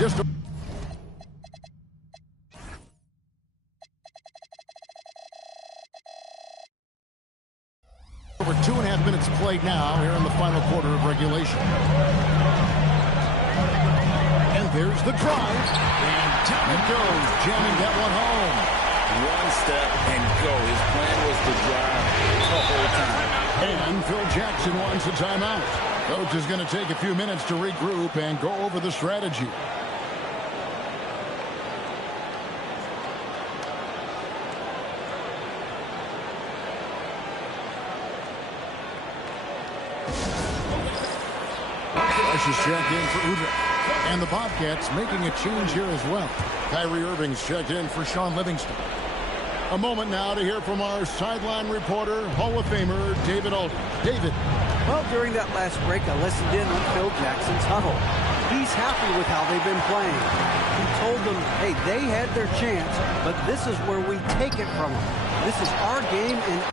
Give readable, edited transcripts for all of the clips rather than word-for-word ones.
Just over 2.5 minutes played now here in the final quarter of regulation. And there's the drive. And down it goes, jamming that one home. One step and go. His plan was to drive the whole time. And Phil Jackson wants a timeout. Coach is going to take a few minutes to regroup and go over the strategy. Is checked in for Uda. And the Bobcats making a change here as well. Kyrie Irving's checked in for Sean Livingston. A moment now to hear from our sideline reporter, Hall of Famer David Aldridge. David. Well, during that last break, I listened in on Phil Jackson's huddle. He's happy with how they've been playing. He told them, hey, they had their chance, but this is where we take it from them. This is our game, and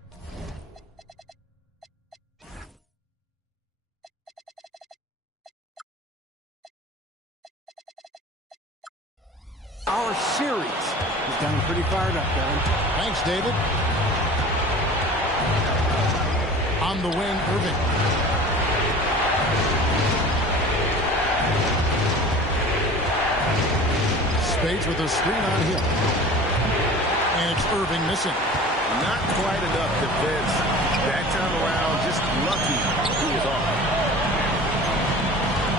our series. He's got him pretty fired up, Kevin. Thanks, David. On the wing, Irving. Spades with a screen on Hill. And it's Irving missing. Not quite enough defense. That time around, just lucky he was off.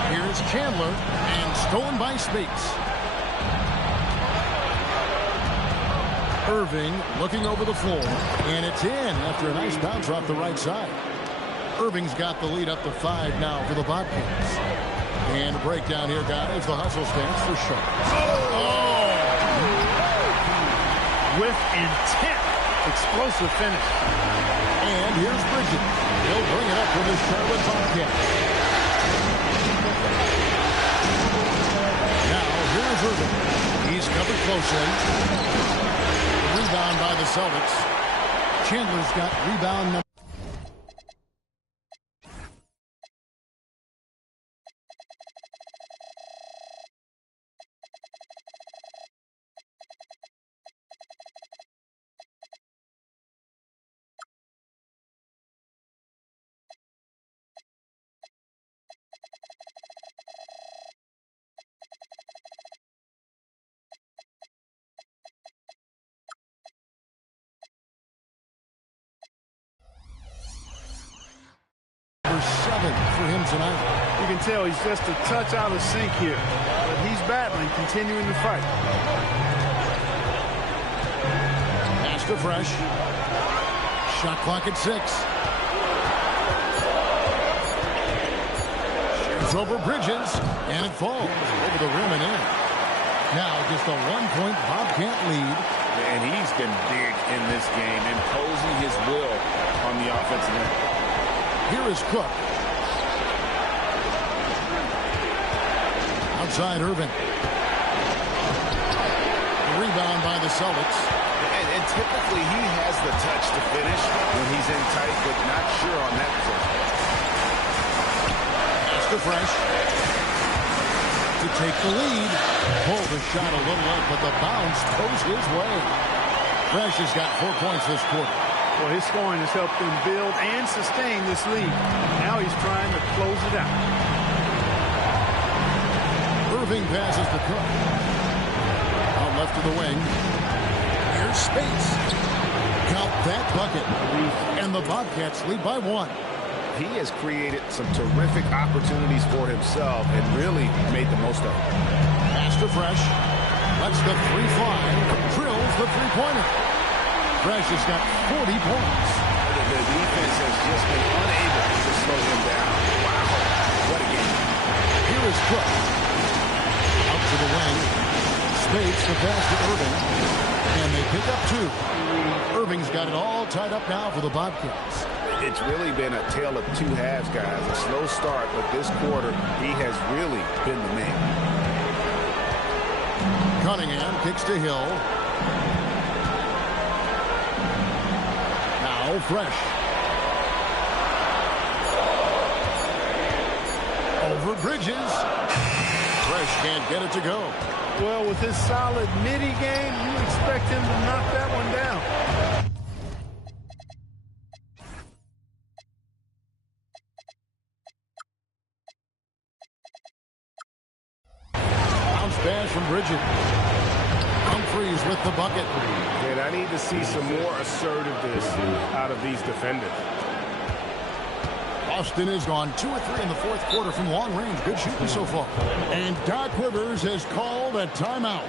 Here's Chandler, and stolen by Spades. Irving looking over the floor, and it's in after a nice bounce off the right side. Irving's got the lead up to 5 now for the Bobcats. And a breakdown here, guys. The hustle stands for Shaw. Oh! With intent. Explosive finish. And here's Bridges. He'll bring it up for the Charlotte Bobcats. Now, here's Irving. He's covered closely. Rebound by the Celtics. Chandler's got rebound number. For him tonight. You can tell he's just a touch out of sync here, but he's battling, continuing to fight. Pass to Fresh. Shot clock at 6. Shoots over Bridges, and it falls over the rim and in. Now just a 1-point Bobcat lead. And he's been big in this game, imposing his will on the offensive end. Here is Cook. Outside Irving. The rebound by the Celtics. And typically he has the touch to finish when he's in tight, but not sure on that play. Pass to Fresh. To take the lead. Pulled the shot a little late, but the bounce goes his way. Fresh has got 4 points this quarter. Well, his scoring has helped them build and sustain this lead. Now he's trying to close it out. Irving passes to Cook. Out left to the wing. Here's Space. Count that bucket. And the Bobcats lead by 1. He has created some terrific opportunities for himself and really made the most of it. Pass to Fresh. Lets the 3 fly. Drills the 3-pointer. Fresh has got 40 points. The defense has just been unable to slow him down. Wow, what a game. Here is Cook. Out to the wing. Spades the pass to Irving. And they pick up 2. Irving's got it all tied up now for the Bobcats. It's really been a tale of 2 halves, guys. A slow start, but this quarter, he has really been the man. Cunningham kicks to Hill. Now Fresh. Over Bridges. Fresh can't get it to go. Well, with his solid midi game, you expect him to knock that one down. Bounce pass from Bridget. Humphreys with the bucket. And I need to see some more assertiveness out of these defenders. Austin has gone 2 or 3 in the fourth quarter from long range. Good shooting so far. And Doc Rivers has called a timeout.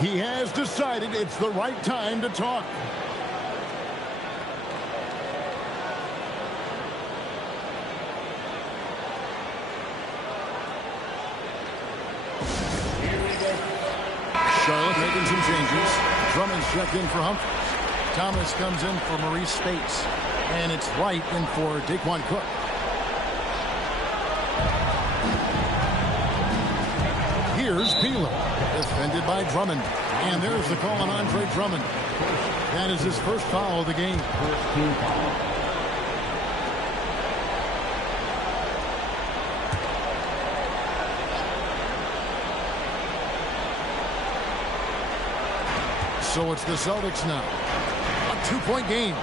He has decided it's the right time to talk. Charlotte making some changes. Drummond's checked in for Humphries. Thomas comes in for Maurice Spates. And it's Wright in for Daquan Cook. Here's Peeler, defended by Drummond. And there's the call on Andre Drummond. That is his first foul of the game. So it's the Celtics now. A 2-point game.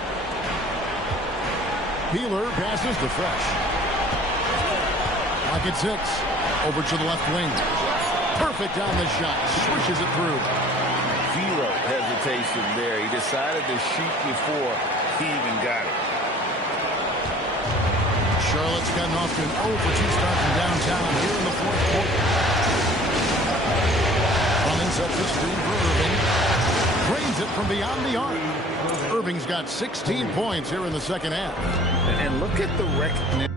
Peeler passes to Fresh. Lock at 6. Over to the left wing. Perfect on the shot. Swishes it through. Zero hesitation there. He decided to shoot before he even got it. Charlotte's gotten off to an 0 for 2 start from downtown here in the fourth quarter. Drummond sets the screen for Irving. Drains it from beyond the arc. Irving's got 16 points here in the second half. And look at the recognition.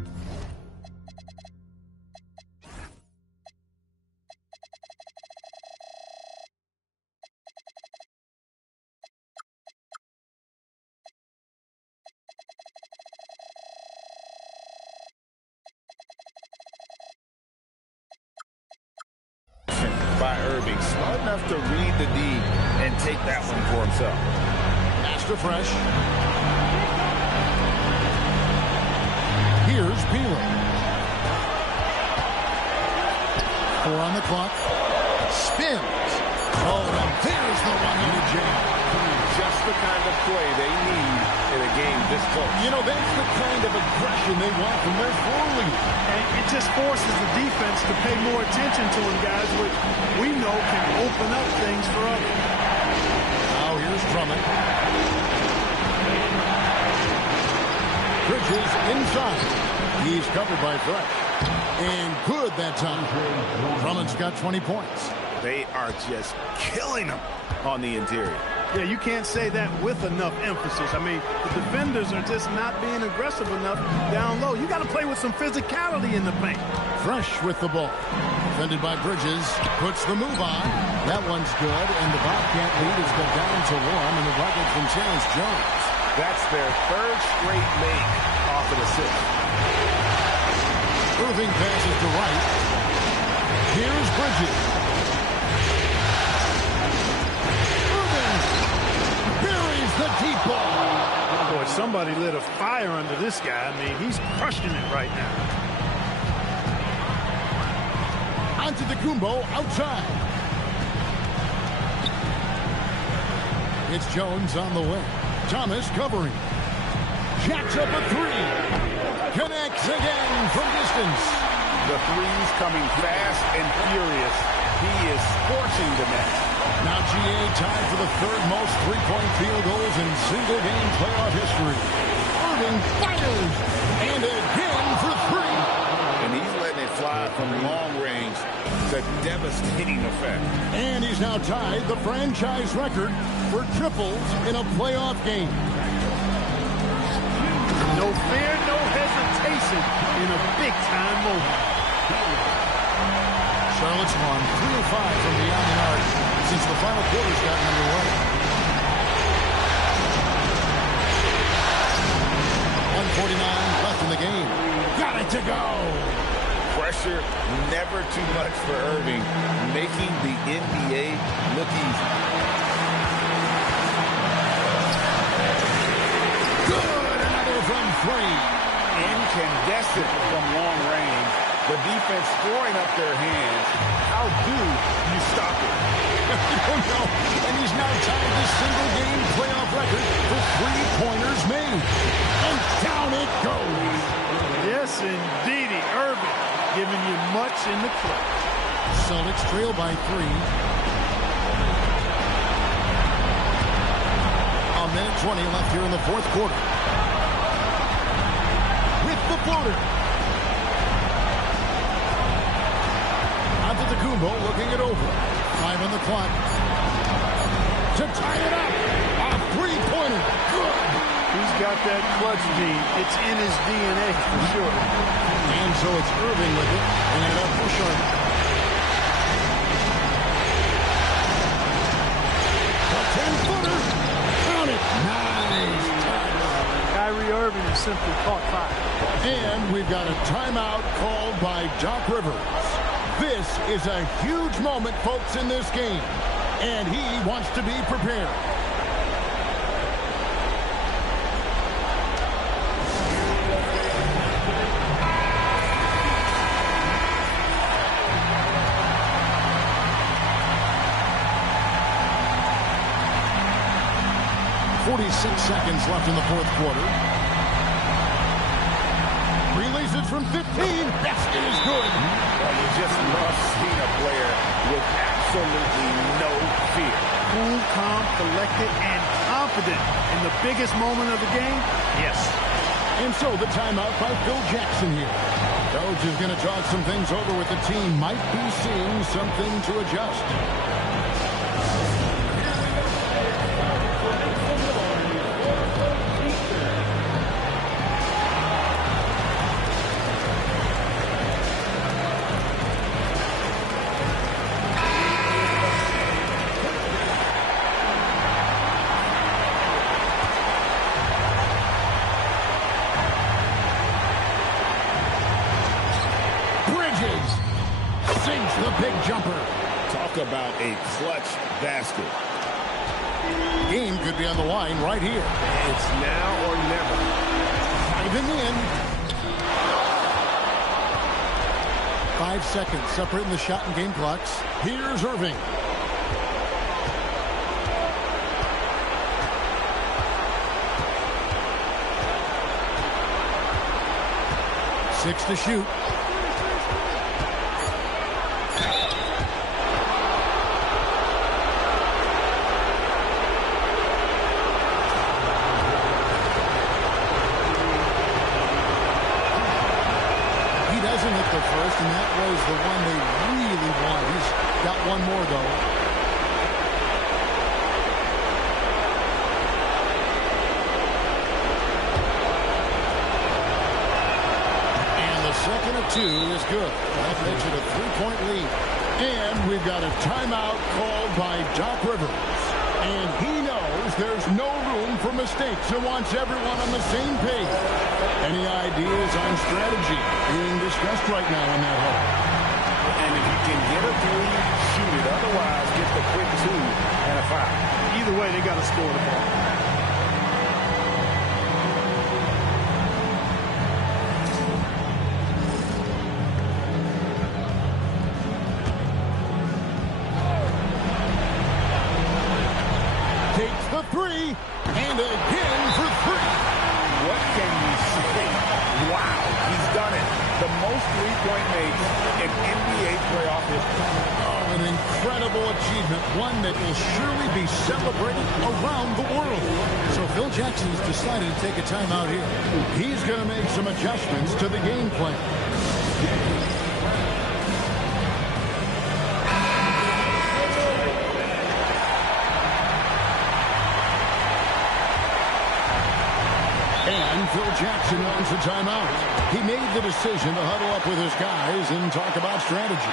By Irving, smart enough to read the D and take that one for himself. Pass to Fresh. Here's Peeler. 4 on the clock. Spins. Oh, and there's the one-handed jam. Just the kind of play they need in a game this close. You know, that's the kind of aggression they want from their floor leader. And it just forces the defense to pay more attention to him, guys, which we know can open up things for others. Now here's Drummond. Bridges inside. He's covered by Fresh. And good that time. Drummond's got 20 points. They are just killing them on the interior. Yeah, you can't say that with enough emphasis. I mean, the defenders are just not being aggressive enough down low. You got to play with some physicality in the paint. Fresh with the ball. Defended by Bridges. Puts the move on. That one's good. And the Bobcat lead is got down to 1 in the bucket from Terrence Jones. That's their third straight make off of the 6. Irving passes to Wright. Here's Bridges. The deep ball. Boy, somebody lit a fire under this guy. I mean, he's crushing it right now. Onto the Kumbo outside. It's Jones on the way. Thomas covering. Jacks up a 3. Connects again from distance. The threes coming fast and furious. He is scorching the net. Now GA tied for the third most three-point field goals in single-game playoff history. Irving fires, and again for 3. And he's letting it fly from long range. The devastating effect. And he's now tied the franchise record for triples in a playoff game. No fear, no hesitation in a big-time moment. Charlotte's won 3 of 5 from beyond the arc since the final quarter's gotten underway. 1:49 left in the game. Got it to go. Pressure never too much for Irving, making the NBA look easy. Good, another from 3. Incandescent from long range. The defense throwing up their hands. How do you stop it? I don't know. And he's now tied this single-game playoff record for three-pointers made. And down it goes. Yes, indeedy. Irving giving you much in the clutch. Celtics trail by 3. A minute 20 left here in the fourth quarter. With the floater. Antetokounmpo looking it over. 5 on the clock. To tie it up. A three-pointer. Good. He's got that clutch gene. It's in his DNA for sure. And so it's Irving with it. And up for Sharp. A 10-footer. Count it. Nice touch. Kyrie Irving has simply caught fire. And we've got a timeout called by Doc Rivers. This is a huge moment, folks, in this game. And he wants to be prepared. Seconds left in the fourth quarter. Releases from 15. Basket is good. Well, you just love seeing a player with absolutely no fear. Cool, calm, collected, and confident in the biggest moment of the game. Yes. And so the timeout by Phil Jackson here. Coach is going to talk some things over with the team. Might be seeing something to adjust. Sinks the big jumper. Talk about a clutch basket. Game could be on the line right here. It's now or never. 5 in the end. 5 seconds separating the shot and game clocks. Here's Irving. Six to shoot. First, and that was the one they really wanted. He's got one more, though. And the second of 2 is good. That makes it a 3-point lead. And we've got a timeout called by Doc Rivers. And he knows there's no room for mistakes and wants everyone on the same page. Any ideas on strategy being discussed right now in that hole? And if you can get a 3, shoot it. Otherwise, get the quick 2 and a foul. Either way, they got to score the ball. Takes the 3, and again for 3. What can you say? Wow, he's done it. The most three-point makes in NBA playoff history. Oh, an incredible achievement, one that will surely be celebrated around the world. So Phil Jackson's decided to take a timeout here. He's going to make some adjustments to the game plan. And Phil Jackson wants a timeout. He made the decision to huddle up with his guys and talk about strategy.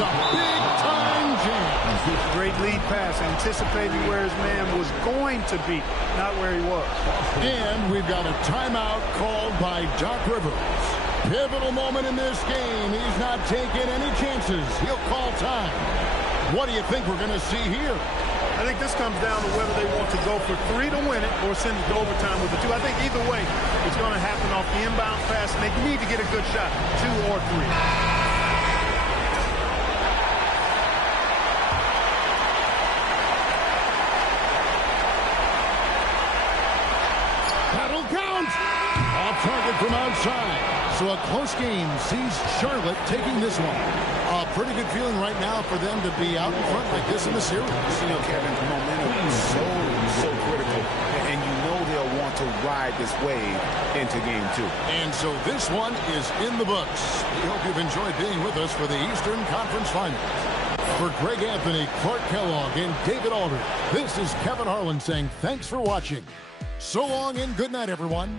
a big-time jam. Great lead pass, anticipating where his man was going to be, not where he was. And we've got a timeout called by Doc Rivers. Pivotal moment in this game. He's not taking any chances. He'll call time. What do you think we're going to see here? I think this comes down to whether they want to go for 3 to win it or send it to overtime with the 2. I think either way, it's going to happen off the inbound pass, and they need to get a good shot, 2 or 3. Target from outside. So a close game sees Charlotte taking this one. A pretty good feeling right now for them to be out in front like this in the series. You know, Kevin, momentum is so critical. And you know they'll want to ride this wave into game 2. And so this one is in the books. We hope you've enjoyed being with us for the Eastern Conference Finals. For Greg Anthony, Clark Kellogg, and David Aldridge, this is Kevin Harlan saying thanks for watching. So long and good night, everyone.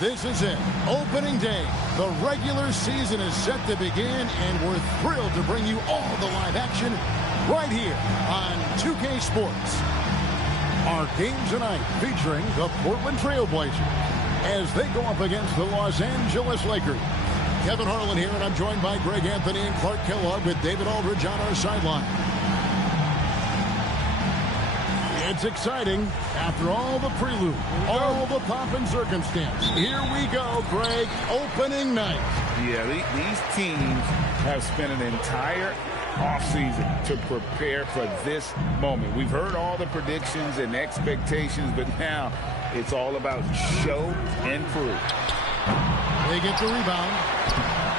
This is it. Opening day. The regular season is set to begin, and we're thrilled to bring you all the live action right here on 2K Sports. Our game tonight featuring the Portland Trailblazers as they go up against the Los Angeles Lakers. Kevin Harlan here, and I'm joined by Greg Anthony and Clark Kellogg with David Aldridge on our sideline. It's exciting after all the prelude, all the pomp and circumstance. Here we go, Greg, opening night. Yeah, these teams have spent an entire offseason to prepare for this moment. We've heard all the predictions and expectations, but now it's all about show and prove. They get the rebound.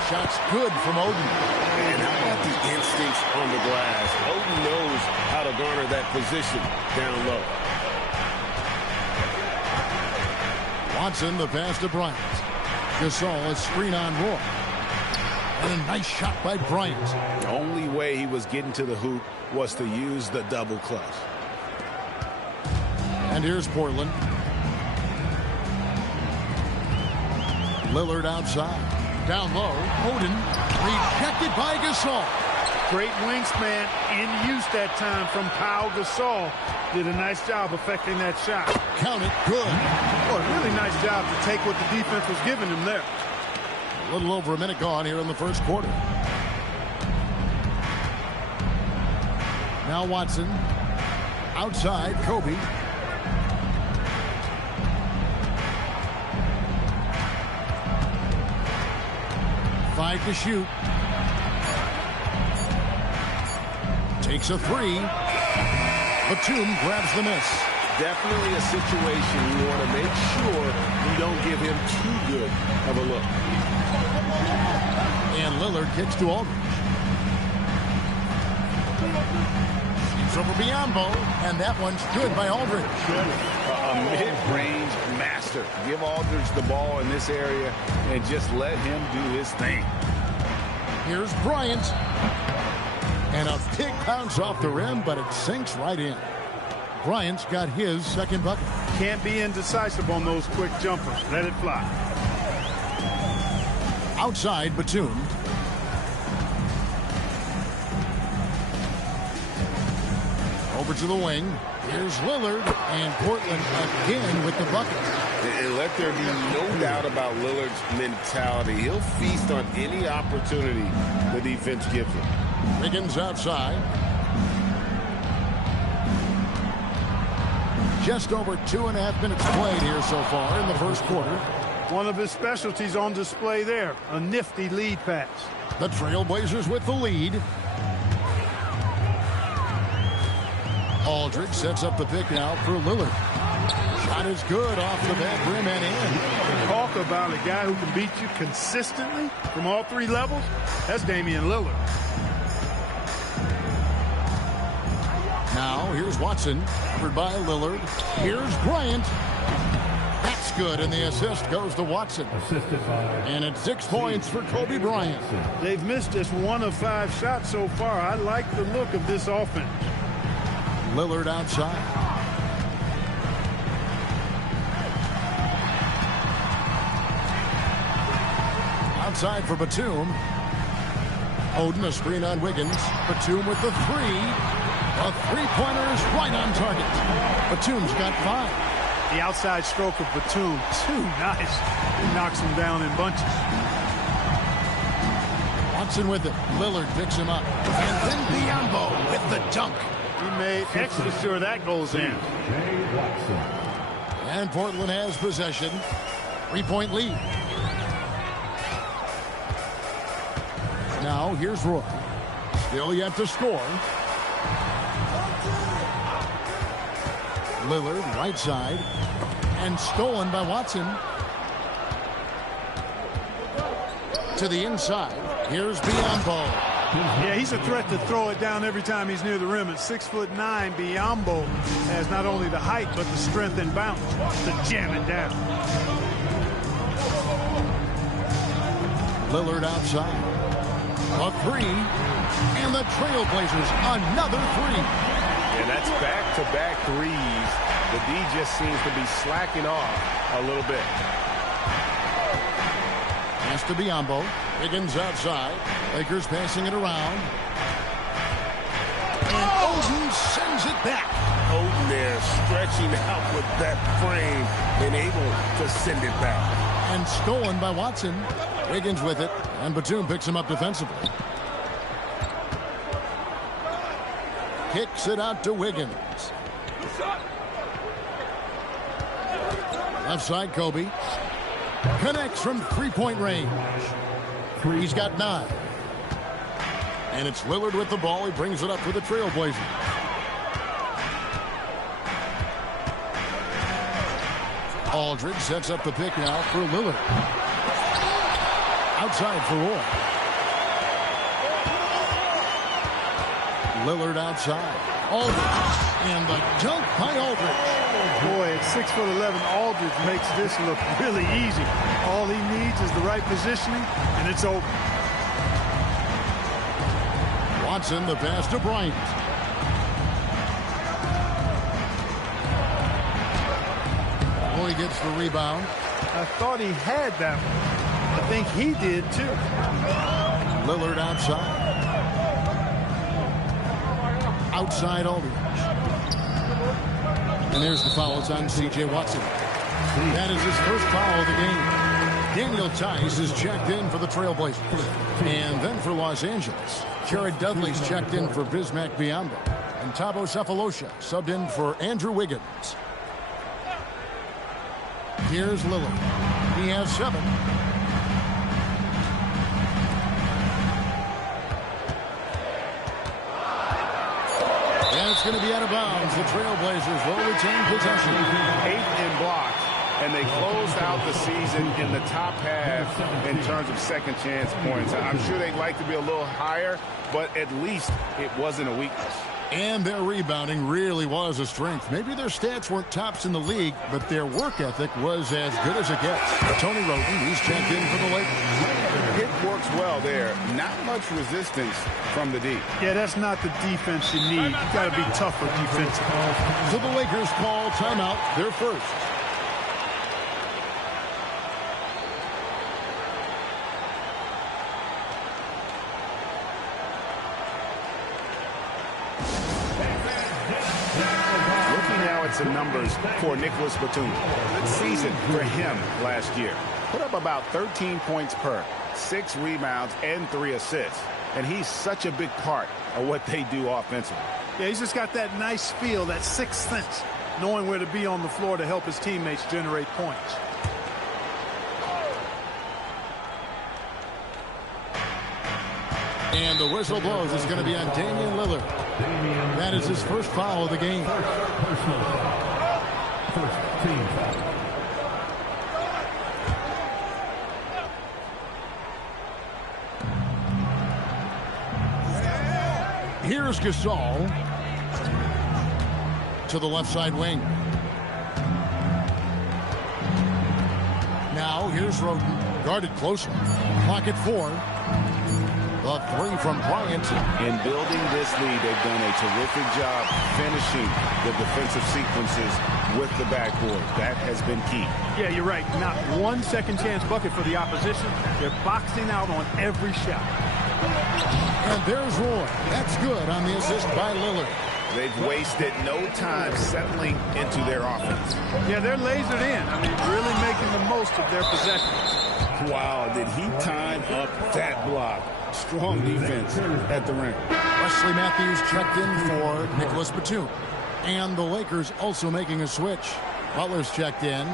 Shot's good from Oden. And how about the instincts on the glass? Oden knows how to garner that position down low. Watson, the pass to Bryant. Gasol, a screen on Roy. And a nice shot by Bryant. The only way he was getting to the hoop was to use the double clutch. And here's Portland. Lillard outside. Down low. Oden rejected by Gasol. Great wingspan in use that time from Pau Gasol. Did a nice job affecting that shot. Count it. Good. Oh, a really nice job to take what the defense was giving him there. A little over a minute gone here in the first quarter. Now Watson. Outside, Kobe. Five to shoot. Takes a three. Batum grabs the miss. Definitely a situation you want to make sure you don't give him too good of a look. And Lillard kicks to Aldridge. Shoots over Biyombo, and that one's good by Aldridge. A mid-range master. Give Aldridge the ball in this area and just let him do his thing. Here's Bryant. And a big bounce off the rim, but it sinks right in. Bryant's got his second bucket. Can't be indecisive on those quick jumpers. Let it fly. Outside, Batum. Over to the wing. Here's Lillard, and Portland again with the bucket. And let there be no doubt about Lillard's mentality. He'll feast on any opportunity the defense gives him. Wiggins outside. Just over 2.5 minutes played here so far in the first quarter. One of his specialties on display there. A nifty lead pass. The Trailblazers with the lead. Aldridge sets up the pick now for Lillard. Shot is good off the bad rim and in. Talk about a guy who can beat you consistently from all three levels. That's Damian Lillard. Now here's Watson, covered by Lillard. Here's Bryant. That's good, and the assist goes to Watson. And it's 6 points for Kobe Bryant. They've missed just 1 of 5 shots so far. I like the look of this offense. Lillard outside. Outside for Batum. Oden, a screen on Wiggins. Batum with the three. A three-pointer is right on target. Batum's got 5. The outside stroke of Batum, too nice. He knocks him down in bunches. Watson with it. Lillard picks him up. And then Biyombo with the dunk. He made extra sure that goes in. And Portland has possession. 3-point lead. Now here's Roy. Still yet to score. Lillard right side. And stolen by Watson. To the inside. Here's Biyombo. Yeah, he's a threat to throw it down every time he's near the rim. At 6'9", Biyombo has not only the height, but the strength and bounce to jam it down. Lillard outside. A three. And the Trailblazers, another three. And that's back-to-back threes. The D just seems to be slacking off a little bit. Pass to Biyombo. Wiggins outside. Lakers passing it around. And Oden sends it back. Oden there stretching out with that frame and able to send it back. And stolen by Watson. Wiggins with it. And Batum picks him up defensively. Kicks it out to Wiggins. Left side, Kobe. Connects from three-point range. He's got 9. And it's Lillard with the ball. He brings it up for the Trailblazers. Aldridge sets up the pick now for Lillard. Outside for Roy. Lillard outside. Aldridge. And the dunk by Aldridge. Boy, at 6'11", Aldridge makes this look really easy. All he needs is the right positioning, and it's over. Watson, the pass to Bryant. Roy gets the rebound. I thought he had that one. I think he did, too. Lillard outside. Outside Aldridge. And there's the foul. It's on C.J. Watson. That is his first foul of the game. Daniel Tice is checked in for the Trailblazers. And then for Los Angeles, Jared Dudley's checked in for Bismack Biyombo. And Thabo Sefolosha subbed in for Andrew Wiggins. Here's Lillard. He has 7. And it's going to be out of bounds. The Trailblazers will retain possession. 8 in blocks, and they closed out the season in the top half in terms of second chance points. I'm sure they'd like to be a little higher, but at least it wasn't a weakness. And their rebounding really was a strength. Maybe their stats weren't tops in the league, but their work ethic was as good as it gets. Tony Roden, he's checked in for the Lakers. It works well there. Not much resistance from the D. Yeah, that's not the defense you need. You got to be tougher defensively. So the Lakers call timeout, their first. Some numbers for Nicholas Batum. Good season for him last year. Put up about 13 points per, 6 rebounds, and 3 assists. And he's such a big part of what they do offensively. Yeah, he's just got that nice feel, that sixth sense, knowing where to be on the floor to help his teammates generate points. And the whistle blows. It's going to be on Damian Lillard. That is his first foul of the game. First team foul. Here's Gasol to the left side wing. Now here's Roden, guarded closely. Clock at 4. The 3 from Bryant. In building this lead, they've done a terrific job finishing the defensive sequences with the backboard. That has been key. Yeah, you're right. Not one second chance bucket for the opposition. They're boxing out on every shot. And there's Roy. That's good on the assist by Lillard. They've wasted no time settling into their offense. Yeah, they're lasered in. I mean, really making the most of their possessions. Wow, did he time up that block? Strong defense at the rim. Wesley Matthews checked in for Nicholas Batum. And the Lakers also making a switch. Butler's checked in.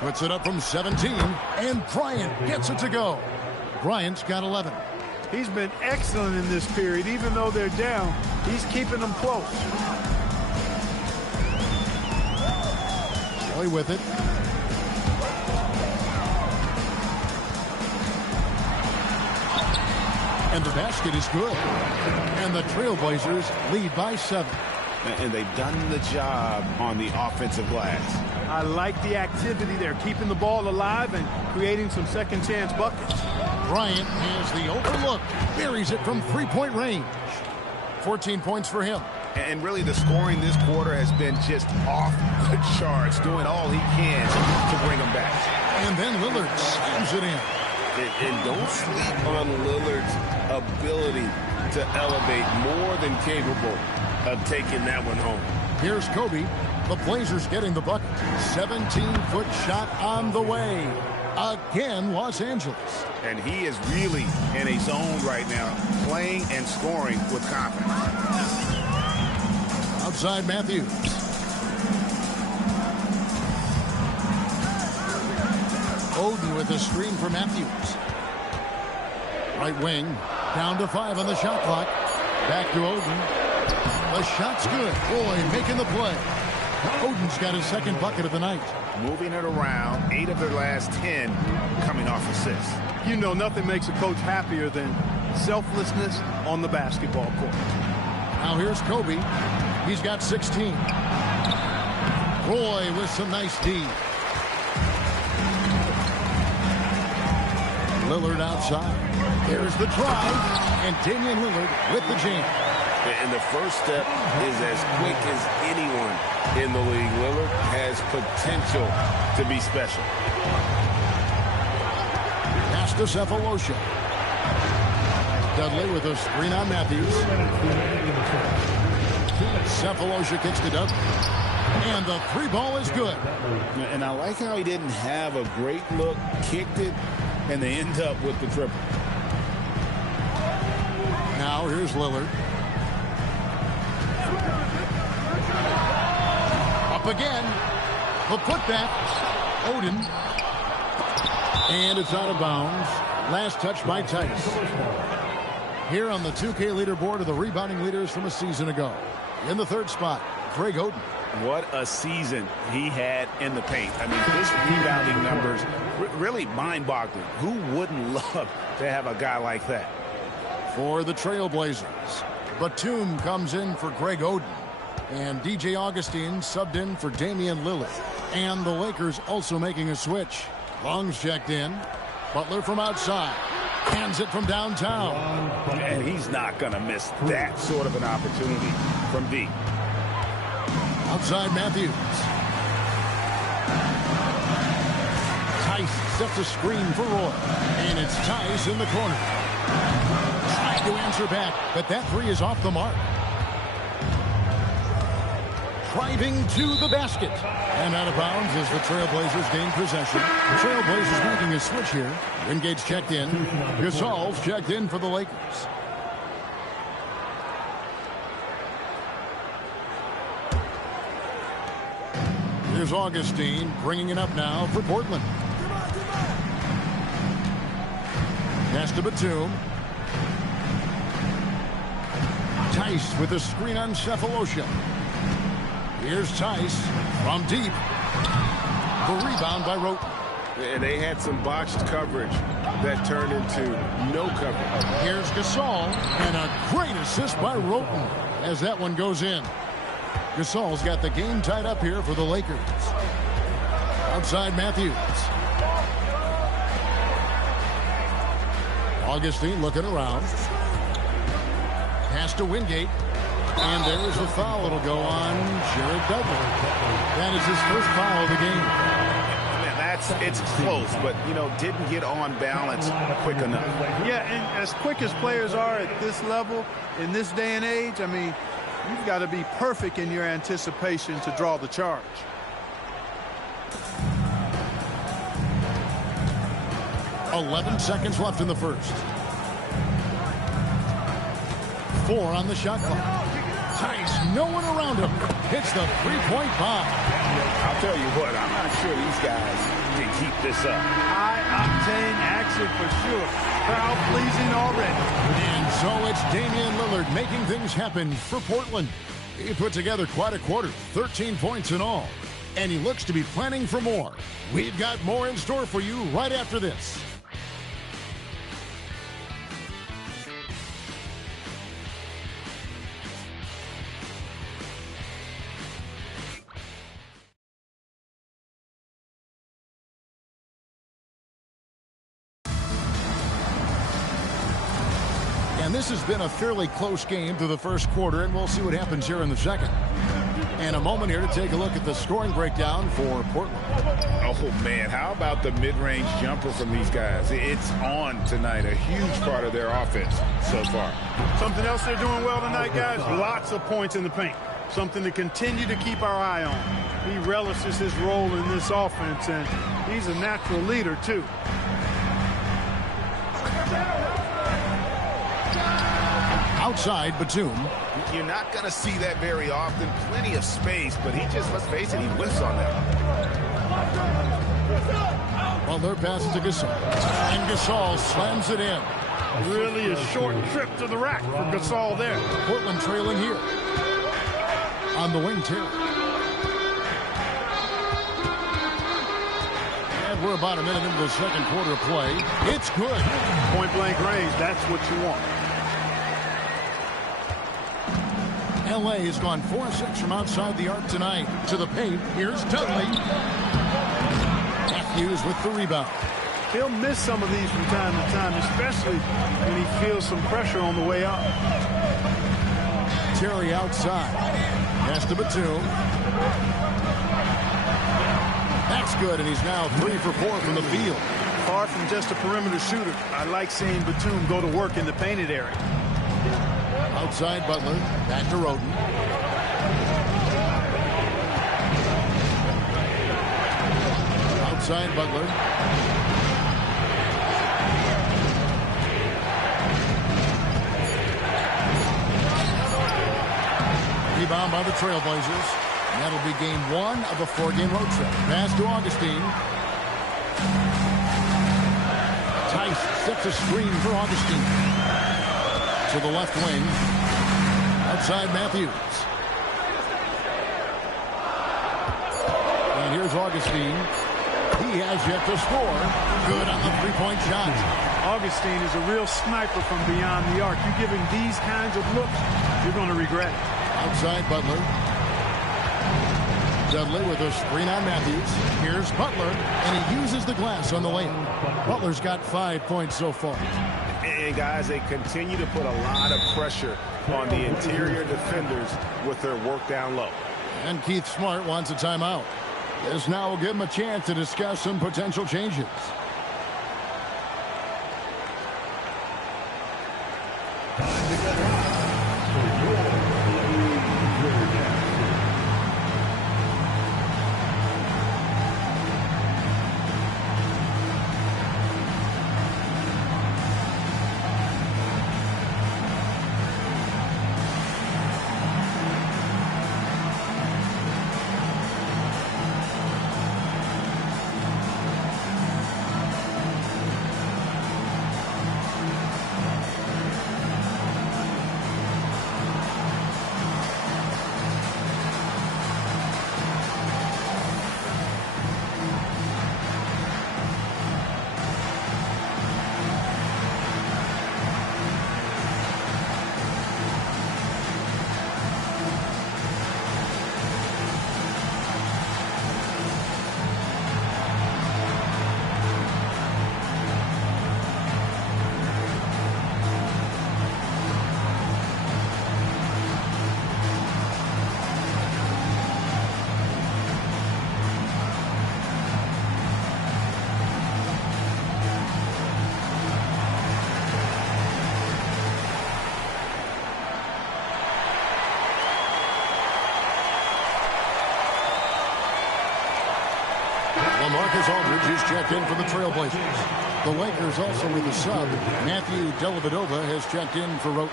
Puts it up from 17. And Bryant gets it to go. Bryant's got 11. He's been excellent in this period. Even though they're down, he's keeping them close. Roy with it. And the basket is good. And the Trailblazers lead by 7. And they've done the job on the offensive glass. I like the activity. They're keeping the ball alive and creating some second chance buckets. Bryant has the open look. Buries it from 3-point range. 14 points for him. And really, the scoring this quarter has been just off the charts, doing all he can to bring them back. And then Lillard slams it in. And don't sleep on Lillard's ability to elevate, more than capable of taking that one home. Here's Kobe. The Blazers getting the bucket. 17-foot shot on the way. Again, Los Angeles. And he is really in a zone right now, playing and scoring with confidence. Outside Matthews. Oden with a screen for Matthews. Right wing. Down to 5 on the shot clock. Back to Oden. The shot's good. Boy, making the play. Oden's got his second bucket of the night. Moving it around, 8 of their last 10 coming off assists. You know, nothing makes a coach happier than selflessness on the basketball court. Now here's Kobe. He's got 16. Roy with some nice D. Lillard outside. There's the drive. And Damian Lillard with the jam. And the first step is as quick as anyone in the league. Lillard has potential to be special. Pass to Cephalosha. Dudley with a screen on Matthews. Cephalosha kicks to Dudley. And the 3 ball is good. And I like how he didn't have a great look, kicked it, and they end up with the triple. Now here's Lillard. Up again. The putback. Oden. And it's out of bounds. Last touch by Tice. Here on the 2K leaderboard are the rebounding leaders from a season ago. In the 3rd spot, Greg Oden. What a season he had in the paint. I mean, his rebounding numbers really mind-boggling. Who wouldn't love to have a guy like that? For the Trailblazers, Batum comes in for Greg Oden. And DJ Augustine subbed in for Damian Lillard. And the Lakers also making a switch. Long's checked in. Butler from outside. Hands it from downtown. And he's not going to miss that sort of an opportunity from deep. Outside Matthews. Tice sets a screen for Roy. And it's Tice in the corner. Trying to answer back, but that 3 is off the mark. Driving to the basket. And out of bounds as the Trailblazers gain possession. The Trailblazers making a switch here. Wingate's checked in. Gasol's checked in for the Lakers. Here's Augustine bringing it up now for Portland. Pass to Batum. Tice with a screen on Cephalosha. Here's Tice from deep. The rebound by Roten. And they had some botched coverage that turned into no coverage. Here's Gasol, and a great assist by Roten as that one goes in. Gasol's got the game tied up here for the Lakers. Outside Matthews. Augustine looking around. Pass to Wingate. And there's a foul. It'll go on Jared Dudley. That is his first foul of the game. Man, it's close, but, you know, didn't get on balance quick enough. Yeah, and as quick as players are at this level, in this day and age, I mean, you've got to be perfect in your anticipation to draw the charge. .11 seconds left in the first. 4 on the shot clock. Tice, no one around him. Hits the 3-point bomb. I'll tell you what, I'm not sure these guys can keep this up. High-octane action for sure. Crowd-pleasing already. And so it's Damian Lillard making things happen for Portland. He put together quite a quarter, 13 points in all. And he looks to be planning for more. We've got more in store for you right after this. And And this has been a fairly close game through the first quarter, and we'll see what happens here in the second. And a moment here to take a look at the scoring breakdown for Portland. Oh, man, how about the mid-range jumper from these guys? It's on tonight, a huge part of their offense so far. Something else they're doing well tonight, guys, lots of points in the paint. Something to continue to keep our eye on. He relishes his role in this offense, and he's a natural leader, too. Outside, Batum. You're not going to see that very often. Plenty of space, but he just, let's face it, he whiffs on that. Butler passes to Gasol. And Gasol slams it in. Really a short trip to the rack for Gasol there. Portland trailing here. On the wing, Terry. And we're about a minute into the second quarter of play. It's good. Point-blank range, that's what you want. L.A. has gone 4-6 from outside the arc tonight. To the paint. Here's Dudley. Matthews with the rebound. He'll miss some of these from time to time, especially when he feels some pressure on the way up. Terry outside. Pass to Batum. That's good, and he's now 3 for 4 from the field. Far from just a perimeter shooter, I like seeing Batum go to work in the painted area. Outside Butler. Back to Roden. Outside Butler. Rebound by the Trailblazers. And that'll be game 1 of a 4-game road trip. Pass to Augustine. Tice sets a screen for Augustine. To the left wing. Outside Matthews. And here's Augustine. He has yet to score. Good on the three-point shot. Augustine is a real sniper from beyond the arc. You give him these kinds of looks, you're going to regret it. Outside Butler. Dudley with a screen on Matthews. Here's Butler, and he uses the glass on the layup. Butler's got 5 points so far. And, guys, they continue to put a lot of pressure on the interior defenders with their work down low. And Keith Smart wants a timeout. This now will give him a chance to discuss some potential changes. LaMarcus Aldridge is checked in for the Trailblazers. The Lakers also with a sub. Matthew Dellavedova has checked in for Roten.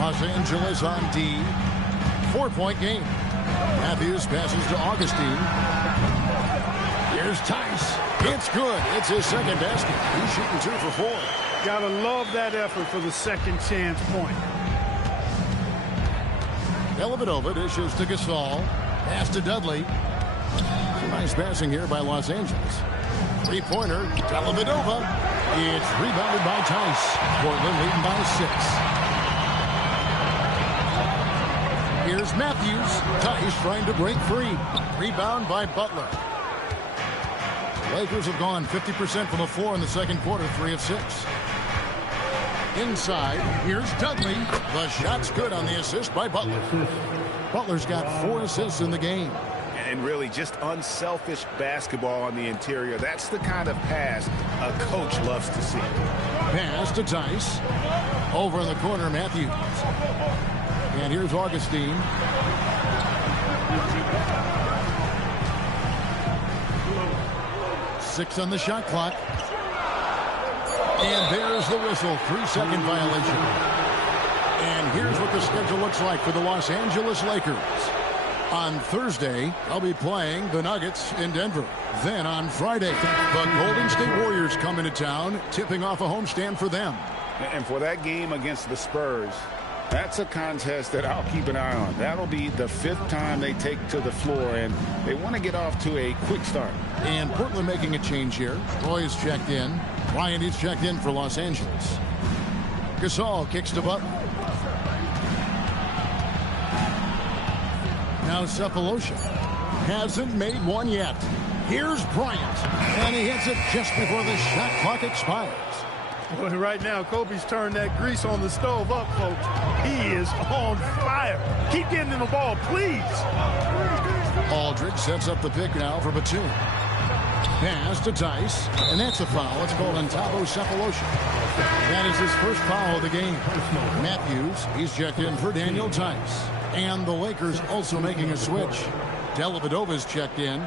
Los Angeles on D. 4-point game. Matthews passes to Augustine. Here's Tice. It's good. It's his second basket. He's shooting 2 for 4. Gotta love that effort for the second chance point. Dellavedova dishes to Gasol. Pass to Dudley. Nice passing here by Los Angeles. Three-pointer. Dellavedova. It's rebounded by Tice. Portland leading by 6. Here's Matthews. Tice trying to break free. Rebound by Butler. Lakers have gone 50% from the floor in the second quarter, 3 of 6. Inside, here's Dudley. The shot's good on the assist by Butler. Butler's got 4 assists in the game. And really just unselfish basketball on the interior. That's the kind of pass a coach loves to see. Pass to Tice. Over in the corner, Matthews. And here's Augustine. Six on the shot clock. And there's the whistle. 3-second violation. And here's what the schedule looks like for the Los Angeles Lakers. On Thursday, they'll be playing the Nuggets in Denver. Then on Friday, the Golden State Warriors come into town, tipping off a homestand for them. And for that game against the Spurs, that's a contest that I'll keep an eye on. That'll be the 5th time they take to the floor, and they want to get off to a quick start. And Portland making a change here. Roy's checked in. Ryan is checked in for Los Angeles. Gasol kicks to Butler. Now Cephalosha hasn't made one yet. Here's Bryant, and he hits it just before the shot clock expires. Well, right now, Kobe's turned that grease on the stove up, folks. He is on fire. Keep getting him the ball, please. Aldridge sets up the pick now for Batum. Pass to Tice, and that's a foul. It's called on Thabo Cephalosha. That is his first foul of the game. Matthews, he's checked in for Daniel Tice. And the Lakers also making a switch. Dellavedova's checked in.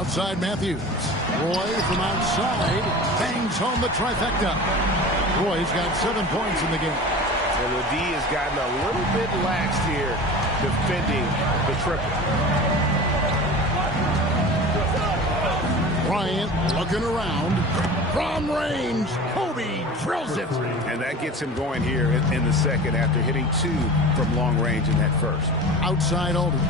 Outside Matthews. Roy from outside bangs home the trifecta. Roy's got 7 points in the game. So the D has gotten a little bit lax here defending the triple. Bryant looking around. From range, Kobe drills it. And that gets him going here in the second after hitting 2 from long range in that first. Outside Aldridge.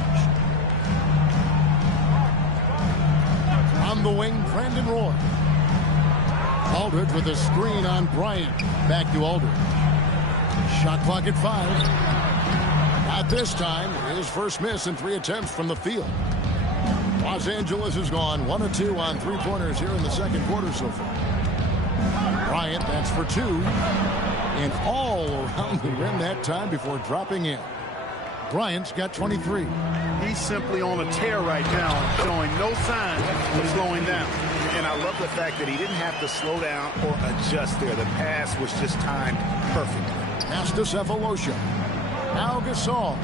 On the wing, Brandon Roy. Aldridge with a screen on Bryant. Back to Aldridge. Shot clock at 5. Not this time. His first miss in 3 attempts from the field. Los Angeles has gone 1 of 2 on 3-pointers here in the second quarter so far. Bryant, that's for 2. And all around the rim that time before dropping in. Bryant's got 23. He's simply on a tear right now, showing no signs of slowing down. And I love the fact that he didn't have to slow down or adjust there. The pass was just timed perfectly. Pass to Cephalosha. Now Gasol.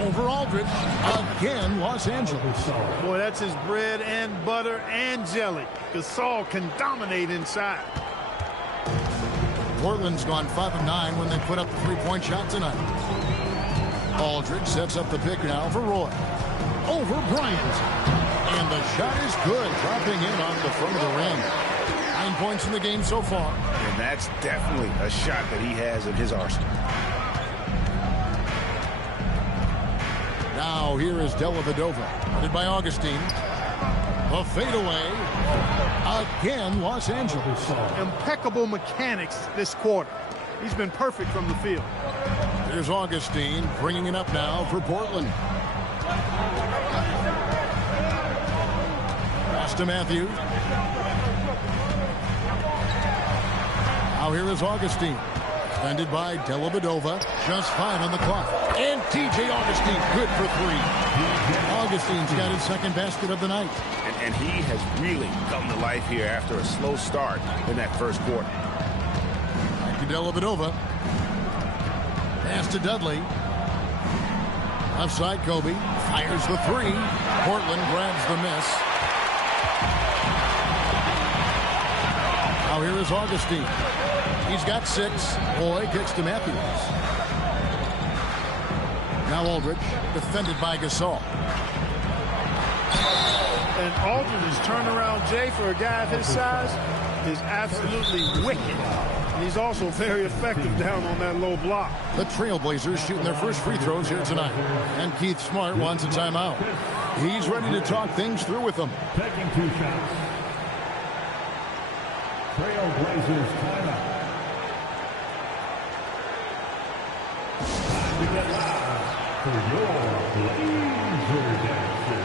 Over Aldridge. Again, Los Angeles. Boy, that's his bread and butter and jelly. Gasol can dominate inside. Portland's gone 5 of 9 when they put up the 3-point shot tonight. Aldridge sets up the pick now for Roy. Over Bryant. And the shot is good, dropping in on the front of the rim. 9 points in the game so far. And that's definitely a shot that he has in his arsenal. Now here is Dellavedova, headed by Augustine. A fadeaway. Again, Los Angeles. Impeccable mechanics this quarter. He's been perfect from the field. Here's Augustine bringing it up now for Portland. Pass to Matthews. Now here is Augustine. Defended by Dellavedova. Just 5 on the clock. And T.J. Augustine good for 3. Augustine's got his second basket of the night. And he has really come to life here after a slow start in that first quarter. Back to Dellavedova. Pass to Dudley. Offside Kobe. Fires the 3. Portland grabs the miss. Now here is Augustine. He's got 6. Roy kicks to Matthews. Now Aldridge, defended by Gasol. And Aldridge's turnaround, Jay, for a guy of his size, is absolutely wicked. And he's also very effective down on that low block. The Trailblazers shooting their first free throws here tonight. And Keith Smart wants a timeout. He's ready to talk things through with them. Taking 2 shots. Trailblazers timeout. Time to get loud for your Blazer Dynasty.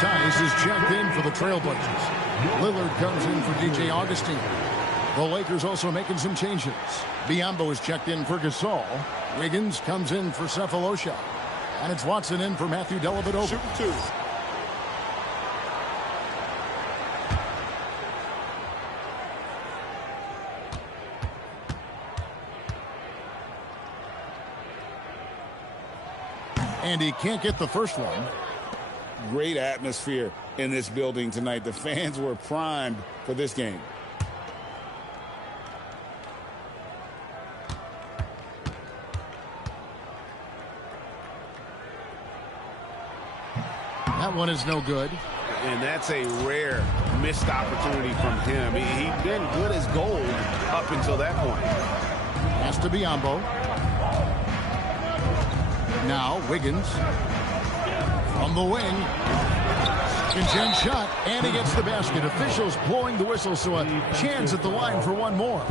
Tice is checked in for the Trailblazers. Lillard comes in for DJ Augustine. The Lakers also making some changes. Biyombo is checked in for Gasol. Wiggins comes in for Cephalosha. And it's Watson in for Matthew Dellavedova. Shooting 2. And he can't get the first one. Great atmosphere in this building tonight. The fans were primed for this game. That one is no good. And that's a rare missed opportunity from him. He'd been good as gold up until that point. Pass to Biyombo. Now Wiggins. From the wing. Second shot. And he gets the basket. Officials blowing the whistle, so a chance at the line for one more.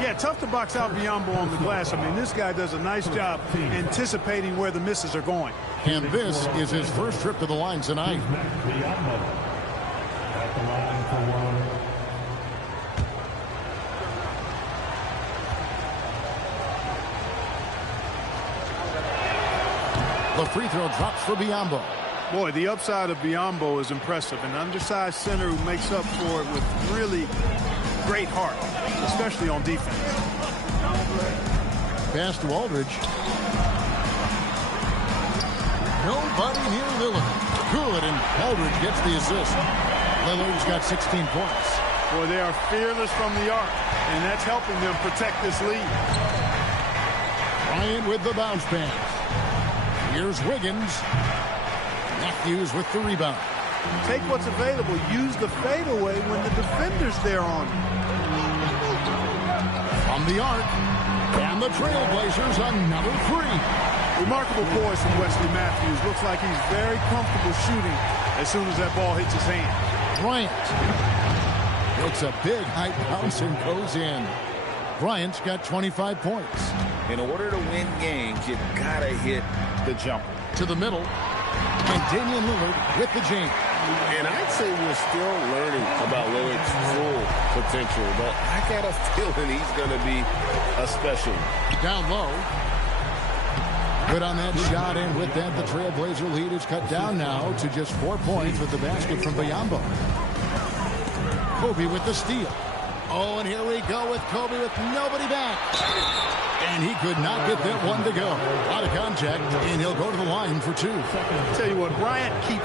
Yeah, tough to box out Biyombo on the glass. I mean, this guy does a nice job anticipating where the misses are going. And this is his first trip to the line tonight. At the line for one. The free throw drops for Biyombo. Boy, the upside of Biyombo is impressive. An undersized center who makes up for it with really great heart, especially on defense. Pass to Aldridge. Nobody near Lillard. Good, and Aldridge gets the assist. Lillard's got 16 points. Boy, they are fearless from the arc, and that's helping them protect this lead. Bryant with the bounce pass. Here's Wiggins. Matthews with the rebound. Take what's available. Use the fadeaway when the defender's there on you. From the arc. And the Trailblazers another 3. Remarkable poise from Wesley Matthews. Looks like he's very comfortable shooting as soon as that ball hits his hand. Bryant. It's a big high bounce and goes in. Bryant's got 25 points. In order to win games, you gotta hit the jumper. To the middle. And Damian Lillard with the jam. And I'd say we're still learning about Lillard's full potential, but I got a feeling he's going to be a special. Down low. Good on that shot, and with that, the Trailblazer lead is cut down now to just 4 points with the basket from Biyombo. Kobe with the steal. Oh, and here we go with Kobe with nobody back. And he could not get that one to go. Out of contact, and he'll go to the line for 2. I'll tell you what, Bryant keeps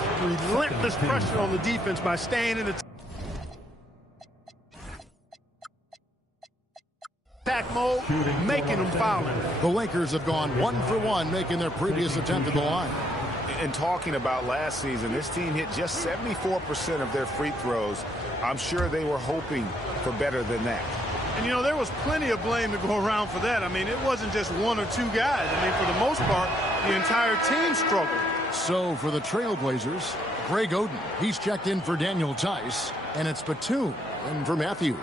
relentless pressure on the defense by staying in the attack mode, making them fouling. The Lakers have gone 1 for 1, making their previous attempt at the line. And talking about last season, this team hit just 74% of their free throws. I'm sure they were hoping for better than that. And, you know, there was plenty of blame to go around for that. I mean, it wasn't just 1 or 2 guys. I mean, for the most part, the entire team struggled. So, for the Trailblazers, Greg Oden, he's checked in for Daniel Tice, and it's Batum in for Matthews.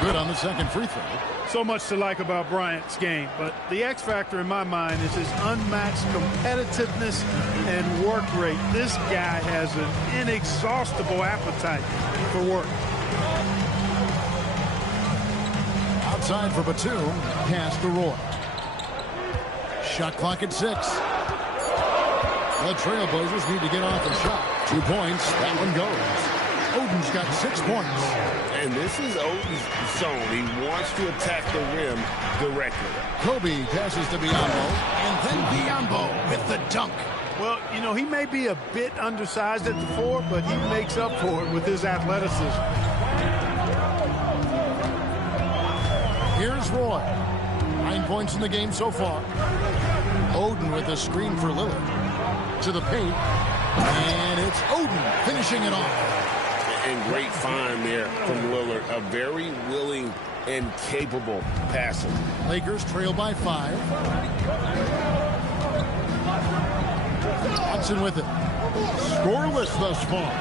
Good on the second free throw. So much to like about Bryant's game, but the X factor in my mind is his unmatched competitiveness and work rate. This guy has an inexhaustible appetite for work. Outside for Batum, pass to Roy. Shot clock at 6. The Trailblazers need to get off a shot. 2 points, that one goes. Oden's got 6 points. And this is Oden's zone. He wants to attack the rim directly. Kobe passes to Biyombo, and then Biyombo with the dunk. Well, you know, he may be a bit undersized at the 4, but he makes up for it with his athleticism. Here's Roy. 9 points in the game so far. Oden with a screen for Lillard. To the paint. And it's Oden finishing it off. And great find there from Lillard. A very willing and capable passer. Lakers trail by 5. Watson with it. Scoreless thus far.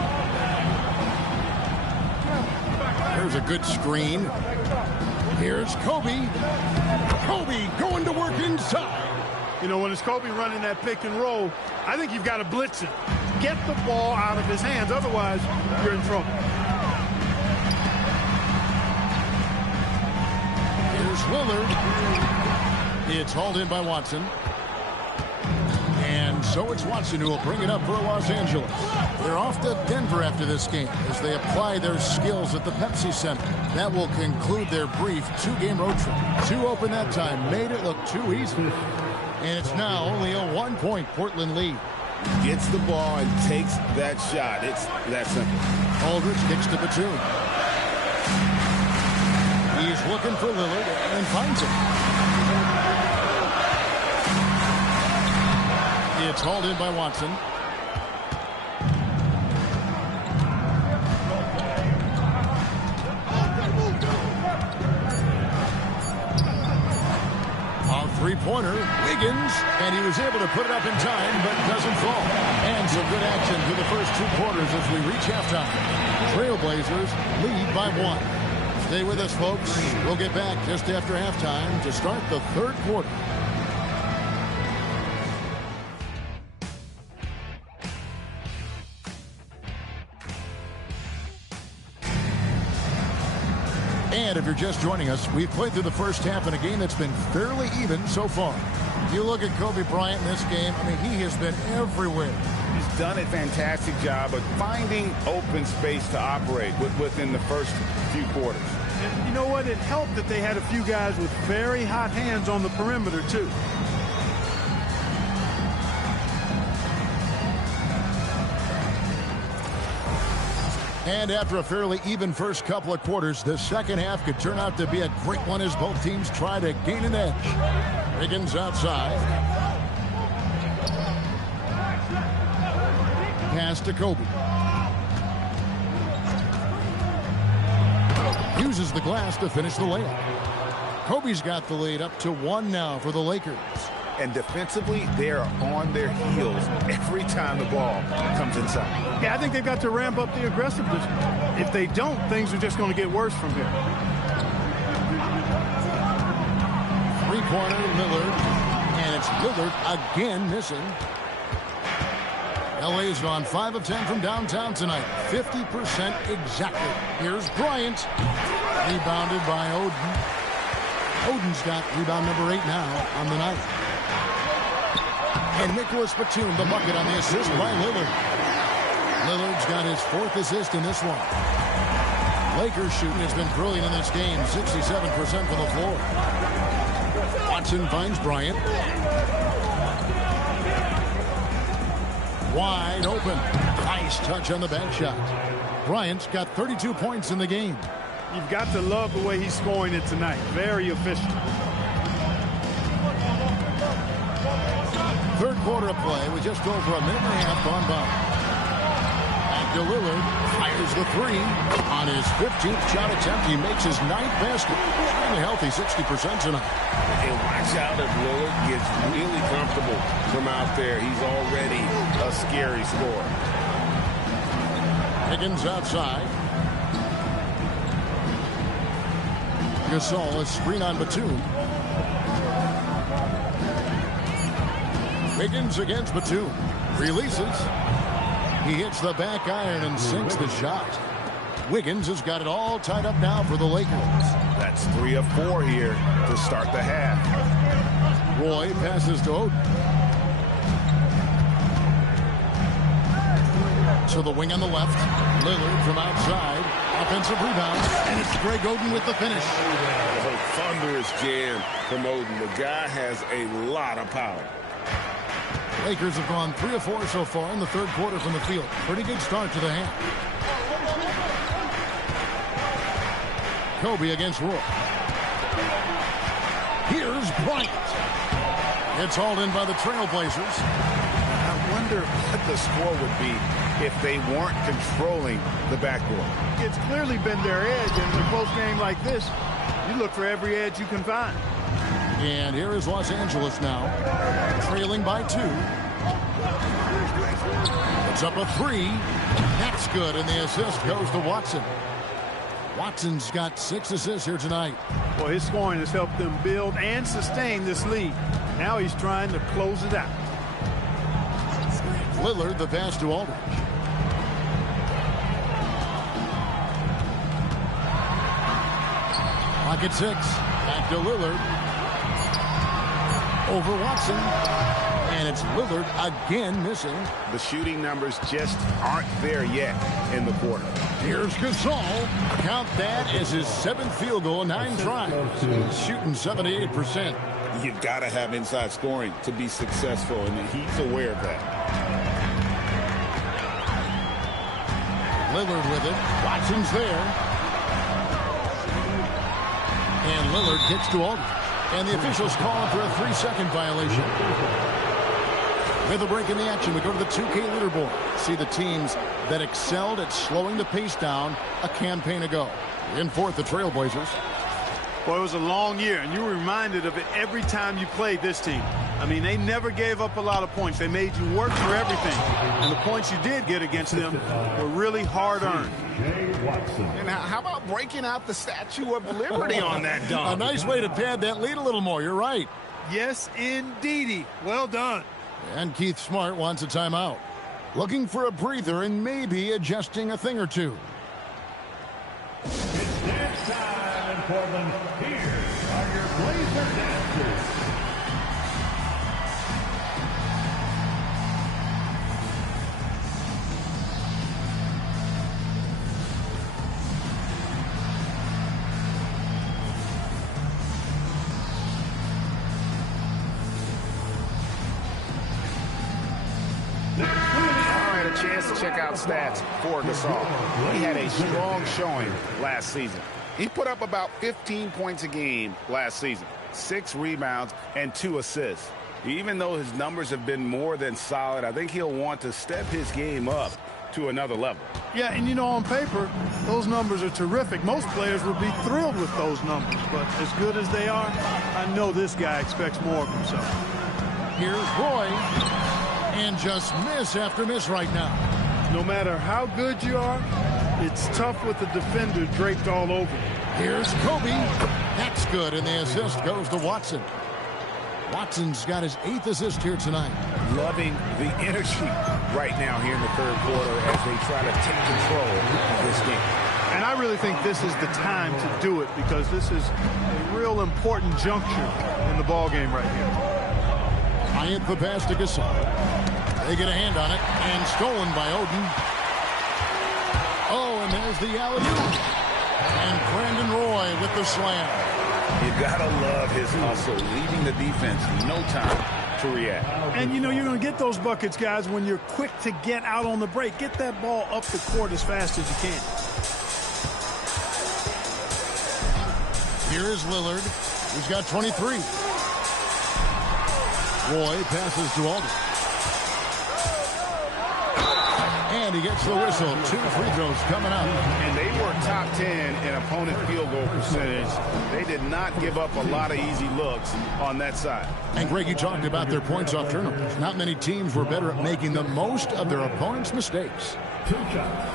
There's a good screen. Here's Kobe. Kobe going to work inside. You know, when it's Kobe running that pick and roll, I think you've got to blitz it. Get the ball out of his hands. Otherwise, you're in trouble. Here's Lillard. It's hauled in by Watson. And so it's Watson who will bring it up for Los Angeles. They're off to Denver after this game as they apply their skills at the Pepsi Center. That will conclude their brief 2-game road trip. 2 open that time made it look too easy. And it's now only a 1-point Portland lead. Gets the ball and takes that shot. It's that simple. Aldridge kicks to Batum. He's looking for Lillard and finds him. It's hauled in by Watson. Three-pointer, Wiggins, and he was able to put it up in time, but doesn't fall. And some good action through the first 2 quarters as we reach halftime. Trailblazers lead by 1. Stay with us, folks. We'll get back just after halftime to start the 3rd quarter. And if you're just joining us, we've played through the first half in a game that's been fairly even so far. You look at Kobe Bryant in this game, I mean, he has been everywhere. He's done a fantastic job of finding open space to operate within the first few quarters. And you know what? It helped that they had a few guys with very hot hands on the perimeter, too. And after a fairly even first couple of quarters, the second half could turn out to be a great one as both teams try to gain an edge. Wiggins outside. Pass to Kobe. Uses the glass to finish the layup. Kobe's got the lead up to 1 now for the Lakers. And defensively, they are on their heels every time the ball comes inside. Yeah, I think they've got to ramp up the aggressiveness. If they don't, things are just going to get worse from here. Three-pointer, Lillard. And it's Lillard again missing. LA's gone 5 of 10 from downtown tonight. 50% exactly. Here's Bryant. Rebounded by Oden. Oden's got rebound number 8 now on the night. And Nicholas Batum, the bucket on the assist by Lillard. Lillard's got his 4th assist in this one. Lakers shooting has been brilliant in this game. 67% from the floor. Watson finds Bryant. Wide open. Nice touch on the back shot. Bryant's got 32 points in the game. You've got to love the way he's scoring it tonight. Very efficient. 3rd quarter of play with just over a minute and a half gone by. Back to Lillard. Fires the 3. On his 15th shot attempt, he makes his 9th basket. Shooting a healthy 60% tonight. And watch out if Lillard gets really comfortable from out there. He's already a scary scorer. Higgins outside. Gasol, a screen on Batum. Wiggins against Batum. Releases. He hits the back iron and sinks the shot. Wiggins has got it all tied up now for the Lakers. That's 3 of 4 here to start the half. Roy passes to Oden. To the wing on the left. Lillard from outside. Offensive rebound. And it's Greg Oden with the finish. A thunderous jam from Oden. The guy has a lot of power. Lakers have gone 3 of 4 so far in the third quarter from the field. Pretty good start to the half. Kobe against Roy. Here's Bryant. It's hauled in by the Trailblazers. I wonder what the score would be if they weren't controlling the backcourt. It's clearly been their edge, and in a close game like this, you look for every edge you can find. And here is Los Angeles now, trailing by 2. It's up a 3. That's good, and the assist goes to Watson. Watson's got 6 assists here tonight. Well, his scoring has helped them build and sustain this lead. Now he's trying to close it out. Lillard, the pass to Aldridge. Pocket 6. Back to Lillard. Over Watson. And it's Lillard again missing. The shooting numbers just aren't there yet in the quarter. Here's Gasol. Count that as his 7th field goal in 9 tries. He's shooting 78%. You've got to have inside scoring to be successful, and he's aware of that. Lillard with it. Watson's there. And Lillard kicks to Aldridge. And the officials calling for a 3-second violation. With a break in the action, we go to the 2K leaderboard. See the teams that excelled at slowing the pace down a campaign ago. In fourth, the Trailblazers. Well, it was a long year, and you were reminded of it every time you played this team. I mean, they never gave up a lot of points. They made you work for everything. And the points you did get against them were really hard-earned. And how about breaking out the Statue of Liberty on that dunk? A nice way to pad that lead a little more. You're right. Yes, indeedy. Well done. And Keith Smart wants a timeout. Looking for a breather and maybe adjusting a thing or two. It's dance time in Portland. Here are your Blazer dancers. Chance to check out stats for Gasol. He had a strong showing last season. He put up about 15 points a game last season, 6 rebounds and 2 assists. Even though his numbers have been more than solid, I think he'll want to step his game up to another level. Yeah, and you know, on paper, those numbers are terrific. Most players would be thrilled with those numbers, but as good as they are, I know this guy expects more of himself. Here's Roy. And just miss after miss right now. No matter how good you are, it's tough with the defender draped all over. Here's Kobe. That's good, and the assist goes to Watson. Watson's got his 8th assist here tonight. Loving the energy right now here in the third quarter as they try to take control of this game. And I really think this is the time to do it because this is a real important juncture in the ball game right here. Bryant the pass to Gasol. They get a hand on it, and stolen by Oden. Oh, and there's the alley-oop. And Brandon Roy with the slam. You gotta love his hustle, leaving the defense no time to react. And you know you're going to get those buckets, guys, when you're quick to get out on the break. Get that ball up the court as fast as you can. Here is Lillard, who's got 23. Roy passes to Aldridge. And he gets the whistle. 2 free throws coming up. And they were top 10 in opponent field goal percentage. They did not give up a lot of easy looks on that side. And Greg, you talked about their points off turnovers. Not many teams were better at making the most of their opponent's mistakes. 2 shots.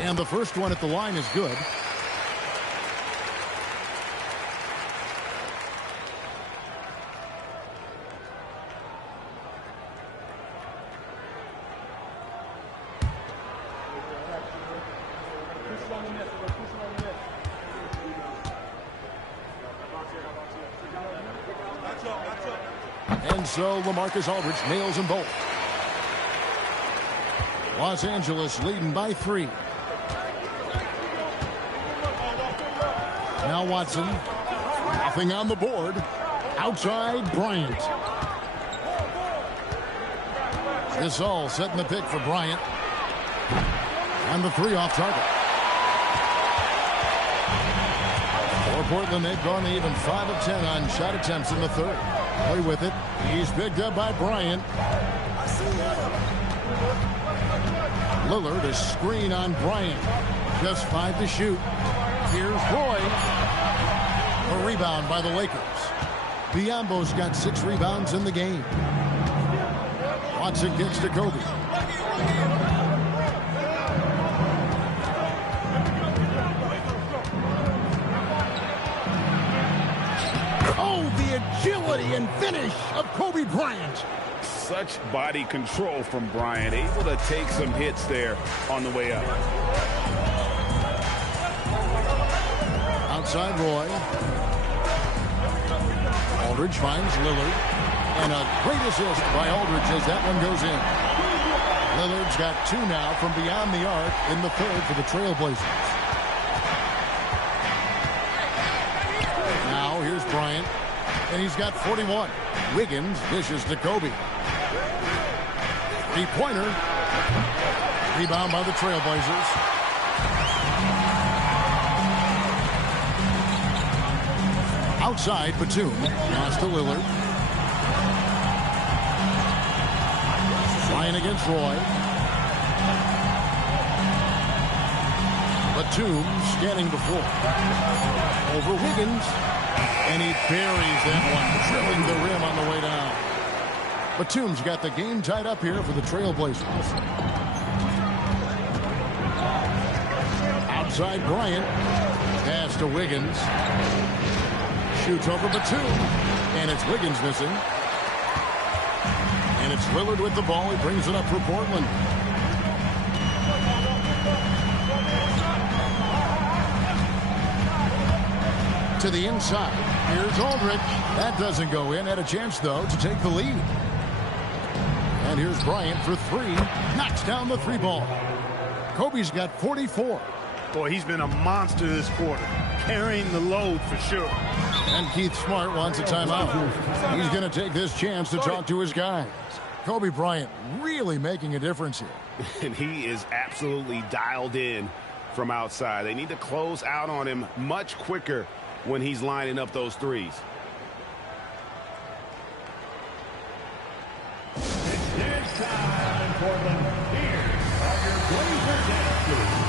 And the first one at the line is good. And so LaMarcus Aldridge nails them both. Los Angeles leading by 3. Now Watson. Nothing on the board. Outside Bryant. Gasol setting the pick for Bryant. And the 3 off target. For Portland, they've gone even 5 of 10 on shot attempts in the third. Play with it. He's picked up by Bryant. Lillard, a screen on Bryant. Just 5 to shoot. Here's Roy. A rebound by the Lakers. Biyombo's got 6 rebounds in the game. Watson kicks to Kobe. Oh, the agility and finish of Kobe Bryant. Such body control from Bryant, able to take some hits there on the way up. Outside Roy. Aldridge finds Lillard. And a great assist by Aldridge as that one goes in. Lillard's got 2 now from beyond the arc in the third for the Trailblazers. Now here's Bryant. And he's got 41. Wiggins dishes to Kobe. 3-pointer. Rebound by the Trailblazers. Outside Batum. Pass to Lillard. Ryan against Roy. Batum scanning the floor. Over Wiggins. And he buries that one, drilling the rim on the way down. Batum's got the game tied up here for the Trailblazers. Outside Bryant. Pass to Wiggins. Shoots over Batum. And it's Wiggins missing. And it's Lillard with the ball. He brings it up for Portland. To the inside. Here's Aldridge. That doesn't go in. Had a chance, though, to take the lead. And here's Bryant for 3. Knocks down the 3 ball. Kobe's got 44. Boy, he's been a monster this quarter. Carrying the load for sure. And Keith Smart wants a timeout. He's going to take this chance to talk to his guys. Kobe Bryant really making a difference here. And he is absolutely dialed in from outside. They need to close out on him much quicker when he's lining up those threes. It's time in Portland. Here are your Blazer Dynasty.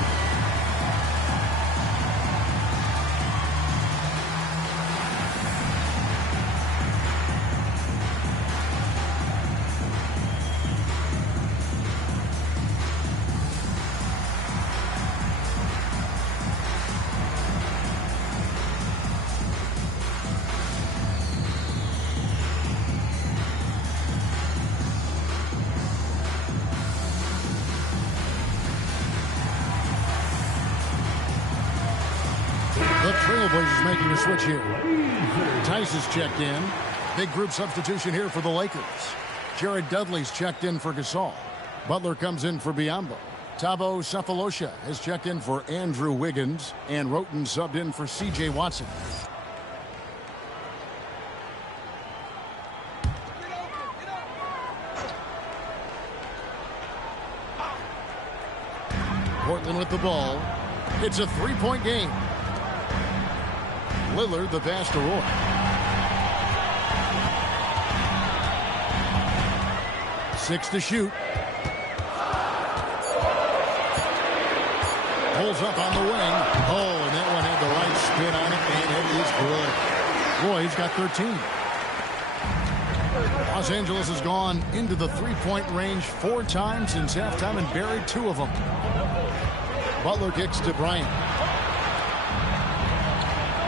Trailblazers making a switch here. Tice is checked in. Big group substitution here for the Lakers. Jared Dudley's checked in for Gasol. Butler comes in for Biyombo. Thabo Sefolosha has checked in for Andrew Wiggins. And Roten subbed in for C.J. Watson. Portland with the ball. It's a 3-point game. Lillard, the pass to Roy. Six to shoot. Pulls up on the wing. Oh, and that one had the right spin on it, and it is good. Roy's got 13. Los Angeles has gone into the 3-point range 4 times since halftime and buried 2 of them. Butler kicks to Bryant.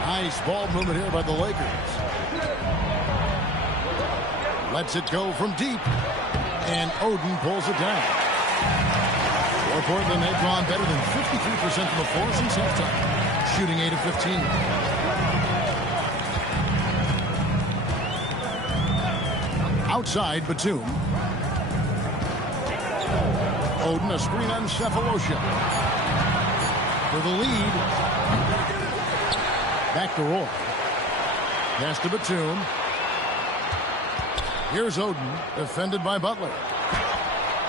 Nice ball movement here by the Lakers. Lets it go from deep. And Oden pulls it down. For Portland, they've gone better than 53% from the floor since halftime, shooting 8 of 15. Outside, Batum. Oden, a screen on Cephalosha. For the lead. Back to Roy. Pass to Batum. Here's Oden, defended by Butler.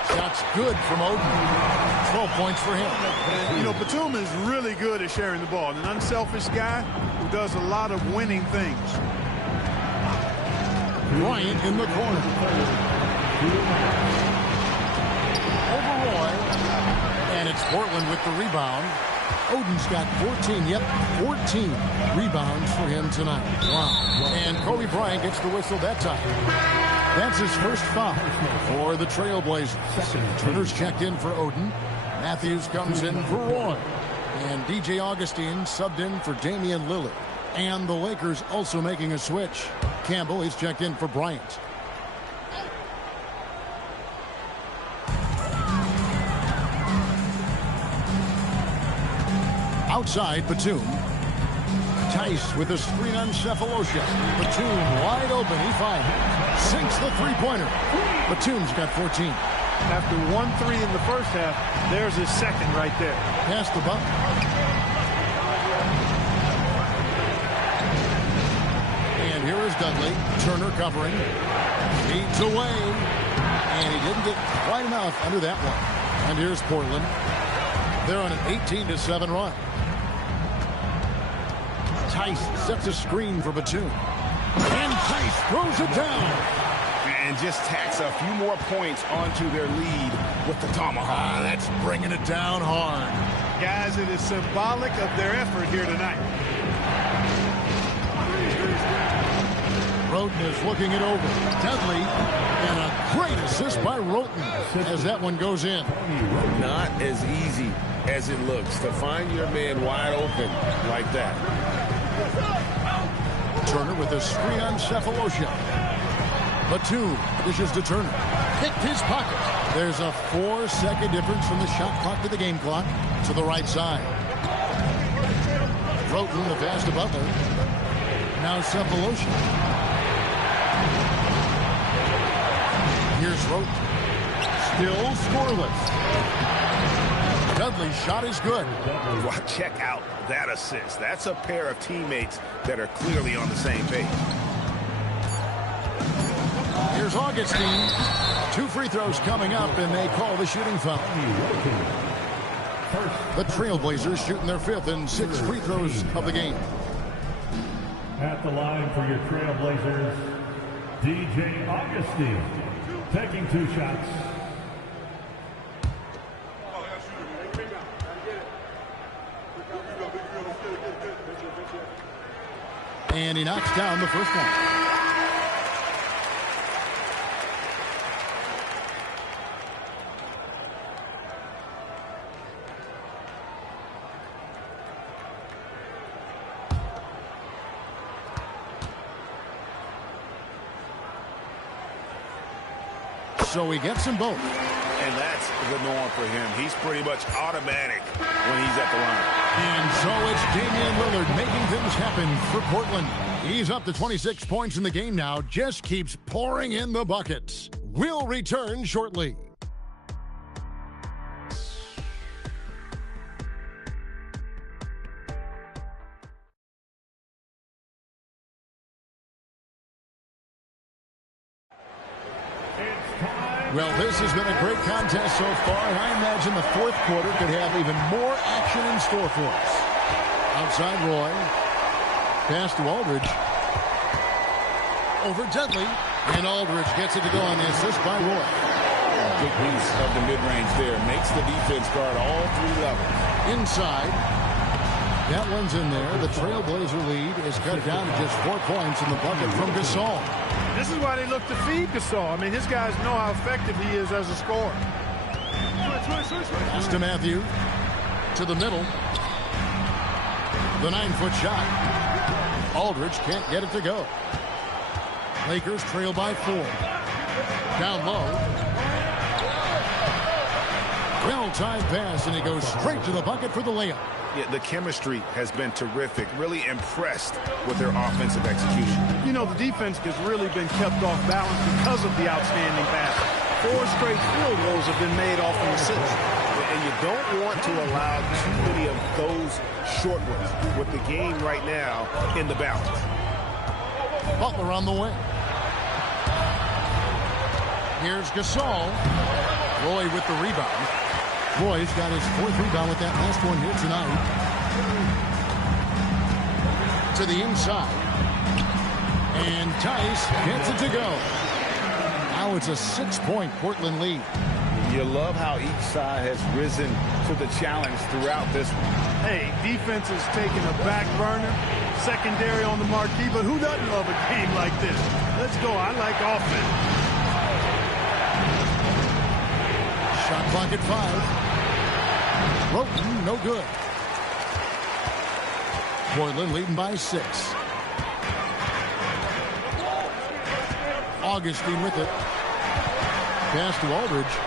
Shots good from Oden. 12 points for him. And, you know, Batum is really good at sharing the ball. An unselfish guy who does a lot of winning things. Bryant in the corner. Over Roy. And it's Portland with the rebound. Oden's got 14, 14 rebounds for him tonight. Wow. And Kobe Bryant gets the whistle that time. That's his first foul for the Trailblazers. Turner's checked in for Oden. Matthews comes in for Roy. And DJ Augustine subbed in for Damian Lillard. And the Lakers also making a switch. Campbell is checked in for Bryant. Outside, Batum. Tice with a screen on Cephalosha. Batum wide open. He finds it. Sinks the three-pointer. Batum's got 14. After 1-3 in the first half, there's his second right there. Pass the buck. And here is Dudley. Turner covering. Feeds away. And he didn't get quite enough under that one. And here's Portland. They're on an 18-7 run. Tice sets a screen for Batum. And Tice throws it down. And just tacks a few more points onto their lead with the tomahawk. That's bringing it down hard. Guys, it is symbolic of their effort here tonight. Roten is looking it over. Dudley, and a great assist by Roten as that one goes in. Not as easy as it looks to find your man wide open like that. Turner with a screen on Cephalosha. Batum dishes to Turner. Picked his pocket. There's a 4-second difference from the shot clock to the game clock to the right side. Roten, the pass to Butler. Now Cephalosha. Here's Roten. Still scoreless. Dudley's shot is good. Well, check out that assist. That's a pair of teammates that are clearly on the same page. Here's Augustine. 2 free throws coming up, and they call the shooting foul. The Trailblazers shooting their 5th and 6th free throws of the game. At the line for your Trailblazers, DJ Augustine, taking 2 shots. And he knocks down the first one. So he gets them both. And that's the norm for him. He's pretty much automatic when he's at the line. And so it's Damian Lillard making things happen for Portland. He's up to 26 points in the game now. Just keeps pouring in the buckets. We'll return shortly. Well, this has been a great contest so far, and I imagine the 4th quarter could have even more action in store for us. Outside Roy. Pass to Aldridge. Over Dudley. And Aldridge gets it to go on the assist by Roy. Good piece of the mid-range there. Makes the defense guard all 3 levels. Inside. That one's in there. The Trailblazer lead is cut down to just 4 points in the bucket from Gasol. This is why they look to feed Gasol. I mean, his guys know how effective he is as a scorer. Pass to Matthews. To the middle. The 9-foot shot. Aldridge can't get it to go. Lakers trail by 4. Down low. Well-timed pass, and he goes straight to the bucket for the layup. Yeah, the chemistry has been terrific. Really impressed with their offensive execution. You know, the defense has really been kept off balance because of the outstanding pass. 4 straight field goals have been made off an assist. And you don't want to allow too many of those short ones with the game right now in the balance. Butler on the wing. Here's Gasol. Roy with the rebound. Roy's got his 4th rebound with that last one here tonight. To the inside. And Tice gets it to go. Now it's a 6-point Portland lead. You love how each side has risen to the challenge throughout this one. Hey, defense is taking a back burner, secondary on the marquee, but who doesn't love a game like this? Let's go. I like offense. Shot clock at 5. Roten, no good. Portland leading by 6. Augustine with it. Pass to Aldridge.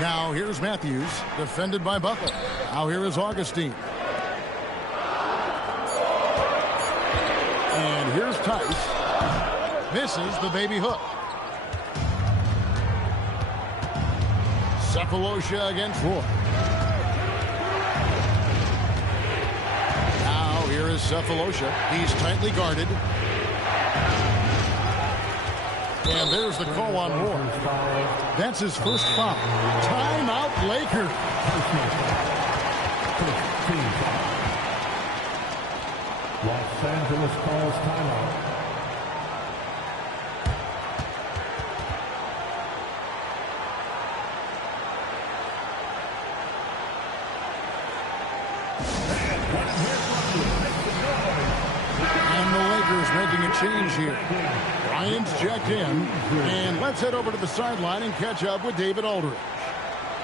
Now here's Matthews, defended by Butler. Now here is Augustine. And here's Tice. Misses the baby hook. Cephalosha against Roy. Now here is Cephalosha. He's tightly guarded. And there's the call on Roy. That's his first foul. Timeout, Lakers. Los Angeles calls timeout. And the Lakers making a change here. Bryant's checked in. And let's head over to the sideline and catch up with David Aldridge.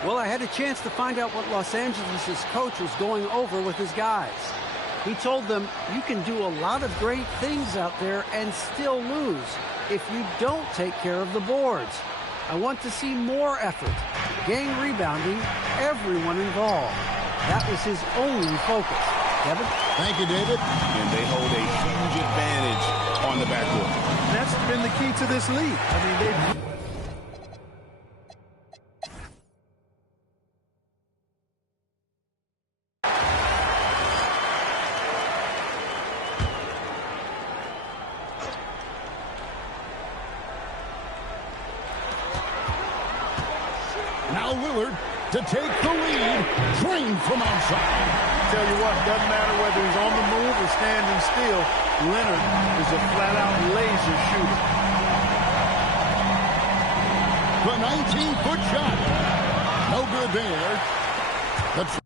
Well, I had a chance to find out what Los Angeles' coach was going over with his guys. He told them, you can do a lot of great things out there and still lose if you don't take care of the boards. I want to see more effort, gang rebounding, everyone involved. That was his only focus. Kevin? Thank you, David. And they hold a huge advantage on the backcourt. That's been the key to this league. I mean, they've... Now Lillard to take the lead. Drained from outside. Tell you what, doesn't matter whether he's on the move or standing still, Leonard is a flat-out laser shooter. The 19-foot shot. No good there. The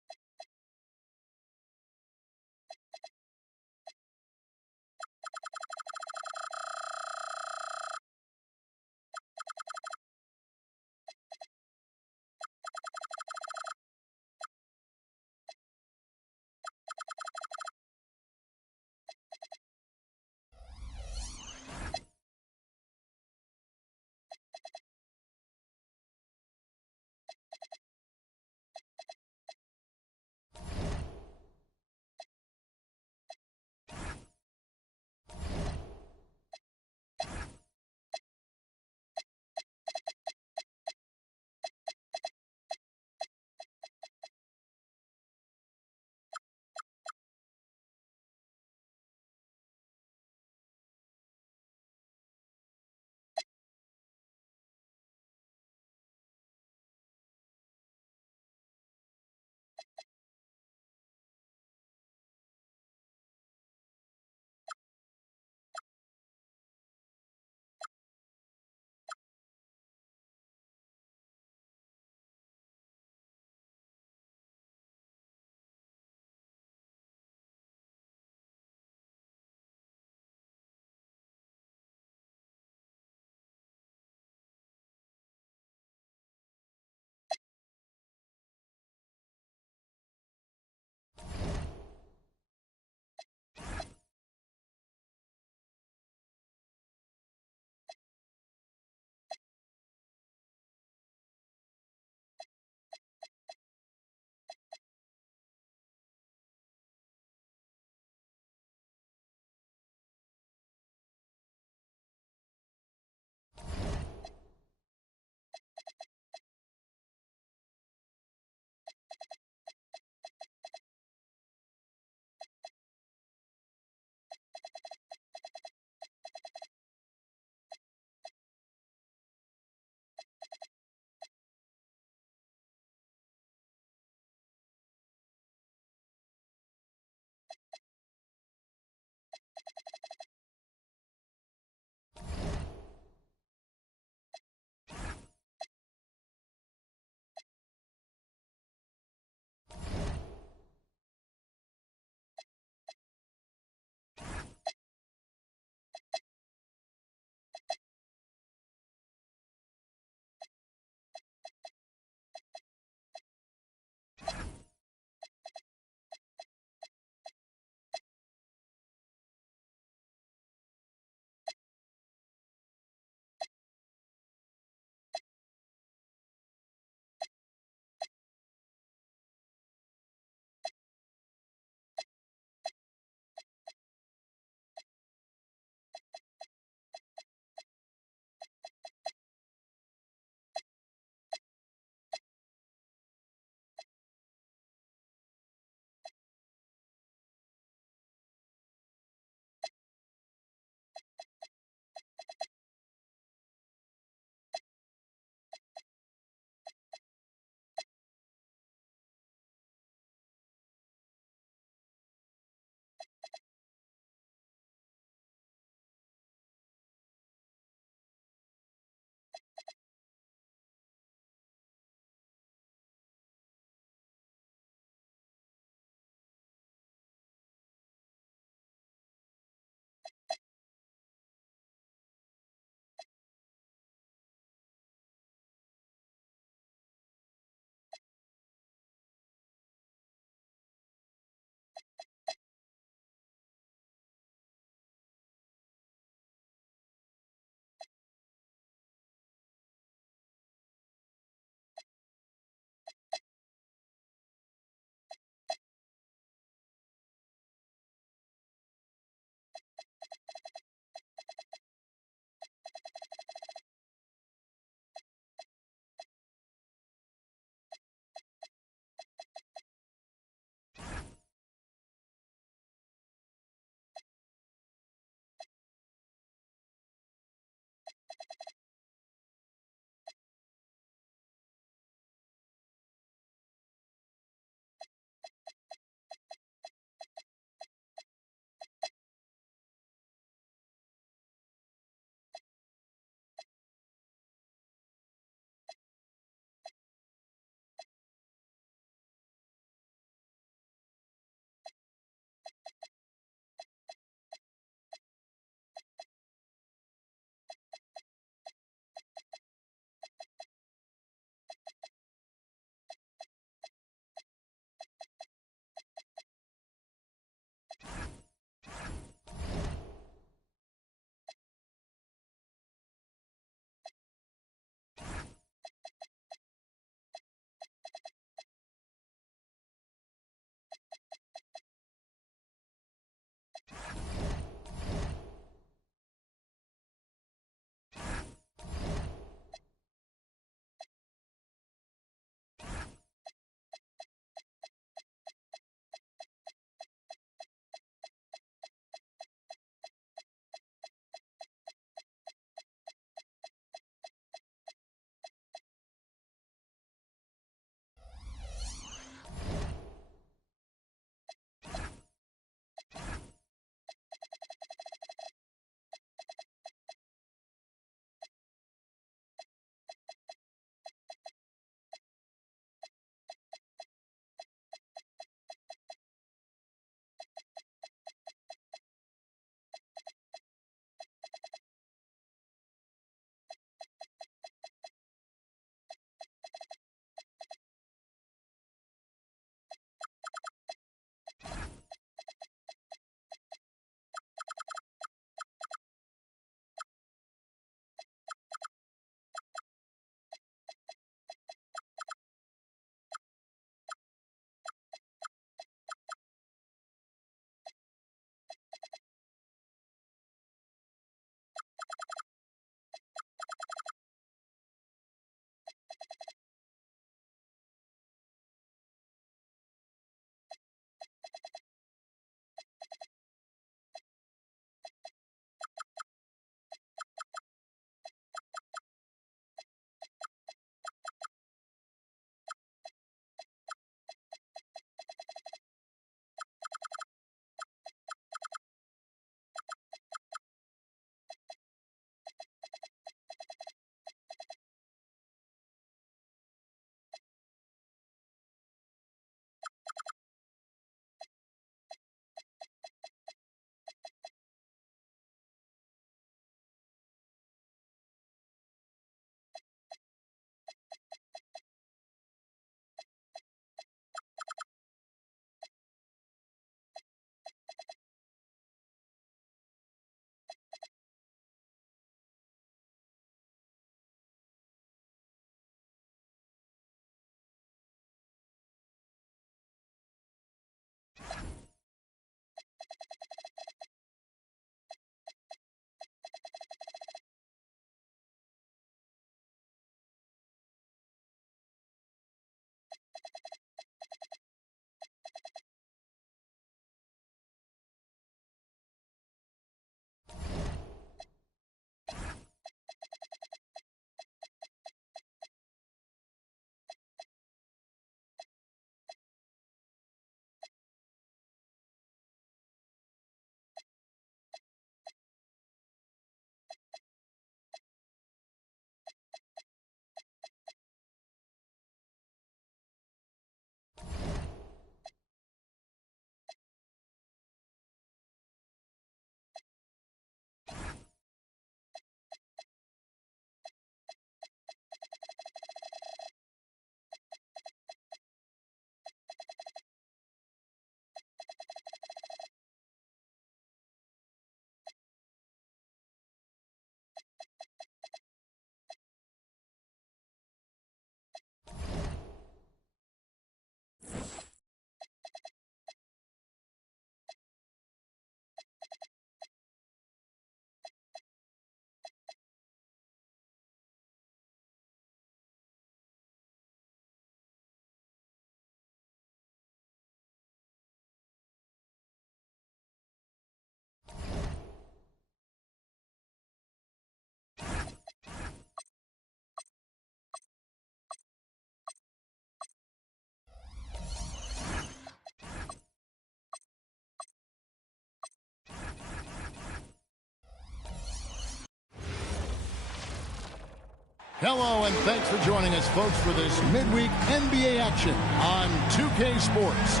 Hello, and thanks for joining us, folks, for this midweek NBA action on 2K Sports.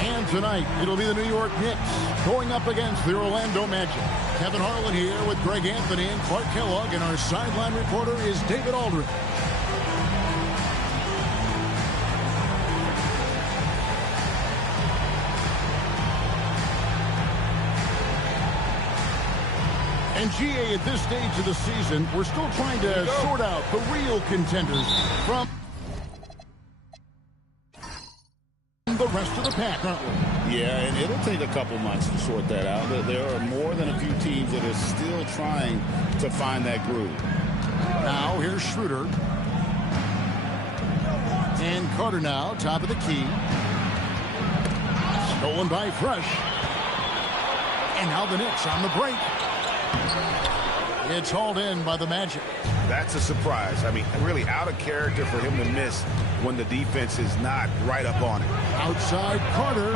And tonight, it'll be the New York Knicks going up against the Orlando Magic. Kevin Harlan here with Greg Anthony and Clark Kellogg, and our sideline reporter is David Aldridge. And GA, at this stage of the season, we're still trying to sort out the real contenders from the rest of the pack, aren't we? Yeah, and it'll take a couple months to sort that out. There are more than a few teams that are still trying to find that groove. Now, here's Schroeder. And Carter now, top of the key. Stolen by Fresh. And now the Knicks on the break. It's hauled in by the Magic. That's a surprise. I mean, really out of character for him to miss when the defense is not right up on it. Outside Carter.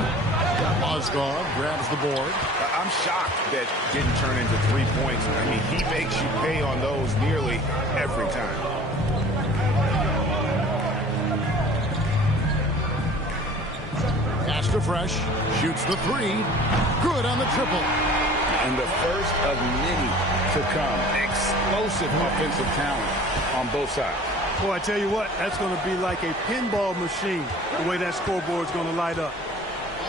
Mozgov grabs the board. I'm shocked that didn't turn into 3 points. I mean, he makes you pay on those nearly every time. Pass to Fresh. Shoots the three. Good on the triple. And the first of many to come. Explosive offensive talent on both sides. Boy, I tell you what, that's going to be like a pinball machine, the way that scoreboard's going to light up.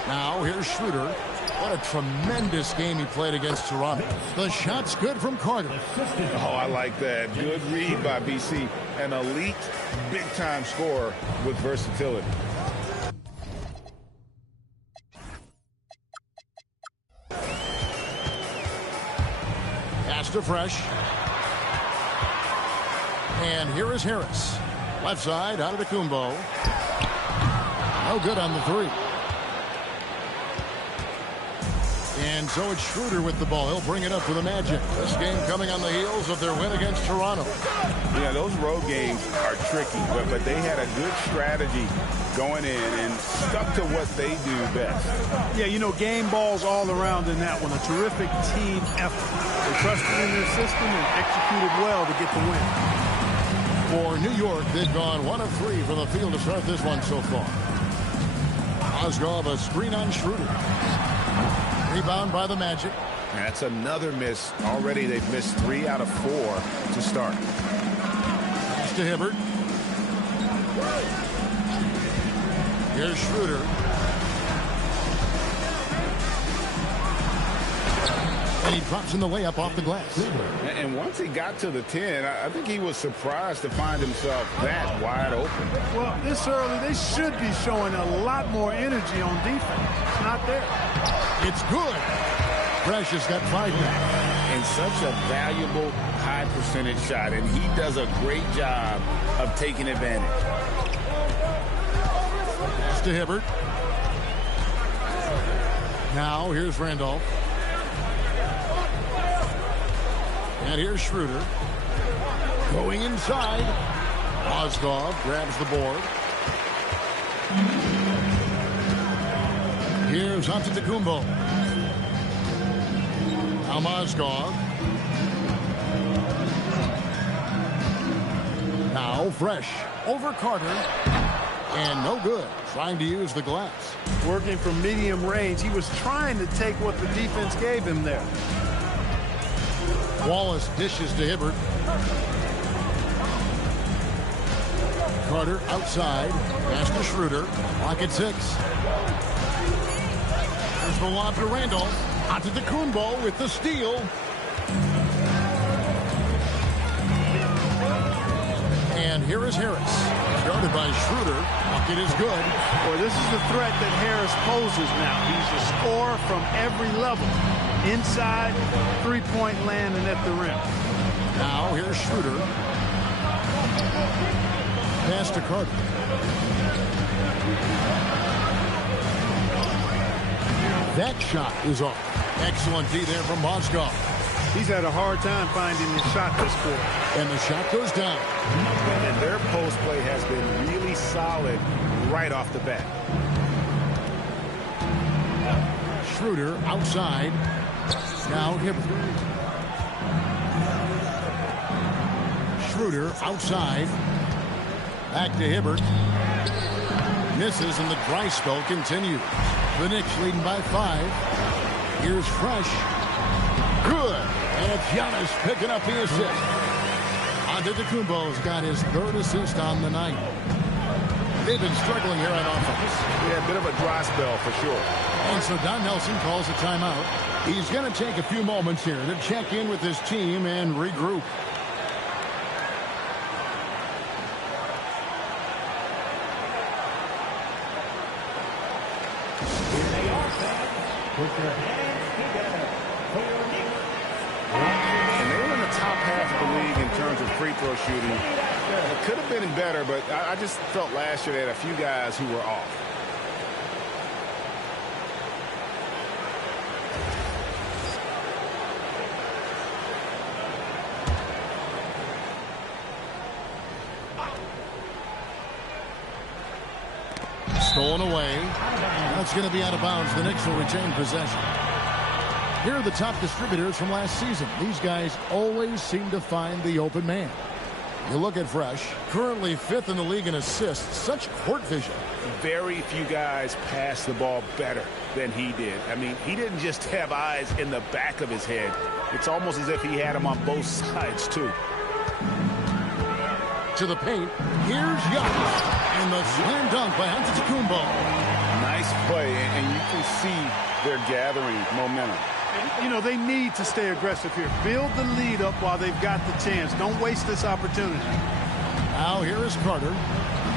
Now, here's Schroeder. What a tremendous game he played against Toronto. The shot's good from Carter. Oh, I like that. Good read by BC. An elite, big-time scorer with versatility. To Fresh. And here is Harris. Left side, out of the Kumbo. No good on the three. And so it's Schroeder with the ball. He'll bring it up for the Magic. This game coming on the heels of their win against Toronto. Yeah, those road games are tricky, but they had a good strategy going in and stuck to what they do best. Yeah, you know, game balls all around in that one. A terrific team effort. They trusted in their system and executed well to get the win. For New York, they've gone 1 of 3 from the field to start this one so far. Mozgov, a screen on Schroeder. Rebound by the Magic. That's another miss. Already they've missed 3 out of 4 to start. Pass to Hibbert. Here's Schroeder. And he drops in the layup off the glass. And once he got to the 10, I think he was surprised to find himself that wide open. Well, this early, they should be showing a lot more energy on defense. It's not there. It's good. Fresh has got 5 now. And such a valuable high percentage shot, and he does a great job of taking advantage. Pass to Hibbert. Now here's Randolph. And here's Schroeder. Going inside. Mozgov grabs the board. Here's Antetokounmpo. Now Mozgov. Now Fresh. Over Carter. And no good. Trying to use the glass. Working from medium range. He was trying to take what the defense gave him there. Wallace dishes to Hibbert. Carter outside. Pass to Schroeder. Clock at 6. There's the lob to Randolph. Antetokounmpo with the steal. And here is Harris. Guarded by Schroeder. Bucket is good. Boy, this is the threat that Harris poses now. He's a scorer from every level. Inside, three-point land, and at the rim. Now here's Schroeder. Pass to Carter. That shot is off. Excellent D there from Mozgov. He's had a hard time finding his shot this quarter. And the shot goes down. And their post play has been really solid right off the bat. Schroeder outside. Now Hibbert. Schroeder outside. Back to Hibbert. Misses, and the dry spell continues. The Knicks leading by 5. Here's Fresh. Good. And it's Giannis picking up the assist. Antetokounmpo's got his 3rd assist on the night. They've been struggling here on offense. Yeah, a bit of a dry spell for sure. And so Don Nelson calls a timeout. He's going to take a few moments here to check in with his team and regroup. Put your hands together for your Knicks. And they were in the top half of the league in terms of free throw shooting. It could have been better, but I just felt last year they had a few guys who were off. Stolen away. That's going to be out of bounds. The Knicks will retain possession. Here are the top distributors from last season. These guys always seem to find the open man. You look at Fresh, currently 5th in the league in assists. Such court vision. Very few guys pass the ball better than he did. I mean, he didn't just have eyes in the back of his head. It's almost as if he had them on both sides, too. To the paint. Here's Giannis. And the slam dunk by Antetokounmpo. Nice play, and you can see they're gathering momentum. You know, they need to stay aggressive here. Build the lead up while they've got the chance. Don't waste this opportunity. Now here is Carter.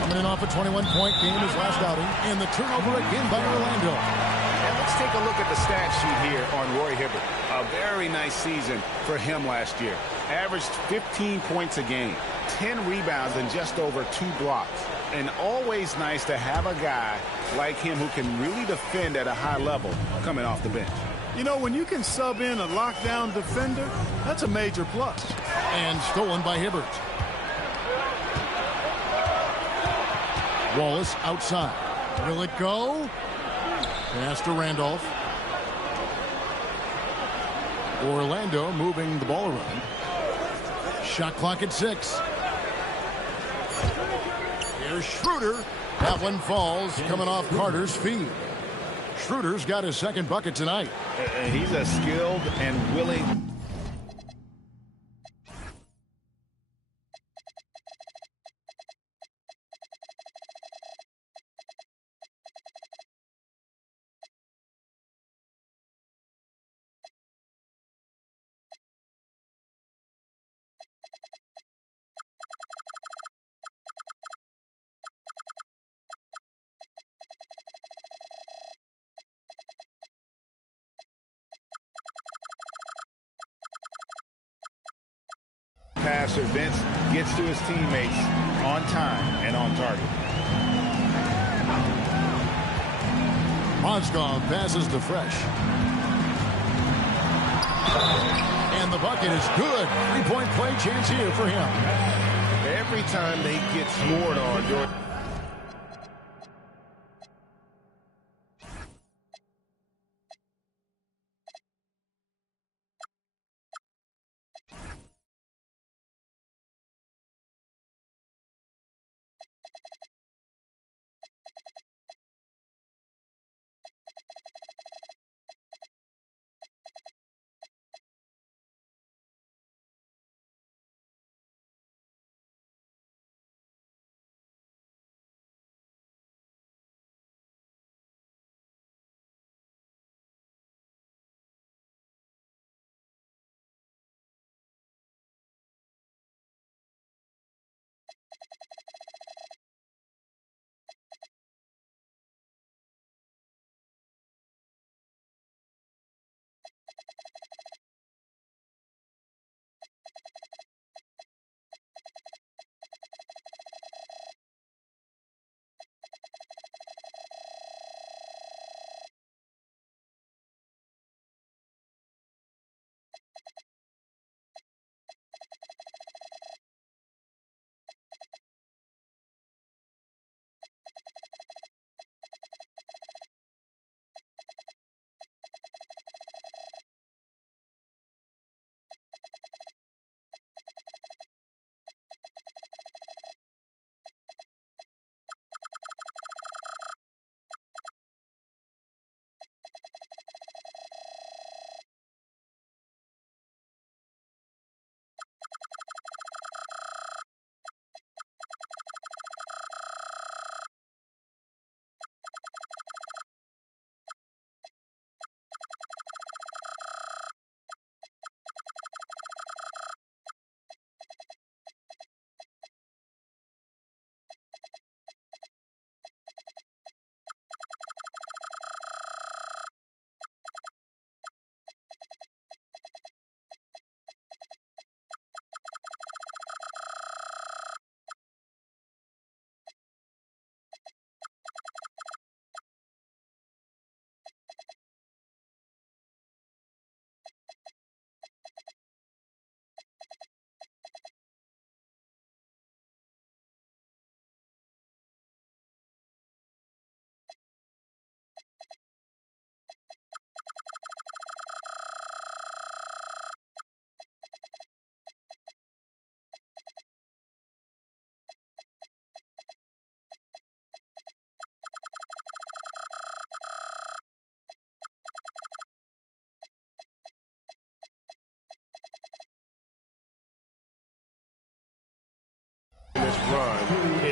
Coming in off a 21-point game his last outing. And the turnover again by Orlando. And let's take a look at the stat sheet here on Roy Hibbert. A very nice season for him last year. Averaged 15 points a game, 10 rebounds, and just over 2 blocks. And always nice to have a guy like him who can really defend at a high level coming off the bench. You know, when you can sub in a lockdown defender, that's a major plus. And stolen by Hibbert. Wallace outside. Will it go? Pass to Randolph. Orlando moving the ball around. Shot clock at 6. Here's Schroeder. That one falls, coming off Carter's feet. Schroeder's got his 2nd bucket tonight. And he's a skilled and willing passer. Vince gets to his teammates on time and on target. Mozgov passes to Fresh. And the bucket is good. 3-point play chance here for him. Every time they get scored on during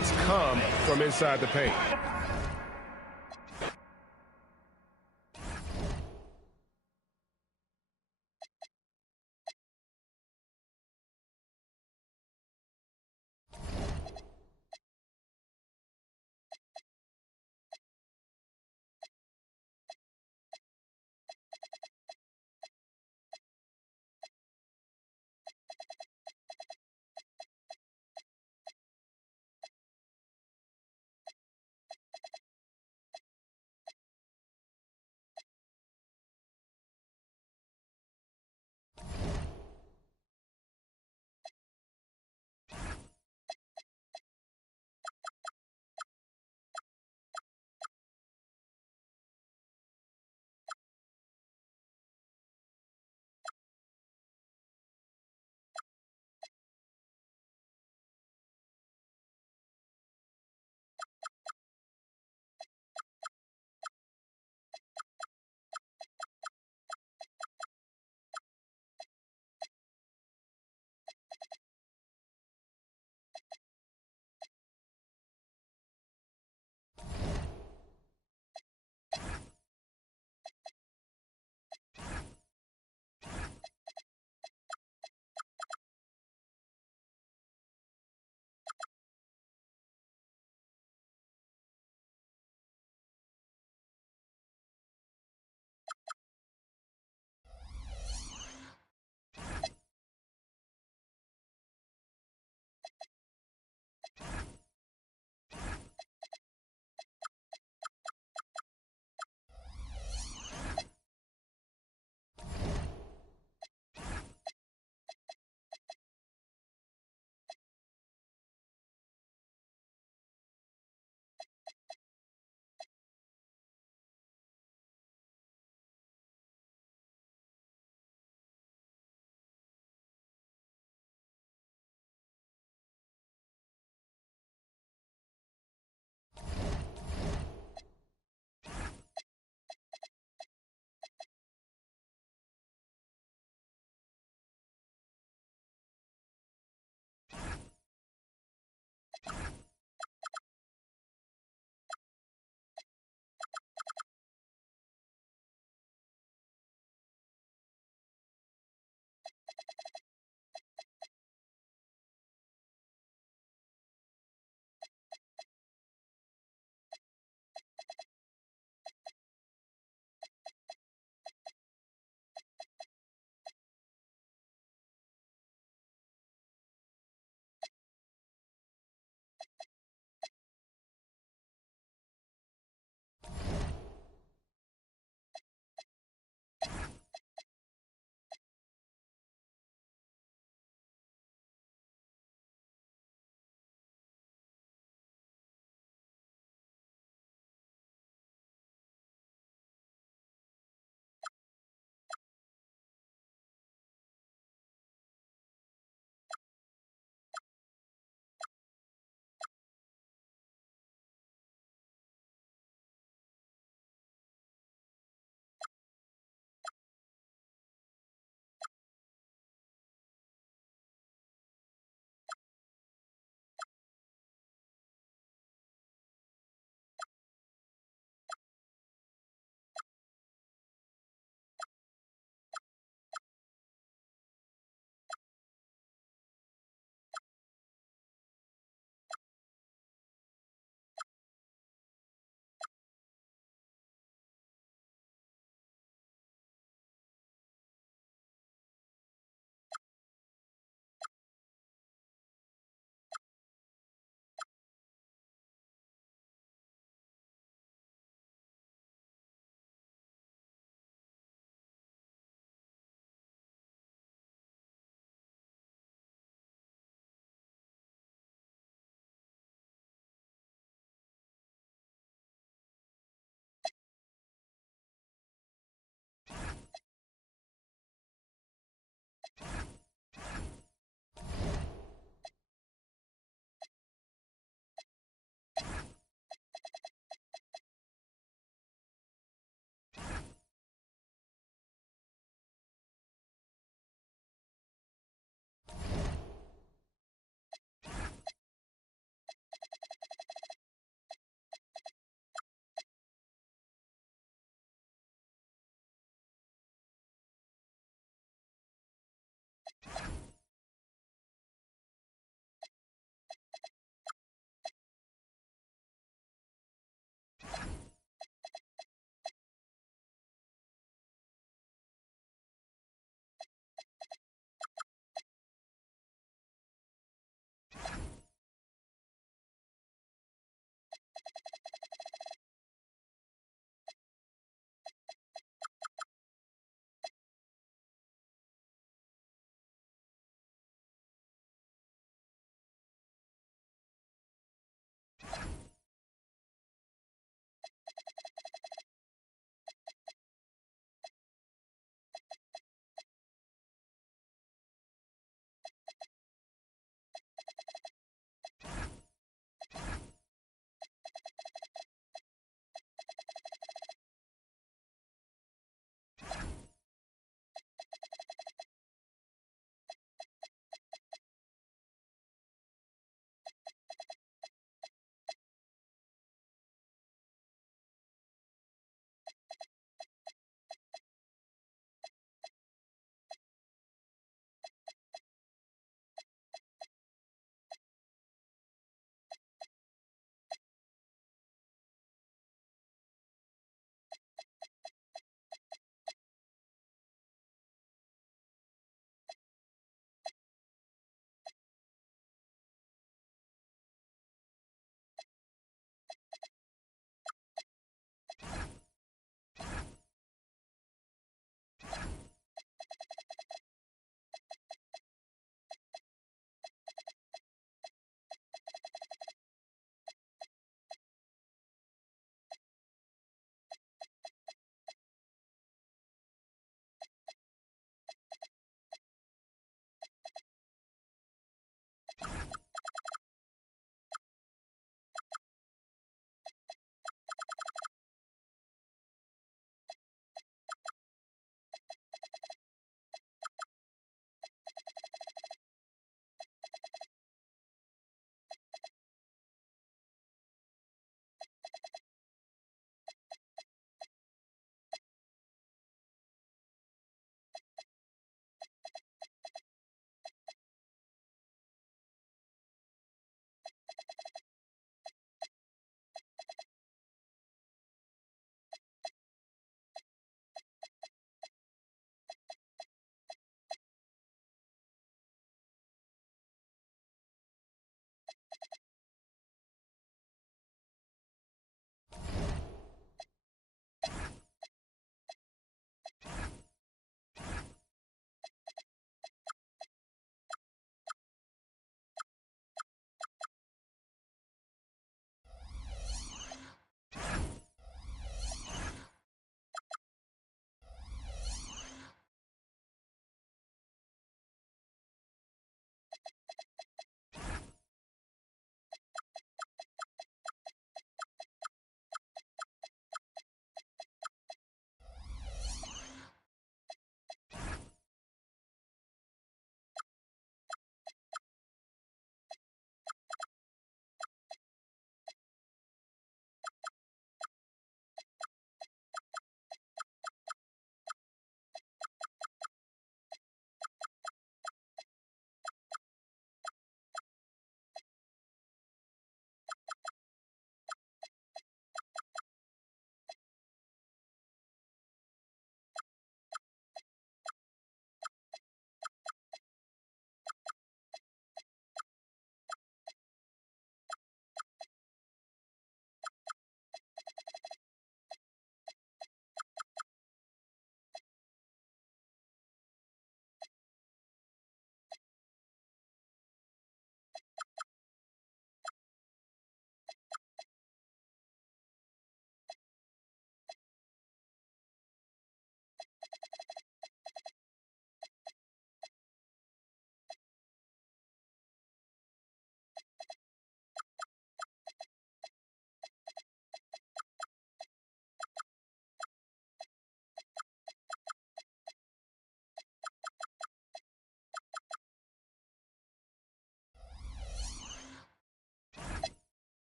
it's come from inside the paint.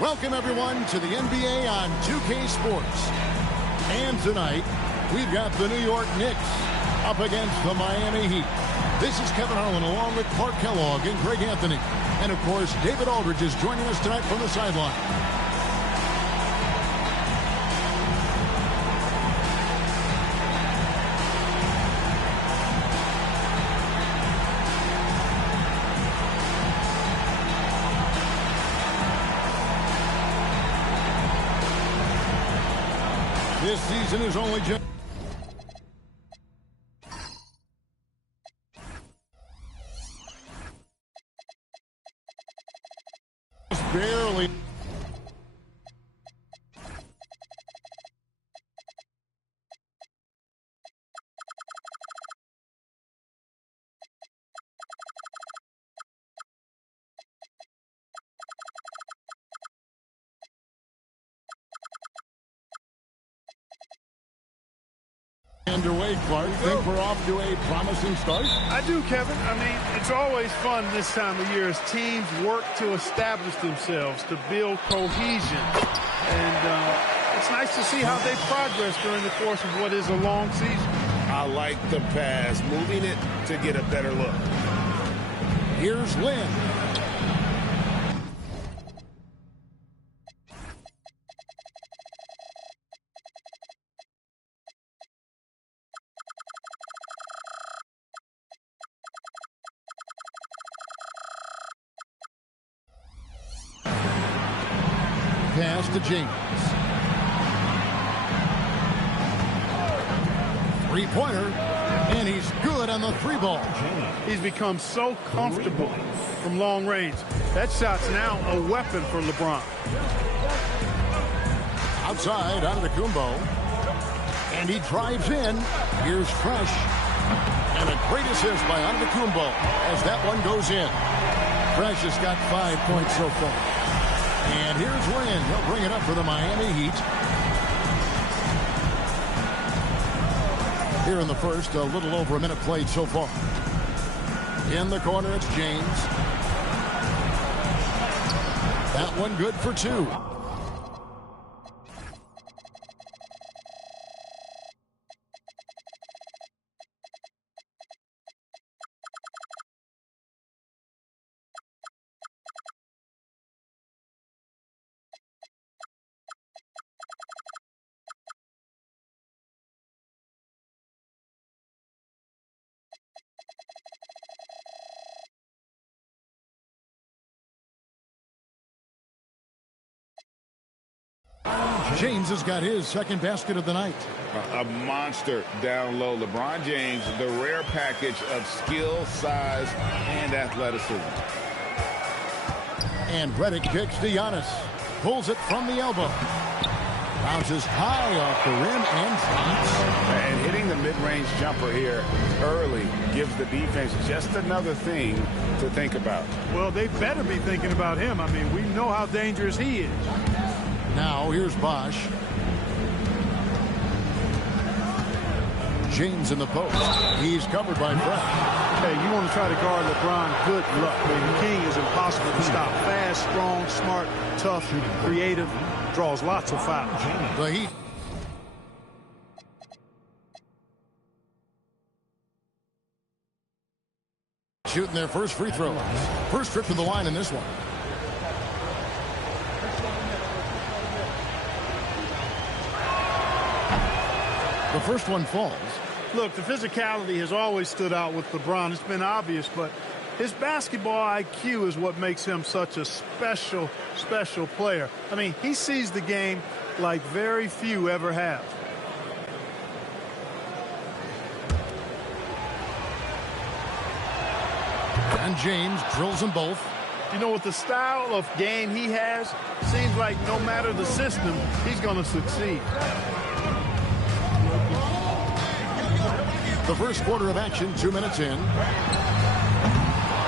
Welcome, everyone, to the NBA on 2K Sports. And tonight, we've got the New York Knicks up against the Miami Heat. This is Kevin Harlan along with Clark Kellogg and Greg Anthony. And, of course, David Aldridge is joining us tonight from the sideline. This season is only just barely. Underway, Clark. Think we're off to a promising start? I do, Kevin. I mean, it's always fun this time of year as teams work to establish themselves, to build cohesion. And it's nice to see how they progress during the course of what is a long season. I like the pass, moving it to get a better look. Here's Lynn. Pass to James. Three-pointer, and he's good on the three ball. He's become so comfortable from long range. That shot's now a weapon for LeBron. Outside, Antetokounmpo. And he drives in. Here's Fresh. And a great assist by Antetokounmpo as that one goes in. Fresh has got 5 points so far. And here's Lynn. He'll bring it up for the Miami Heat. Here in the first, a little over a minute played so far. In the corner, it's James. That one good for two. James has got his second basket of the night. A monster down low. LeBron James, the rare package of skill, size, and athleticism. And Redick kicks to Giannis. Pulls it from the elbow. Bounces high off the rim and drops. And hitting the mid-range jumper here early gives the defense just another thing to think about. Well, they better be thinking about him. I mean, we know how dangerous he is. Now here's Bosch. James in the post. He's covered by Fresh. Hey, you want to try to guard LeBron, good luck. The King is impossible to stop. Fast, strong, smart, tough, creative, draws lots of fouls. The Heat. Shooting their first free throw. First trip to the line in this one. The first one falls. Look, the physicality has always stood out with LeBron. It's been obvious, but his basketball IQ is what makes him such a special player. I mean, he sees the game like very few ever have. And James drills them both. You know, with the style of game he has, seems like no matter the system, he's going to succeed. The first quarter of action, 2 minutes in.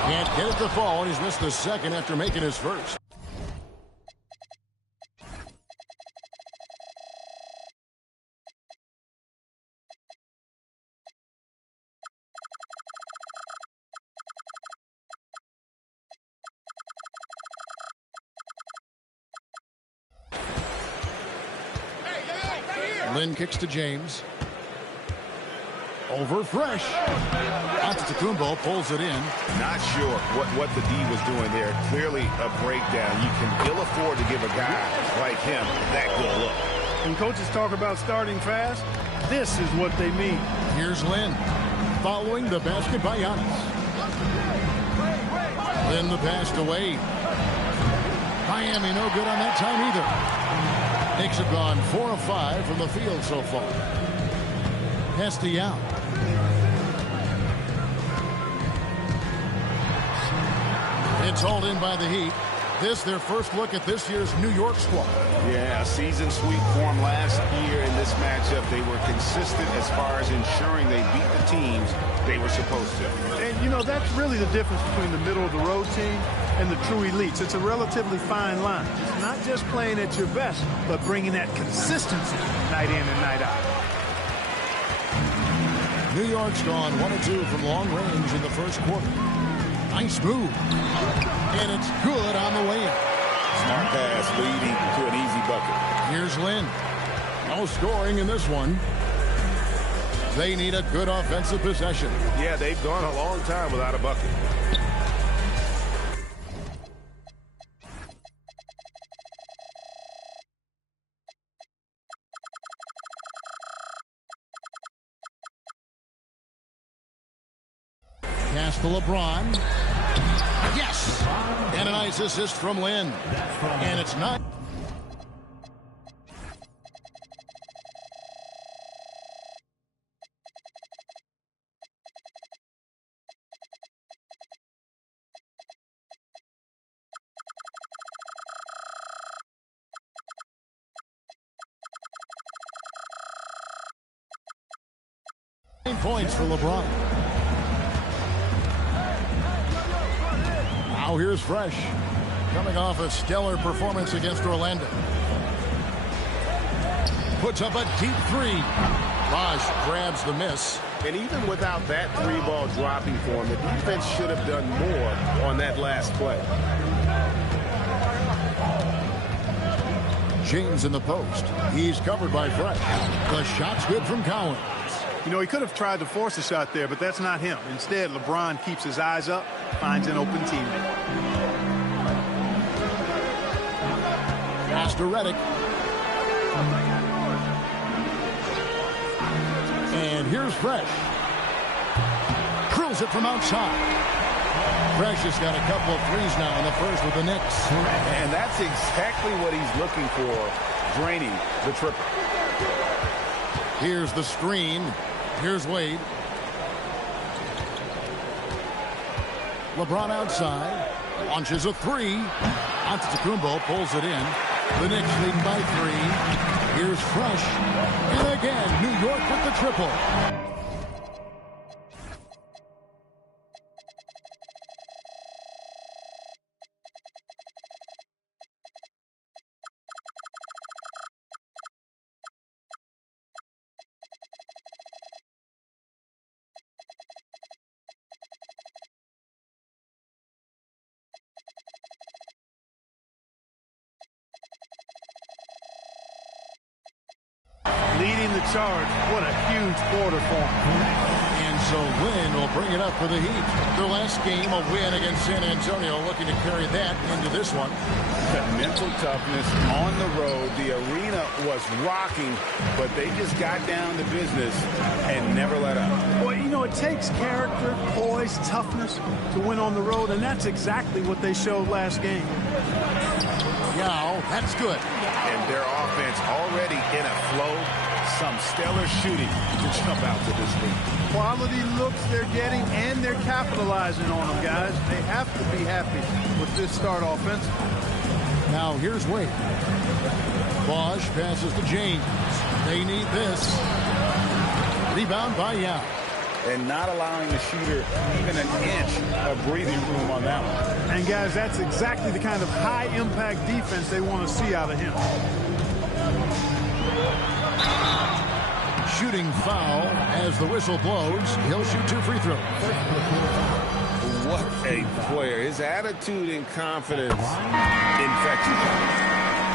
Can't get it to fall, and he's missed the second after making his first. Lynn kicks to James. Over Fresh. Antetokounmpo pulls it in. Not sure what the D was doing there. Clearly a breakdown. You can ill afford to give a guy like him that good look. When coaches talk about starting fast, this is what they mean. Here's Lynn. Following the basket by Giannis. Lynn the pass to Wade. Miami no good on that time either. Knicks have gone 4 of 5 from the field so far. Hesty out. It's hauled in by the Heat. This their first look at this year's New York squad. Yeah, a season sweep form last year in this matchup. They were consistent as far as ensuring they beat the teams they were supposed to. And, you know, that's really the difference between the middle-of-the-road team and the true elites. It's a relatively fine line. It's not just playing at your best, but bringing that consistency night in and night out. New York's gone 1 of 2 from long range in the first quarter. Nice move. And it's good on the way in. Smart pass leading to an easy bucket. Here's Lynn. No scoring in this one. They need a good offensive possession. Yeah, they've gone a long time without a bucket. Pass to LeBron. Yes! And a nice assist from Lynn. And it's not. Points for LeBron. Now here's Fresh, coming off a stellar performance against Orlando. Puts up a deep three. Bosh grabs the miss. And even without that 3-ball dropping for him, the defense should have done more on that last play. James in the post. He's covered by Fresh. The shot's good from Cowan. You know, he could have tried to force a shot there, but that's not him. Instead, LeBron keeps his eyes up, finds an open teammate. Pass to Redick. And here's Fresh. Drills it from outside. Fresh has got a couple of threes now in the first with the Knicks. And that's exactly what he's looking for, draining the triple. Here's the screen. Here's Wade. LeBron outside. Launches a three. Antetokounmpo pulls it in. The Knicks lead by 3. Here's Fresh. And again, New York with the triple. Leading the charge. What a huge quarter for him. And so Lynn will bring it up for the Heat. Their last game, a win against San Antonio, looking to carry that into this one. Mental toughness on the road. The arena was rocking, but they just got down to business and never let up. Well, you know, it takes character, poise, toughness to win on the road, and that's exactly what they showed last game. Now, that's good. And their offense already in a flow. Some stellar shooting to jump out to this lead. Quality looks they're getting, and they're capitalizing on them, guys. They have to be happy with this start offensively. Now here's Wade. Bosh passes to James. They need this. Rebound by Yao. And not allowing the shooter even an inch of breathing room on that one. And, guys, that's exactly the kind of high-impact defense they want to see out of him. Shooting foul as the whistle blows. He'll shoot 2 free throws. What a player. His attitude and confidence infectious.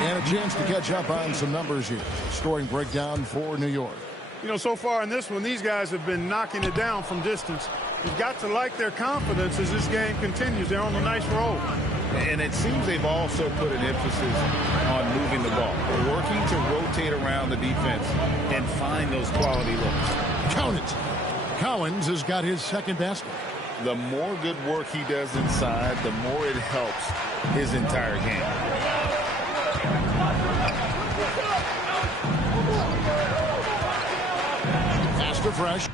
And a chance to catch up on some numbers here. Scoring breakdown for New York. You know, so far in this one, these guys have been knocking it down from distance. You've got to like their confidence as this game continues. They're on a nice roll. And it seems they've also put an emphasis on moving the ball, working to rotate around the defense and find those quality looks. Count it. Cowens has got his second basket. The more good work he does inside, the more it helps his entire game. Pass to Fresh.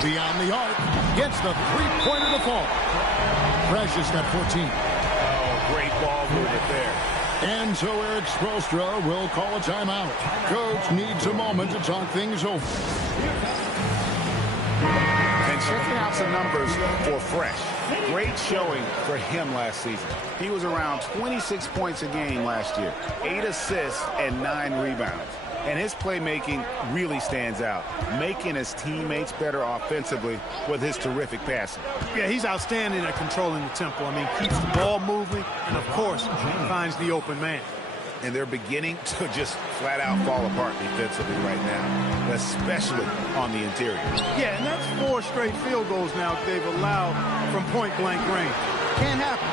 Beyond the arc, gets the three-pointer to fall. Fresh has got 14. Oh, great ball movement there. And so Eric Spoelstra will call a timeout. Coach needs a moment to talk things over. And checking out some numbers for Fresh. Great showing for him last season. He was around 26 points a game last year, 8 assists and 9 rebounds. And his playmaking really stands out, making his teammates better offensively with his terrific passing. Yeah, he's outstanding at controlling the tempo. I mean, keeps the ball moving, and, of course, finds the open man. And they're beginning to just flat out fall apart defensively right now, especially on the interior. Yeah, and that's 4 straight field goals now they've allowed from point-blank range. Can't happen.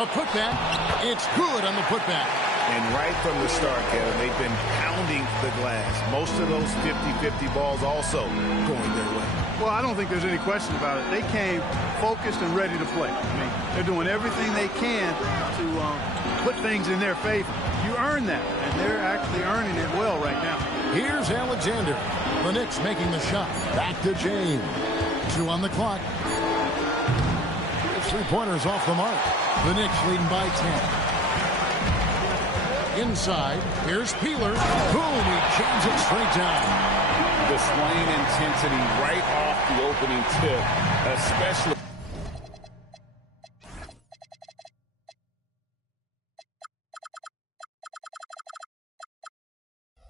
A putback. It's good on the putback. And right from the start, Kevin, they've been pounding the glass. Most of those 50-50 balls also going their way. Well, I don't think there's any question about it. They came focused and ready to play. I mean, they're doing everything they can to put things in their favor. You earn that, and they're actually earning it well right now. Here's Alexander. The Knicks making the shot. Back to James. 2 on the clock. The three-pointers off the mark. The Knicks leading by 10. Inside, here's Peeler. Boom, he jams it straight down. Displaying intensity right off the opening tip, especially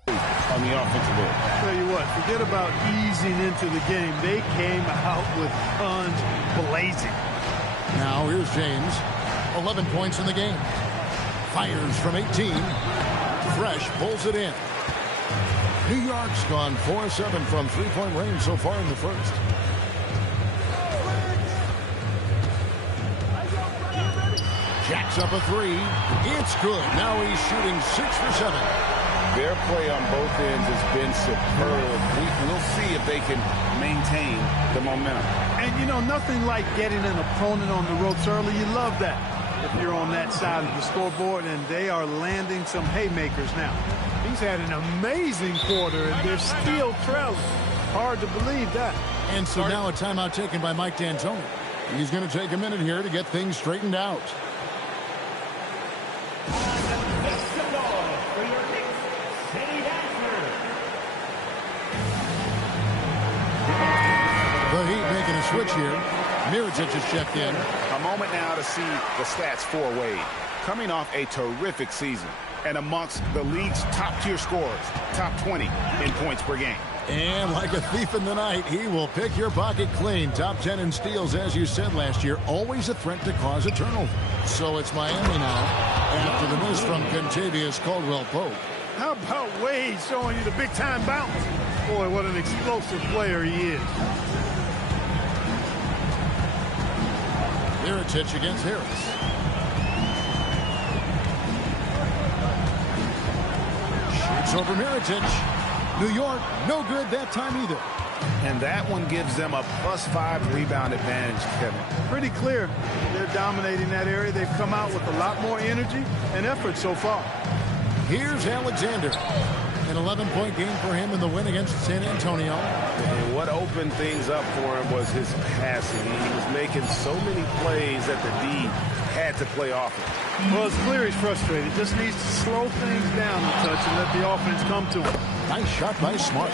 on the offensive end. Tell you what, forget about easing into the game. They came out with guns blazing. Now here's James. 11 points in the game. Fires from 18. Fresh pulls it in. New York's gone 4-7 from three-point range so far in the first. Jacks up a 3. It's good. Now he's shooting 6 for 7. Their play on both ends has been superb. We'll see if they can maintain the momentum. And, you know, nothing like getting an opponent on the ropes early. You love that if you're on that side of the scoreboard, and they are landing some haymakers now. He's had an amazing quarter, and they're still trailing. Hard to believe that. And so now a timeout taken by Mike D'Antoni. He's going to take a minute here to get things straightened out. The Heat making a switch here. Mirotic has checked in. A moment now to see the stats for Wade. Coming off a terrific season and amongst the league's top-tier scorers, top 20 in points per game. And like a thief in the night, he will pick your pocket clean. Top 10 in steals, as you said last year, always a threat to cause a turnover. So it's Miami now after the miss from Kentavious Caldwell-Pope. How about Wade showing you the big-time bounce? Boy, what an explosive player he is. Mirotic against Harris. Shoots over Mirotic. New York, no good that time either. And that one gives them a +5 rebound advantage, Kevin. Pretty clear. They're dominating that area. They've come out with a lot more energy and effort so far. Here's Alexander. An 11-point game for him in the win against San Antonio. And what opened things up for him was his passing. He was making so many plays that the D had to play off him. Well, it's clear he's frustrated. Just needs to slow things down a touch and let the offense come to him. Nice shot by Smart.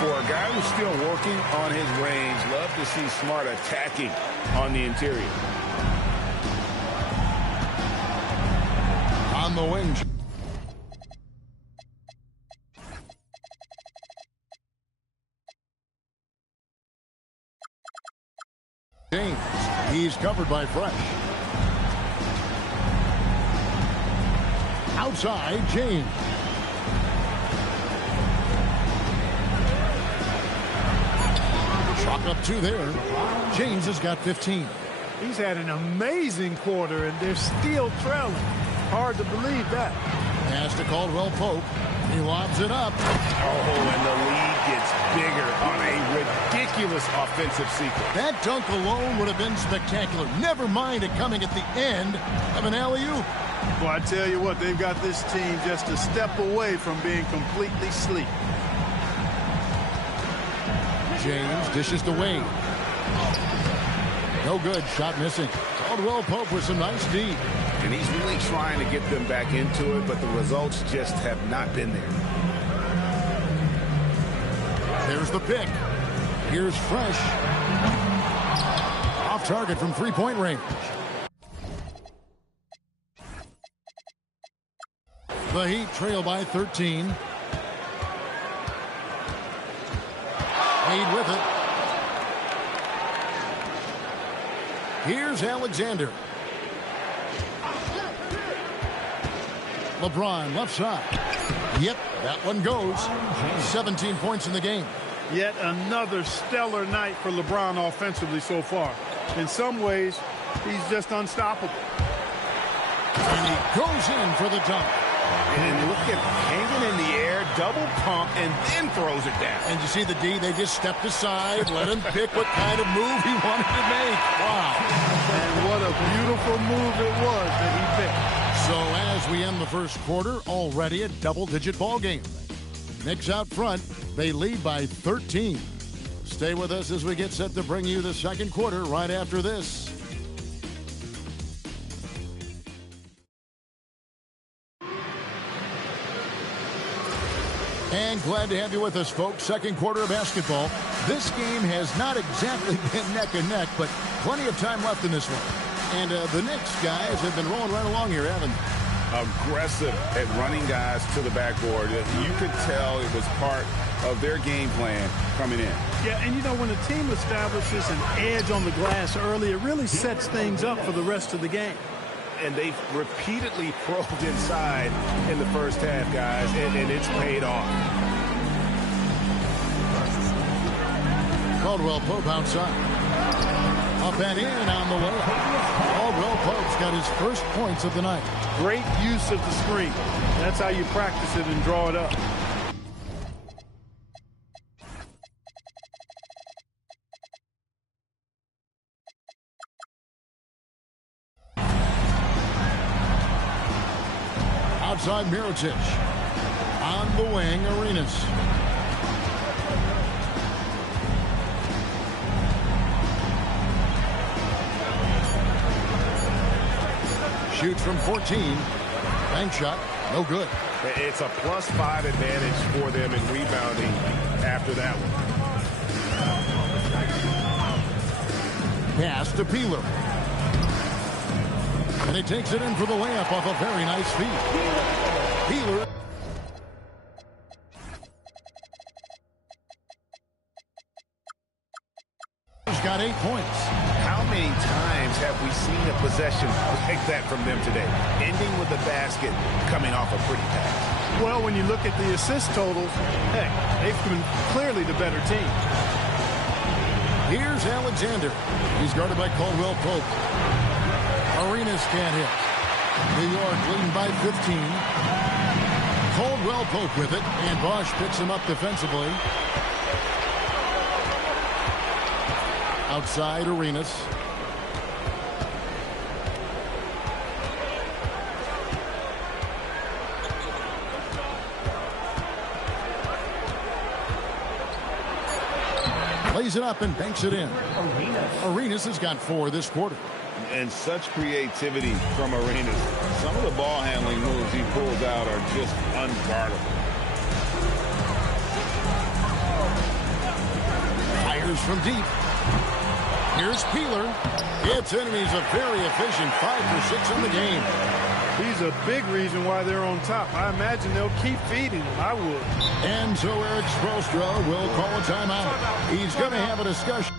For a guy who's still working on his range, love to see Smart attacking on the interior. On the wing. James. He's covered by Fresh. Outside, James. Chalk up 2 there. James has got 15. He's had an amazing quarter, and they're still trailing. Hard to believe that. Pass to Caldwell Pope. He lobs it up. Oh, and the lead gets bigger on a ridiculous offensive sequence. That dunk alone would have been spectacular. Never mind it coming at the end of an alley-oop. Well, I tell you what, they've got this team just a step away from being completely asleep. James dishes to Wade. No good. Shot missing. Caldwell Pope with some nice D. And he's really trying to get them back into it, but the results just have not been there. There's the pick. Here's Fresh. Off target from three-point range. The Heat trail by 13. Wade with it. Here's Alexander. LeBron left side. Yep, that one goes. 17 points in the game. Yet another stellar night for LeBron offensively so far. In some ways, he's just unstoppable. And he goes in for the dunk. And look at hanging in the air, double pump, and then throws it down. And you see the D, they just stepped aside, let him pick what kind of move he wanted to make. Wow. And what a beautiful move it was that he picked. So as we end the first quarter, already a double-digit ball game. Knicks out front, they lead by 13. Stay with us as we get set to bring you the second quarter right after this. And glad to have you with us, folks. Second quarter of basketball. This game has not exactly been neck and neck, but plenty of time left in this one. And the Knicks guys have been rolling right along here, haven't they? Aggressive at running guys to the backboard. You could tell it was part of their game plan coming in. Yeah, and you know, when a team establishes an edge on the glass early, it really sets things up for the rest of the game. And they've repeatedly probed inside in the first half, guys, and it's paid off. Caldwell Pope outside. Up and in on the way. Caldwell Pope's got his first points of the night. Great use of the screen. That's how you practice it and draw it up. Outside Mirotic. On the wing, Arenas. Shoots from 14. Bank shot. No good. It's a +5 advantage for them in rebounding after that one. Pass to Peeler. And he takes it in for the layup off a very nice feed. Peeler. He's got 8 points. How many times have we seen a possession like that from them today? Ending with a basket, coming off a pretty pass. Well, when you look at the assist totals, heck, they've been clearly the better team. Here's Alexander. He's guarded by Caldwell Pope. Arenas can't hit. New York leading by 15. Caldwell Pope with it, and Bosch picks him up defensively. Outside Arenas. Lays it up and banks it in. Arenas has got 4 this quarter. And such creativity from Arenas. Some of the ball handling moves he pulls out are just unguardable. Fires from deep. Here's Peeler. It's in, and he's a very efficient 5 for 6 in the game. He's a big reason why they're on top. I imagine they'll keep feeding him. I would. And so Eric Spoelstra will call a timeout. He's going to have a discussion.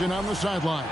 On the sideline.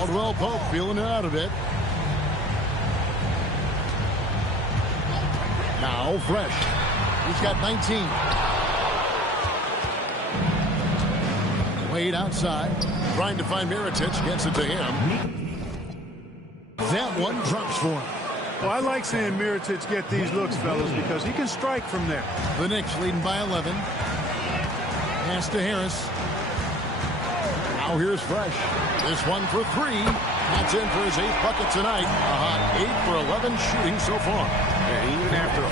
Caldwell Pope feeling it out a bit. Now Fresh. He's got 19. Wade outside. Trying to find Miritich. Gets it to him. That one drops for him. Well, I like seeing Miritich get these looks, fellas, because he can strike from there. The Knicks leading by 11. Pass to Harris. Now here's Fresh. This one for three. That's in for his 8th bucket tonight. A hot 8 for 11 shooting so far. Yeah, even after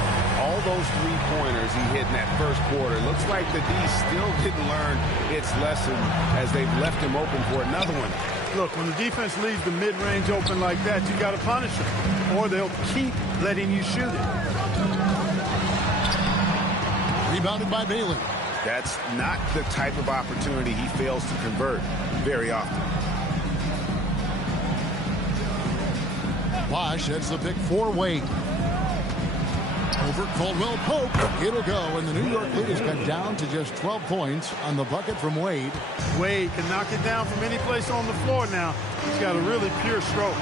all those three-pointers he hit in that first quarter, looks like the D still didn't learn its lesson as they've left him open for another one. Look, when the defense leaves the mid-range open like that, you got to punish them, or they'll keep letting you shoot it. Rebounded by Bailey. That's not the type of opportunity he fails to convert very often. Bosch, that's the pick for Wade. Over Caldwell Pope. It'll go, and the New York lead has cut down to just 12 points on the bucket from Wade. Wade can knock it down from any place on the floor now. He's got a really pure stroke.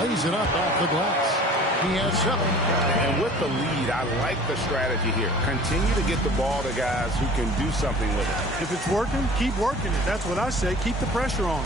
Lays it up off the glass. He has 7. And with the lead, I like the strategy here. Continue to get the ball to guys who can do something with it. If it's working, keep working it. That's what I say. Keep the pressure on.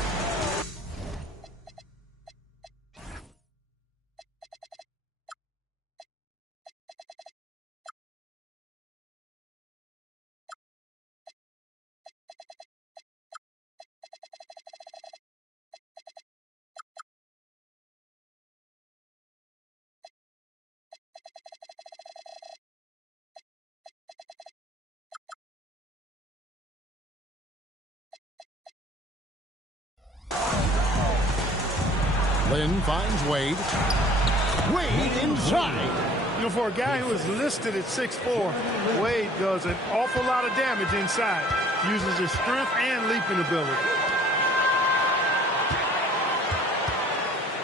Lynn finds Wade. Wade inside. You know, for a guy who is listed at 6'4", Wade does an awful lot of damage inside. Uses his strength and leaping ability.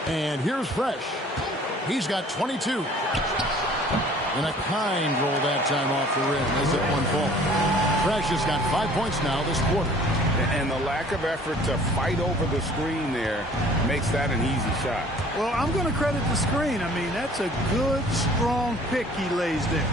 And here's Fresh. He's got 22. And a kind roll that time off the rim as it one fall. Fresh has got 5 points now this quarter. And the lack of effort to fight over the screen there makes that an easy shot. Well, I'm going to credit the screen. I mean, that's a good, strong pick he lays there.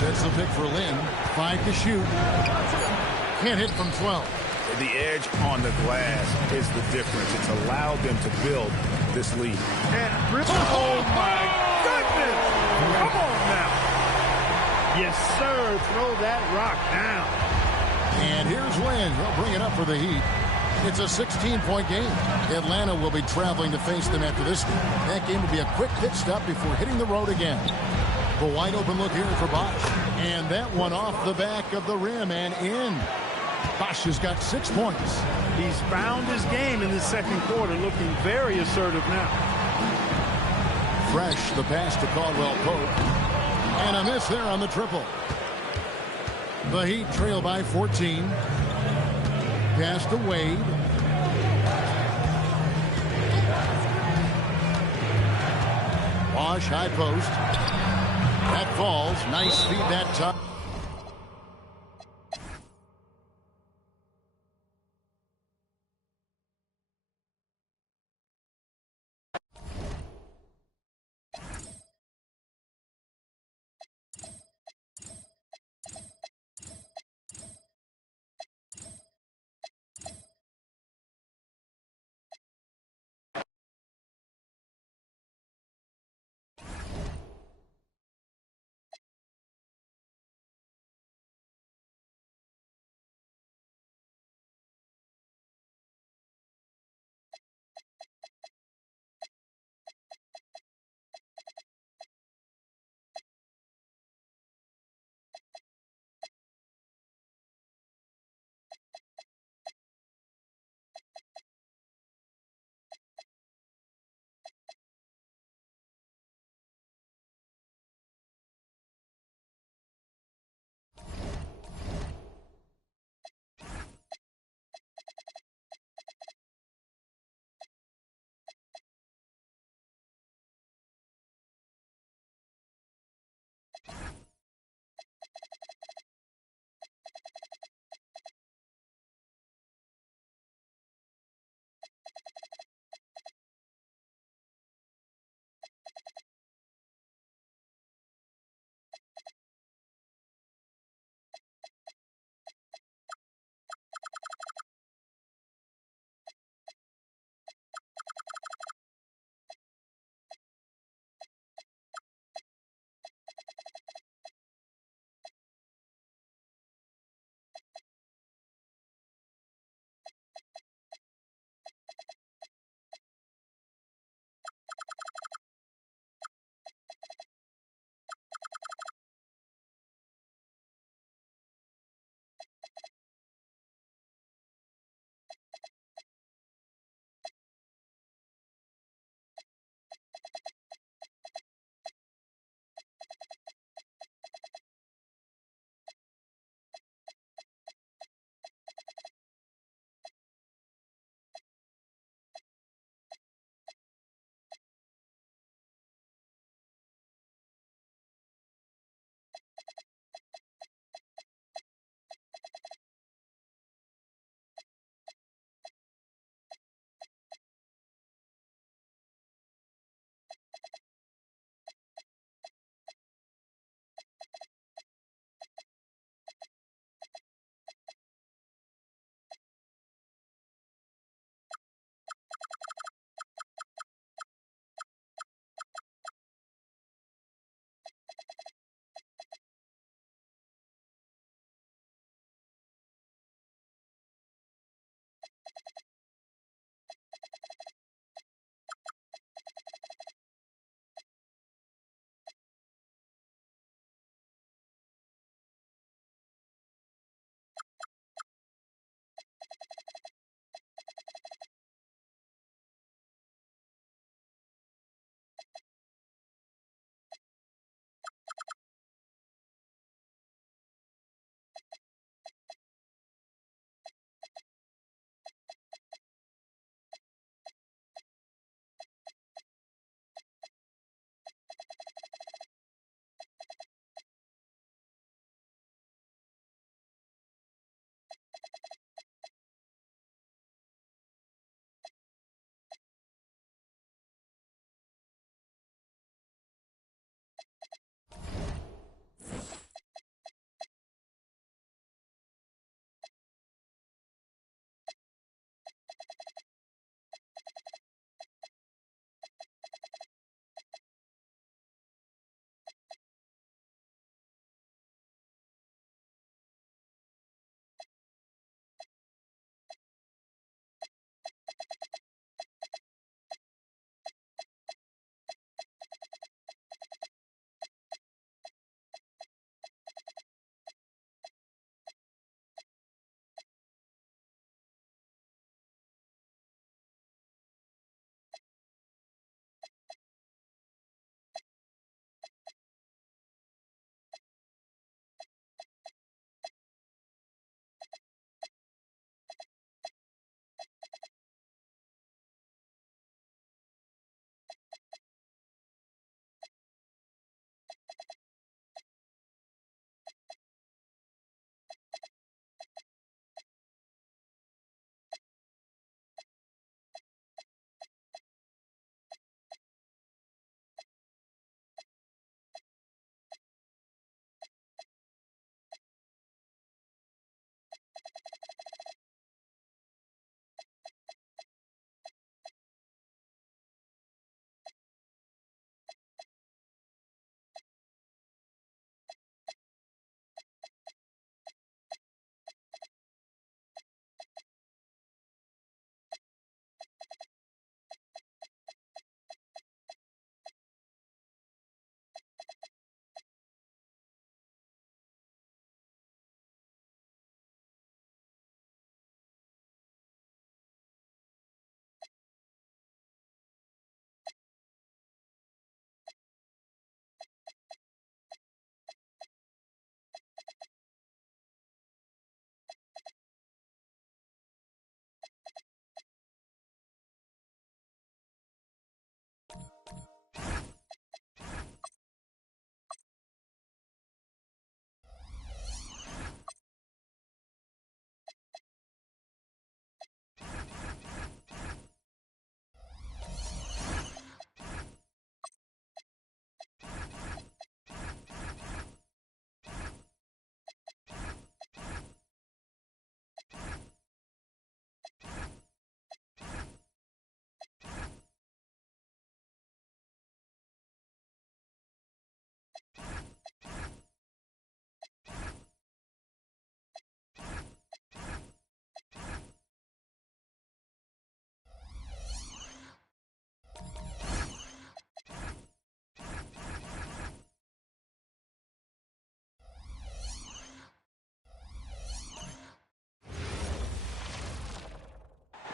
That's the pick for Lynn. 5 to shoot. Can't hit from 12. The edge on the glass is the difference. It's allowed them to build this lead. And oh my goodness! Come on now. Yes, sir. Throw that rock down. And here's Lynn. He'll bring it up for the Heat. It's a 16-point game. Atlanta will be traveling to face them after this game. That game will be a quick pit stop before hitting the road again. The wide open look here for Bosch. And that one off the back of the rim and in. Bosch has got 6 points. He's found his game in the second quarter, looking very assertive now. Fresh, the pass to Caldwell Pope. And a miss there on the triple. The Heat trail by 14. Pass to Wade. Bosch, high post. That falls. Nice feed that time.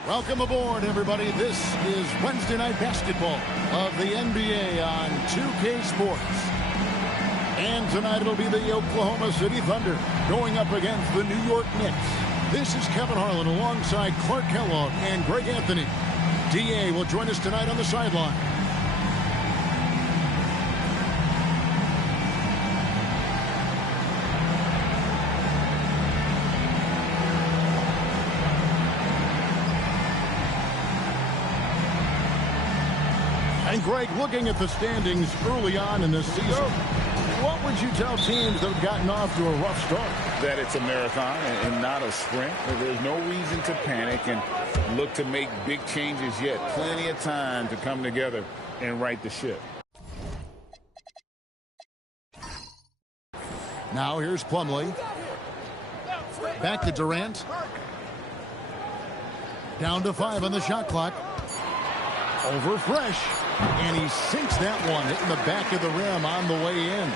Welcome aboard, everybody. This is Wednesday Night Basketball of the NBA on 2K Sports. And tonight it'll be the Oklahoma City Thunder going up against the New York Knicks. This is Kevin Harlan alongside Clark Kellogg and Greg Anthony. DA will join us tonight on the sideline. And Greg, looking at the standings early on in this season, what would you tell teams that have gotten off to a rough start? That it's a marathon and not a sprint. There's no reason to panic and look to make big changes yet. Plenty of time to come together and right the ship. Now here's Plumlee. Back to Durant. Down to 5 on the shot clock. Over Fresh. And he sinks that one, hitting the back of the rim on the way in.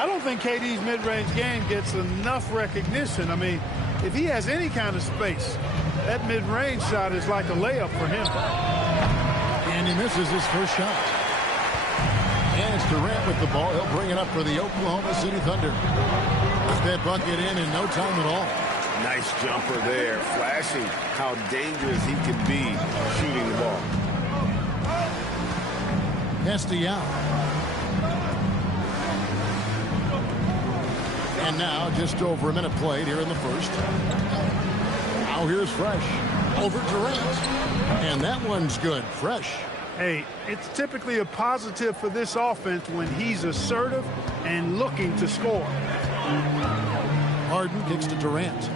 I don't think KD's mid-range game gets enough recognition. I mean, if he has any kind of space, that mid-range shot is like a layup for him. And he misses his first shot. And it's Durant with the ball. He'll bring it up for the Oklahoma City Thunder. Put that bucket in no time at all. Nice jumper there, flashing how dangerous he can be shooting the ball. Castellano. And now just over a minute played here in the first. Now here's Fresh over Durant. And that one's good. Fresh. Hey, it's typically a positive for this offense when he's assertive and looking to score. Harden kicks to Durant.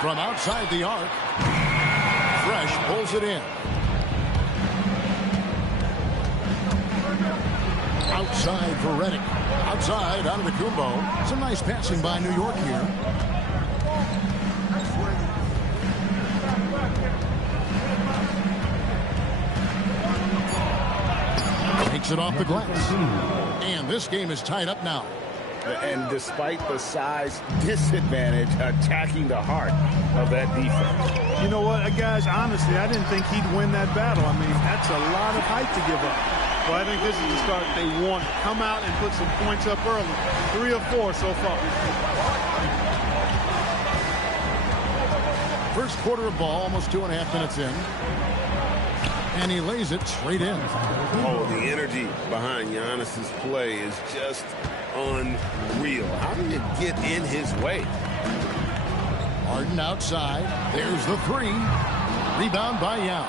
From outside the arc, Fresh pulls it in. Outside for Redick. Outside out of the Kumbo. Some nice passing by New York here. Takes it off the glass. And this game is tied up now. And despite the size disadvantage, attacking the heart of that defense. You know what, guys, honestly, I didn't think he'd win that battle. I mean, that's a lot of height to give up. So I think this is the start they want. Come out and put some points up early. 3 of 4 so far. First quarter of ball, almost 2.5 minutes in. And he lays it straight in. Oh, the energy behind Giannis's play is just unreal. How did it get in his way? Harden outside. There's the 3. Rebound by Yao.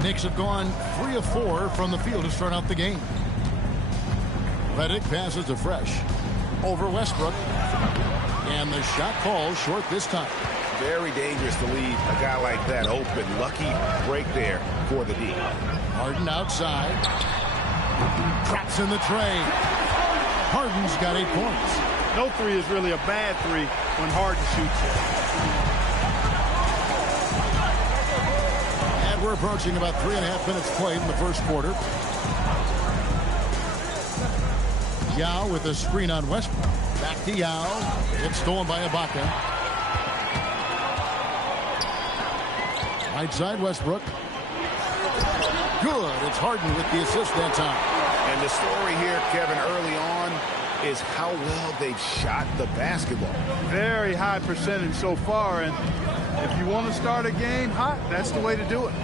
Knicks have gone 3 of 4 from the field to start out the game. Redick passes to Fresh. Over Westbrook. And the shot falls short this time. Very dangerous to leave a guy like that open. Lucky break there for the D. Harden outside. Drops in the tray. Harden's got 8 points. No 3 is really a bad 3 when Harden shoots it. And we're approaching about 3.5 minutes played in the first quarter. Yao with a screen on Westbrook. Back to Yao. It's stolen by Ibaka. Right side Westbrook. Good. It's Harden with the assist that time. And the story here, Kevin, early on is how well they've shot the basketball. Very high percentage so far. And if you want to start a game hot, that's the way to do it.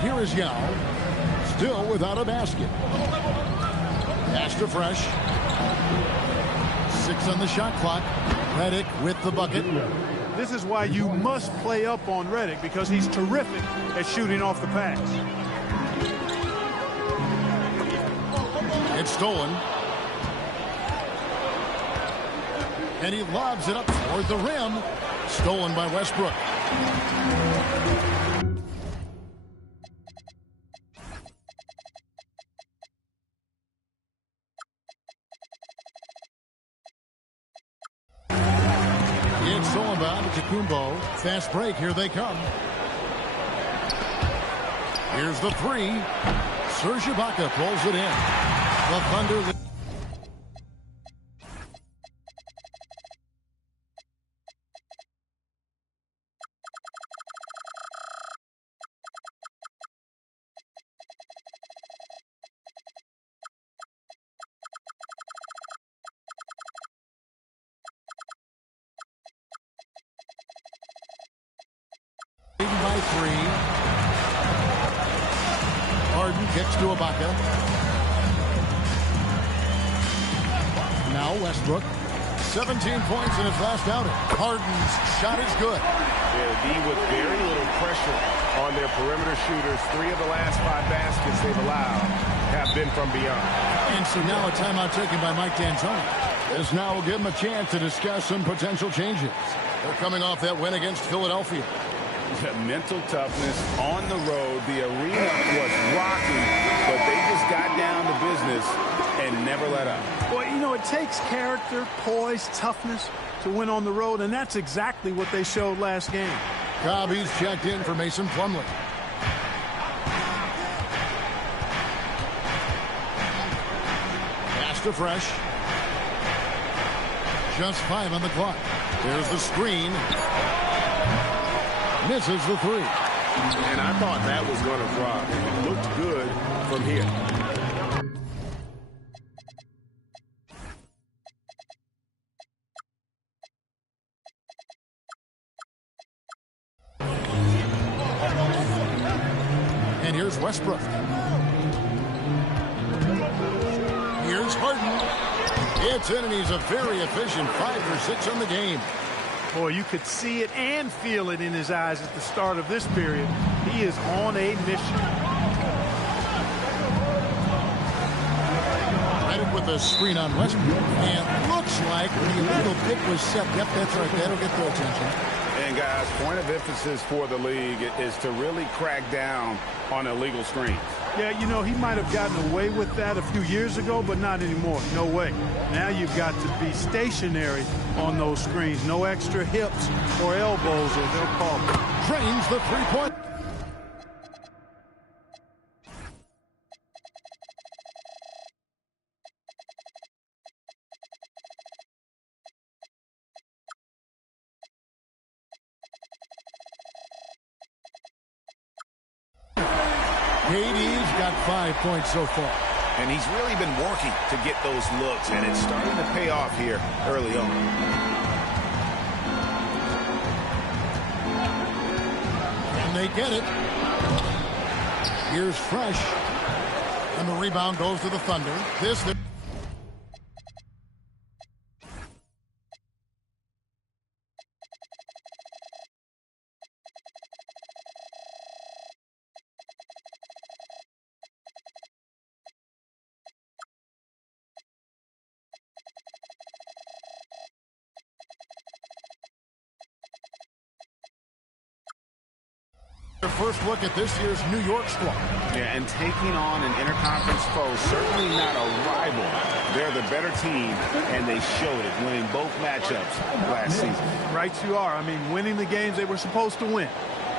here is Yao. Still without a basket. Pass to Fresh. 6 on the shot clock. Redick with the bucket. This is why you must play up on Redick, because he's terrific at shooting off the pass. It's stolen. And he lobs it up toward the rim. Stolen by Westbrook. It's stolen by Kumbo. Fast break. Here they come. Here's the 3. Serge Ibaka pulls it in. The Thunder. By 3. Harden kicks to Ibaka. Now Westbrook. 17 points in his last outing. Harden's shot is good. Yeah, D with very little pressure on their perimeter shooters. 3 of the last 5 baskets they've allowed have been from beyond. And so now a timeout taken by Mike D'Antoni. This now will give him a chance to discuss some potential changes. They're coming off that win against Philadelphia. Mental toughness on the road. The arena was rocking, but they just got down to business and never let up. Well, you know, it takes character, poise, toughness to win on the road, and that's exactly what they showed last game. Cobb's checked in for Mason Plumlee. Pass to Fresh. Just 5 on the clock. There's the screen. Misses the 3. And I thought that was going to drop. It looked good from here. And here's Westbrook. Here's Harden. It's in, and he's a very efficient 5 for 6 on the game. Boy, you could see it and feel it in his eyes at the start of this period. He is on a mission. Redick with the screen on Westbrook. And looks like the illegal pick was set. Yep, that's right. That'll get their attention. And, guys, point of emphasis for the league is to really crack down on illegal screens. Yeah, you know, he might have gotten away with that a few years ago, but not anymore. No way. Now you've got to be stationary on those screens. No extra hips or elbows, or they'll call it. Drains the 3-point. KD's got 5 points so far. And he's really been working to get those looks, and it's starting to pay off here early on. And they get it. Here's Fresh. And the rebound goes to the Thunder. Their first look at this year's New York squad. Yeah, and taking on an interconference foe, certainly not a rival. They're the better team, and they showed it, winning both matchups last season. Right you are. I mean, winning the games they were supposed to win.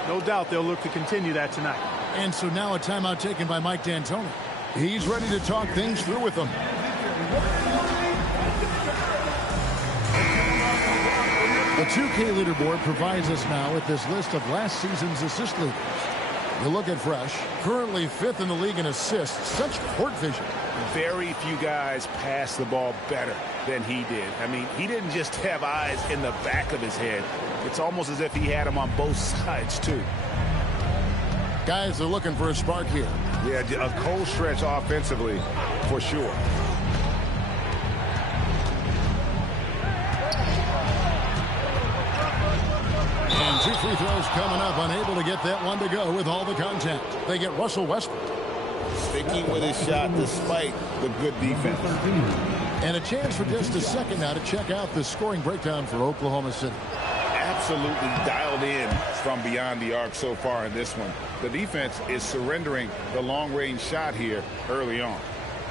No doubt they'll look to continue that tonight. And so now a timeout taken by Mike D'Antoni. He's ready to talk things through with them. The 2K leaderboard provides us now with this list of last season's assist leaders. You look at Fresh, currently 5th in the league in assists. Such court vision. Very few guys pass the ball better than he did. I mean, he didn't just have eyes in the back of his head. It's almost as if he had them on both sides, too. Guys are looking for a spark here. Yeah, a cold stretch offensively for sure. And 2 free throws coming up, unable to get that one to go with all the contact. They get Russell Westbrook. Sticking with his shot despite the good defense. And a chance for just a second now to check out the scoring breakdown for Oklahoma City. Absolutely dialed in from beyond the arc so far in this one. The defense is surrendering the long-range shot here early on.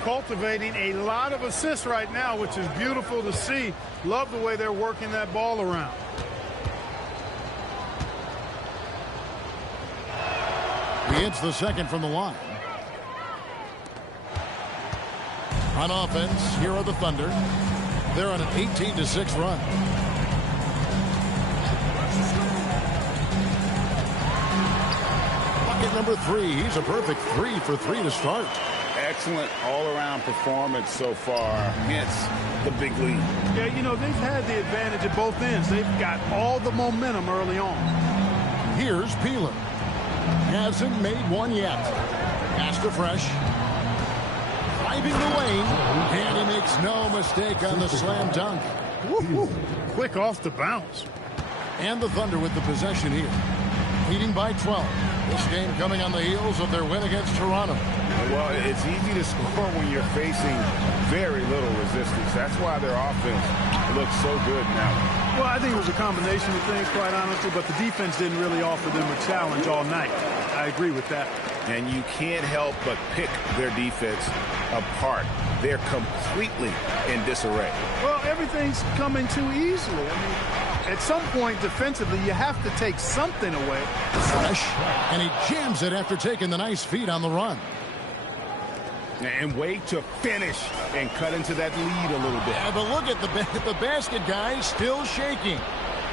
Cultivating a lot of assists right now, which is beautiful to see. Love the way they're working that ball around. He hits the second from the line. On offense, here are the Thunder. They're on an 18-6 run. Bucket number 3. He's a perfect 3 for 3 to start. Excellent all-around performance so far, hence the big lead. Yeah, you know, they've had the advantage at both ends. They've got all the momentum early on. Here's Peeler. Hasn't made one yet. Pass to Fresh. Driving the lane. And he makes no mistake on the slam dunk. Woo-hoo. Quick off the bounce. And the Thunder with the possession here. Leading by 12. This game coming on the heels of their win against Toronto. Well, it's easy to score when you're facing very little resistance. That's why their offense looks so good now. Well, I think it was a combination of things, quite honestly, but the defense didn't really offer them a challenge all night. I agree with that. And You can't help but pick their defense apart. They're completely in disarray. Well, everything's coming too easily. I mean, at some point defensively, you have to take something away. Fresh. And he jams it after taking the nice feed on the run. And wait to finish and cut into that lead a little bit. Yeah, but look at the basket, guys, still shaking.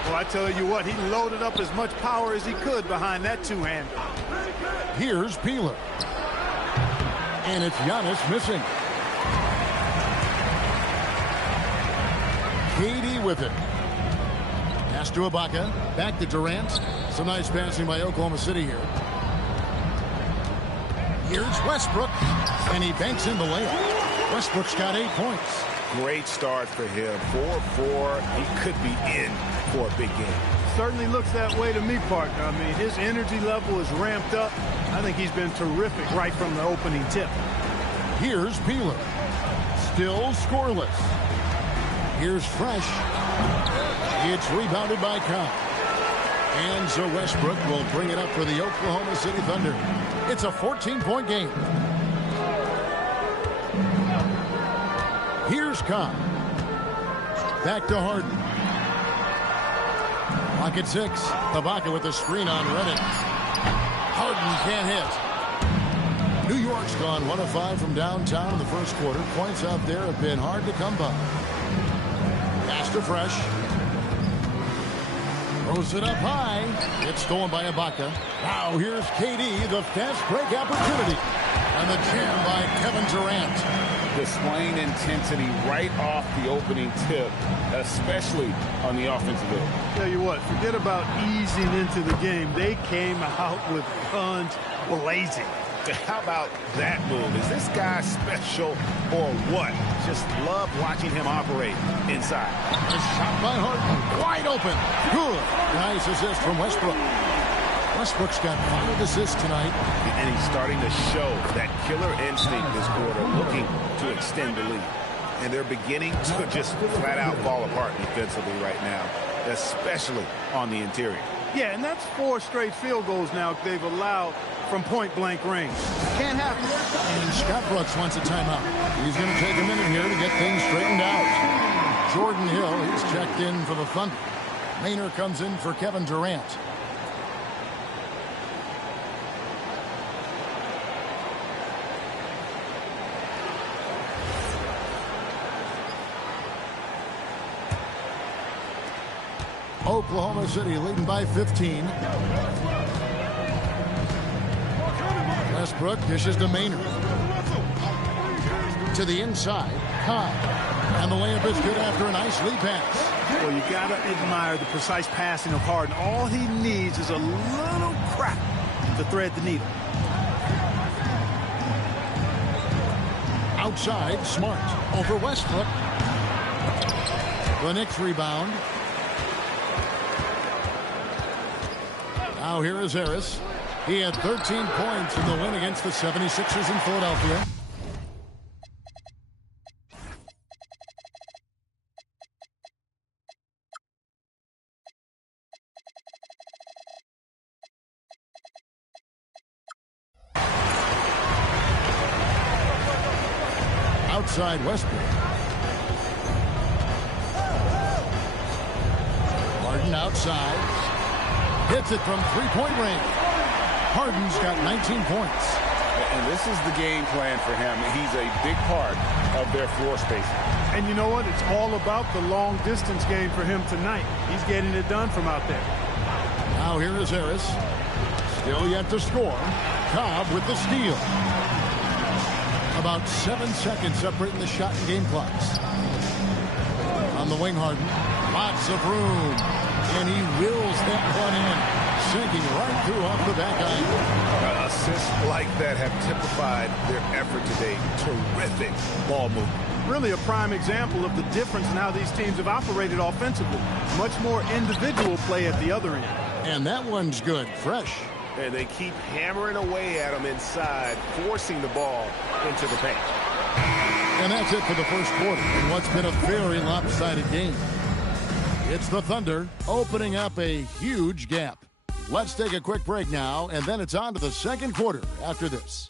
Well, I tell you what, he loaded up as much power as he could behind that two-hand. Here's Peeler. And it's Giannis missing. KD with it. Pass to Ibaka. Back to Durant. Some nice passing by Oklahoma City here. Here's Westbrook. And he banks in the layup. Westbrook's got 8 points. Great start for him. 4-4. He could be in for a big game. Certainly looks that way to me, partner. I mean, his energy level is ramped up. I think he's been terrific right from the opening tip. Here's Peeler. Still scoreless. Here's Fresh. It's rebounded by Cobb. And so Westbrook will bring it up for the Oklahoma City Thunder. It's a 14-point game. Here's Cobb. Back to Harden. Clock at 6. Ibaka with the screen on Reddick. Harden can't hit. New York's gone 1 of 5 from downtown in the first quarter. Points out there have been hard to come by. Pass to Fresh. Throws it up high. It's stolen by Ibaka. Now here's KD, the fast break opportunity. And the jam by Kevin Durant. Displaying intensity right off the opening tip, especially on the offensive end. Tell you what, forget about easing into the game. They came out with guns blazing. How about that move? Is this guy special or what? Just love watching him operate inside. A shot by Harden. Wide open. Good. Nice assist from Westbrook. Westbrook's got 5 assists tonight. And he's starting to show that killer instinct this quarter, looking to extend the lead. And they're beginning to just flat out fall apart defensively right now, especially on the interior. Yeah, and that's 4 straight field goals now they've allowed from point-blank range. Can't happen. And Scott Brooks wants a timeout. He's going to take a minute here to get things straightened out. Jordan Hill, he's checked in for the Thunder. Maynard comes in for Kevin Durant. Oklahoma City leading by 15. Westbrook dishes to Maynard. To the inside. Cobb. And the layup is good after a nice lead pass. Well, you got to admire the precise passing of Harden. All he needs is a little crack. to thread the needle. Outside, Smart over Westbrook. The Knicks rebound. Now here is Harris. He had 13 points in the win against the 76ers in Philadelphia. Outside Westbrook. Harden outside. Hits it from three-point range. Harden's got 19 points. And this is the game plan for him. He's a big part of their floor spacing. And you know what? It's all about the long-distance game for him tonight. He's getting it done from out there. Now here is Harris. Still yet to score. Cobb with the steal. About 7 seconds separating the shot and game clocks. On the wing, Harden. Lots of room. And he wills that one in. Sinking right through off the back iron. Assists like that have typified their effort today. Terrific ball movement. Really a prime example of the difference in how these teams have operated offensively. Much more individual play at the other end. And that one's good. Fresh. And they keep hammering away at them inside, forcing the ball into the paint. And that's it for the first quarter in what's been a very lopsided game. It's the Thunder opening up a huge gap. Let's take a quick break now, and then it's on to the second quarter after this.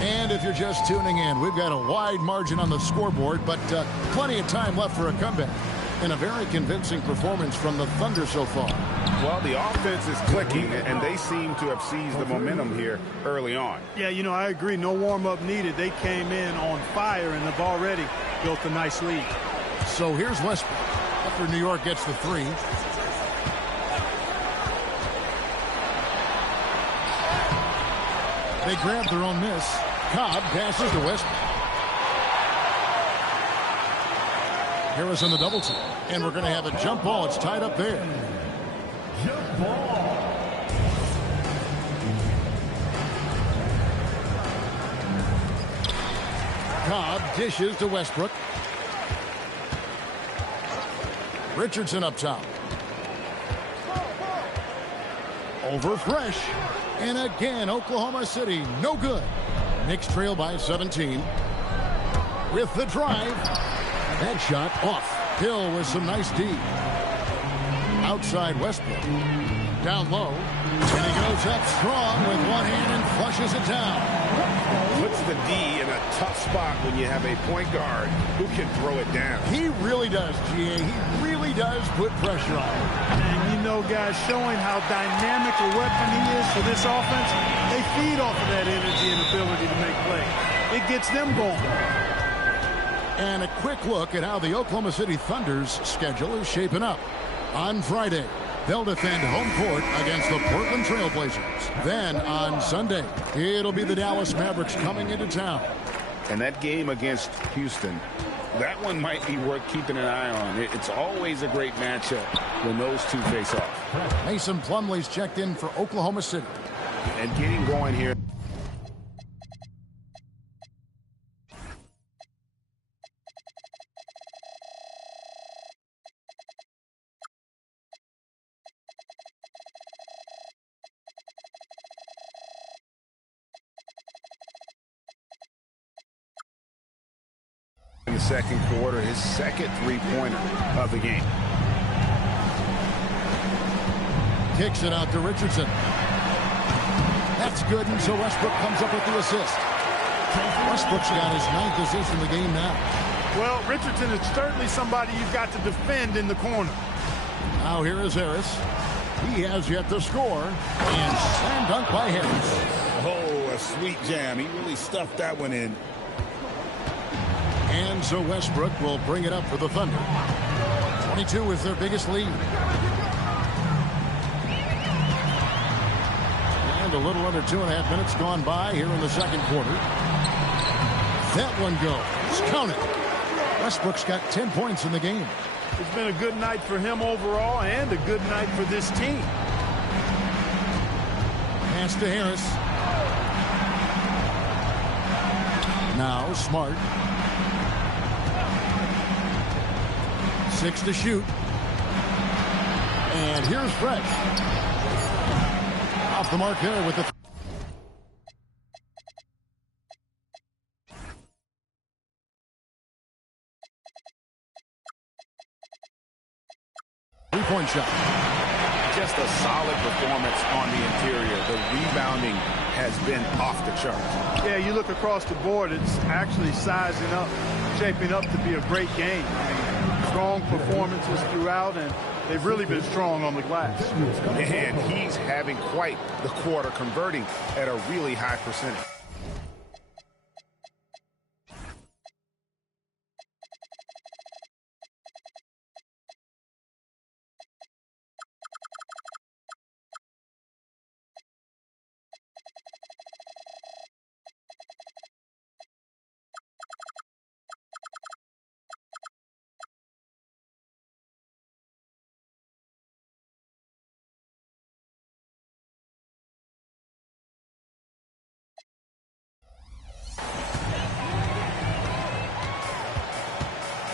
And if you're just tuning in, we've got a wide margin on the scoreboard, but plenty of time left for a comeback. And a very convincing performance from the Thunder so far. Well, the offense is clicking, and they seem to have seized the momentum here early on. Yeah, you know, I agree. No warm-up needed. They came in on fire and have already built a nice lead. So here's Westbrook after New York gets the three. They grab their own miss. Cobb passes to Westbrook. Harris on the double team. And we're going to have a jump ball. It's tied up there. Jump ball. Cobb dishes to Westbrook. Richardson up top. Over Fresh. And again, Oklahoma City, no good. Knicks trail by 17. With the drive. That shot off. Hill with some nice D. Outside Westbrook. Down low. And he goes up strong with one hand and flushes it down. Puts the D in a tough spot when you have a point guard who can throw it down. He really does, GA. He really does put pressure on him. And you know, guys, showing how dynamic a weapon he is for this offense, they feed off of that energy and ability to make plays. It gets them going. And a quick look at how the Oklahoma City Thunder's schedule is shaping up. On Friday, they'll defend home court against the Portland Trail Blazers. Then on Sunday, it'll be the Dallas Mavericks coming into town. And that game against Houston, that one might be worth keeping an eye on. It's always a great matchup when those two face off. Mason Plumlee's checked in for Oklahoma City. And getting going here. In the second quarter, his second three-pointer of the game. Kicks it out to Richardson. That's good, and so Westbrook comes up with the assist. Westbrook's got his 9th assist in the game now. Well, Richardson is certainly somebody you've got to defend in the corner. Now here is Harris. He has yet to score. And slam dunk by Harris. Oh, a sweet jam. He really stuffed that one in. And so Westbrook will bring it up for the Thunder. 22 is their biggest lead. and a little under 2.5 minutes gone by here in the second quarter. That one goes. Count it. Westbrook's got 10 points in the game. It's been a good night for him overall and a good night for this team. Pass to Harris. Now Smart. 6 to shoot. And here's Fresh. Off the mark there with the... three-point shot. Just a solid performance on the interior. The rebounding has been off the charts. Yeah, you look across the board, it's actually sizing up, shaping up to be a great game. Strong performances throughout, and they've really been strong on the glass. And he's having quite the quarter, converting at a really high percentage.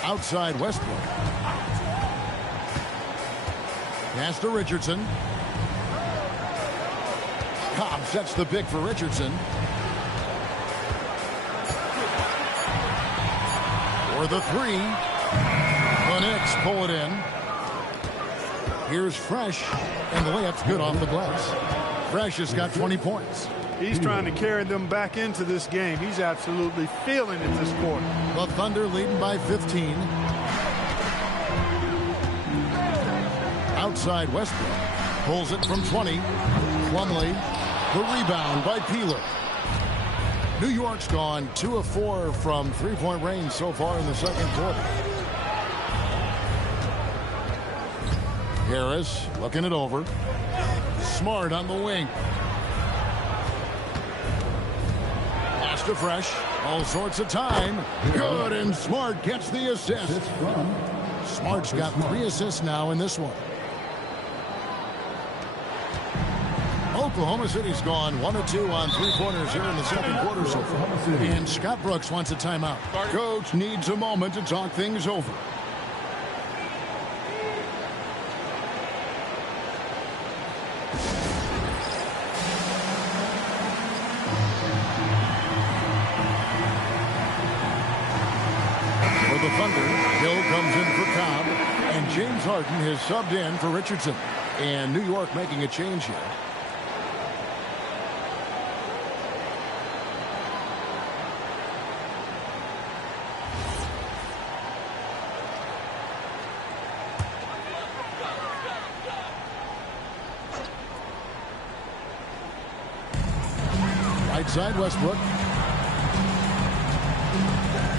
Outside Westbrook. Pass to Richardson. Cobb sets the pick for Richardson. For the three. The Knicks pull it in. Here's Fresh, and the layup's good off the glass. Fresh has got 20 points. He's trying to carry them back into this game. He's absolutely feeling it this quarter. The Thunder leading by 15. Outside Westbrook. Pulls it from 20. Plumlee. The rebound by Peeler. New York's gone 2 of 4 from three-point range so far in the second quarter. Harris looking it over. Smart on the wing. Pass to Fresh. All sorts of time. Good, and Smart gets the assist. Smart's got 3 assists now in this one. Oklahoma City's gone 1 of 2 on three-pointers here in the second quarter so far. And Scott Brooks wants a timeout. Coach needs a moment to talk things over. For the Thunder, Hill comes in for Cobb, and James Harden has subbed in for Richardson. And New York making a change here. Right side Westbrook.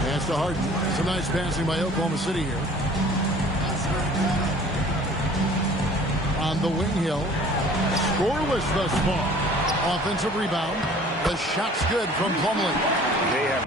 Pass to Harden. Some nice passing by Oklahoma City here. On the wing, Hill. Scoreless thus far. Offensive rebound. The shot's good from Plumlee. They have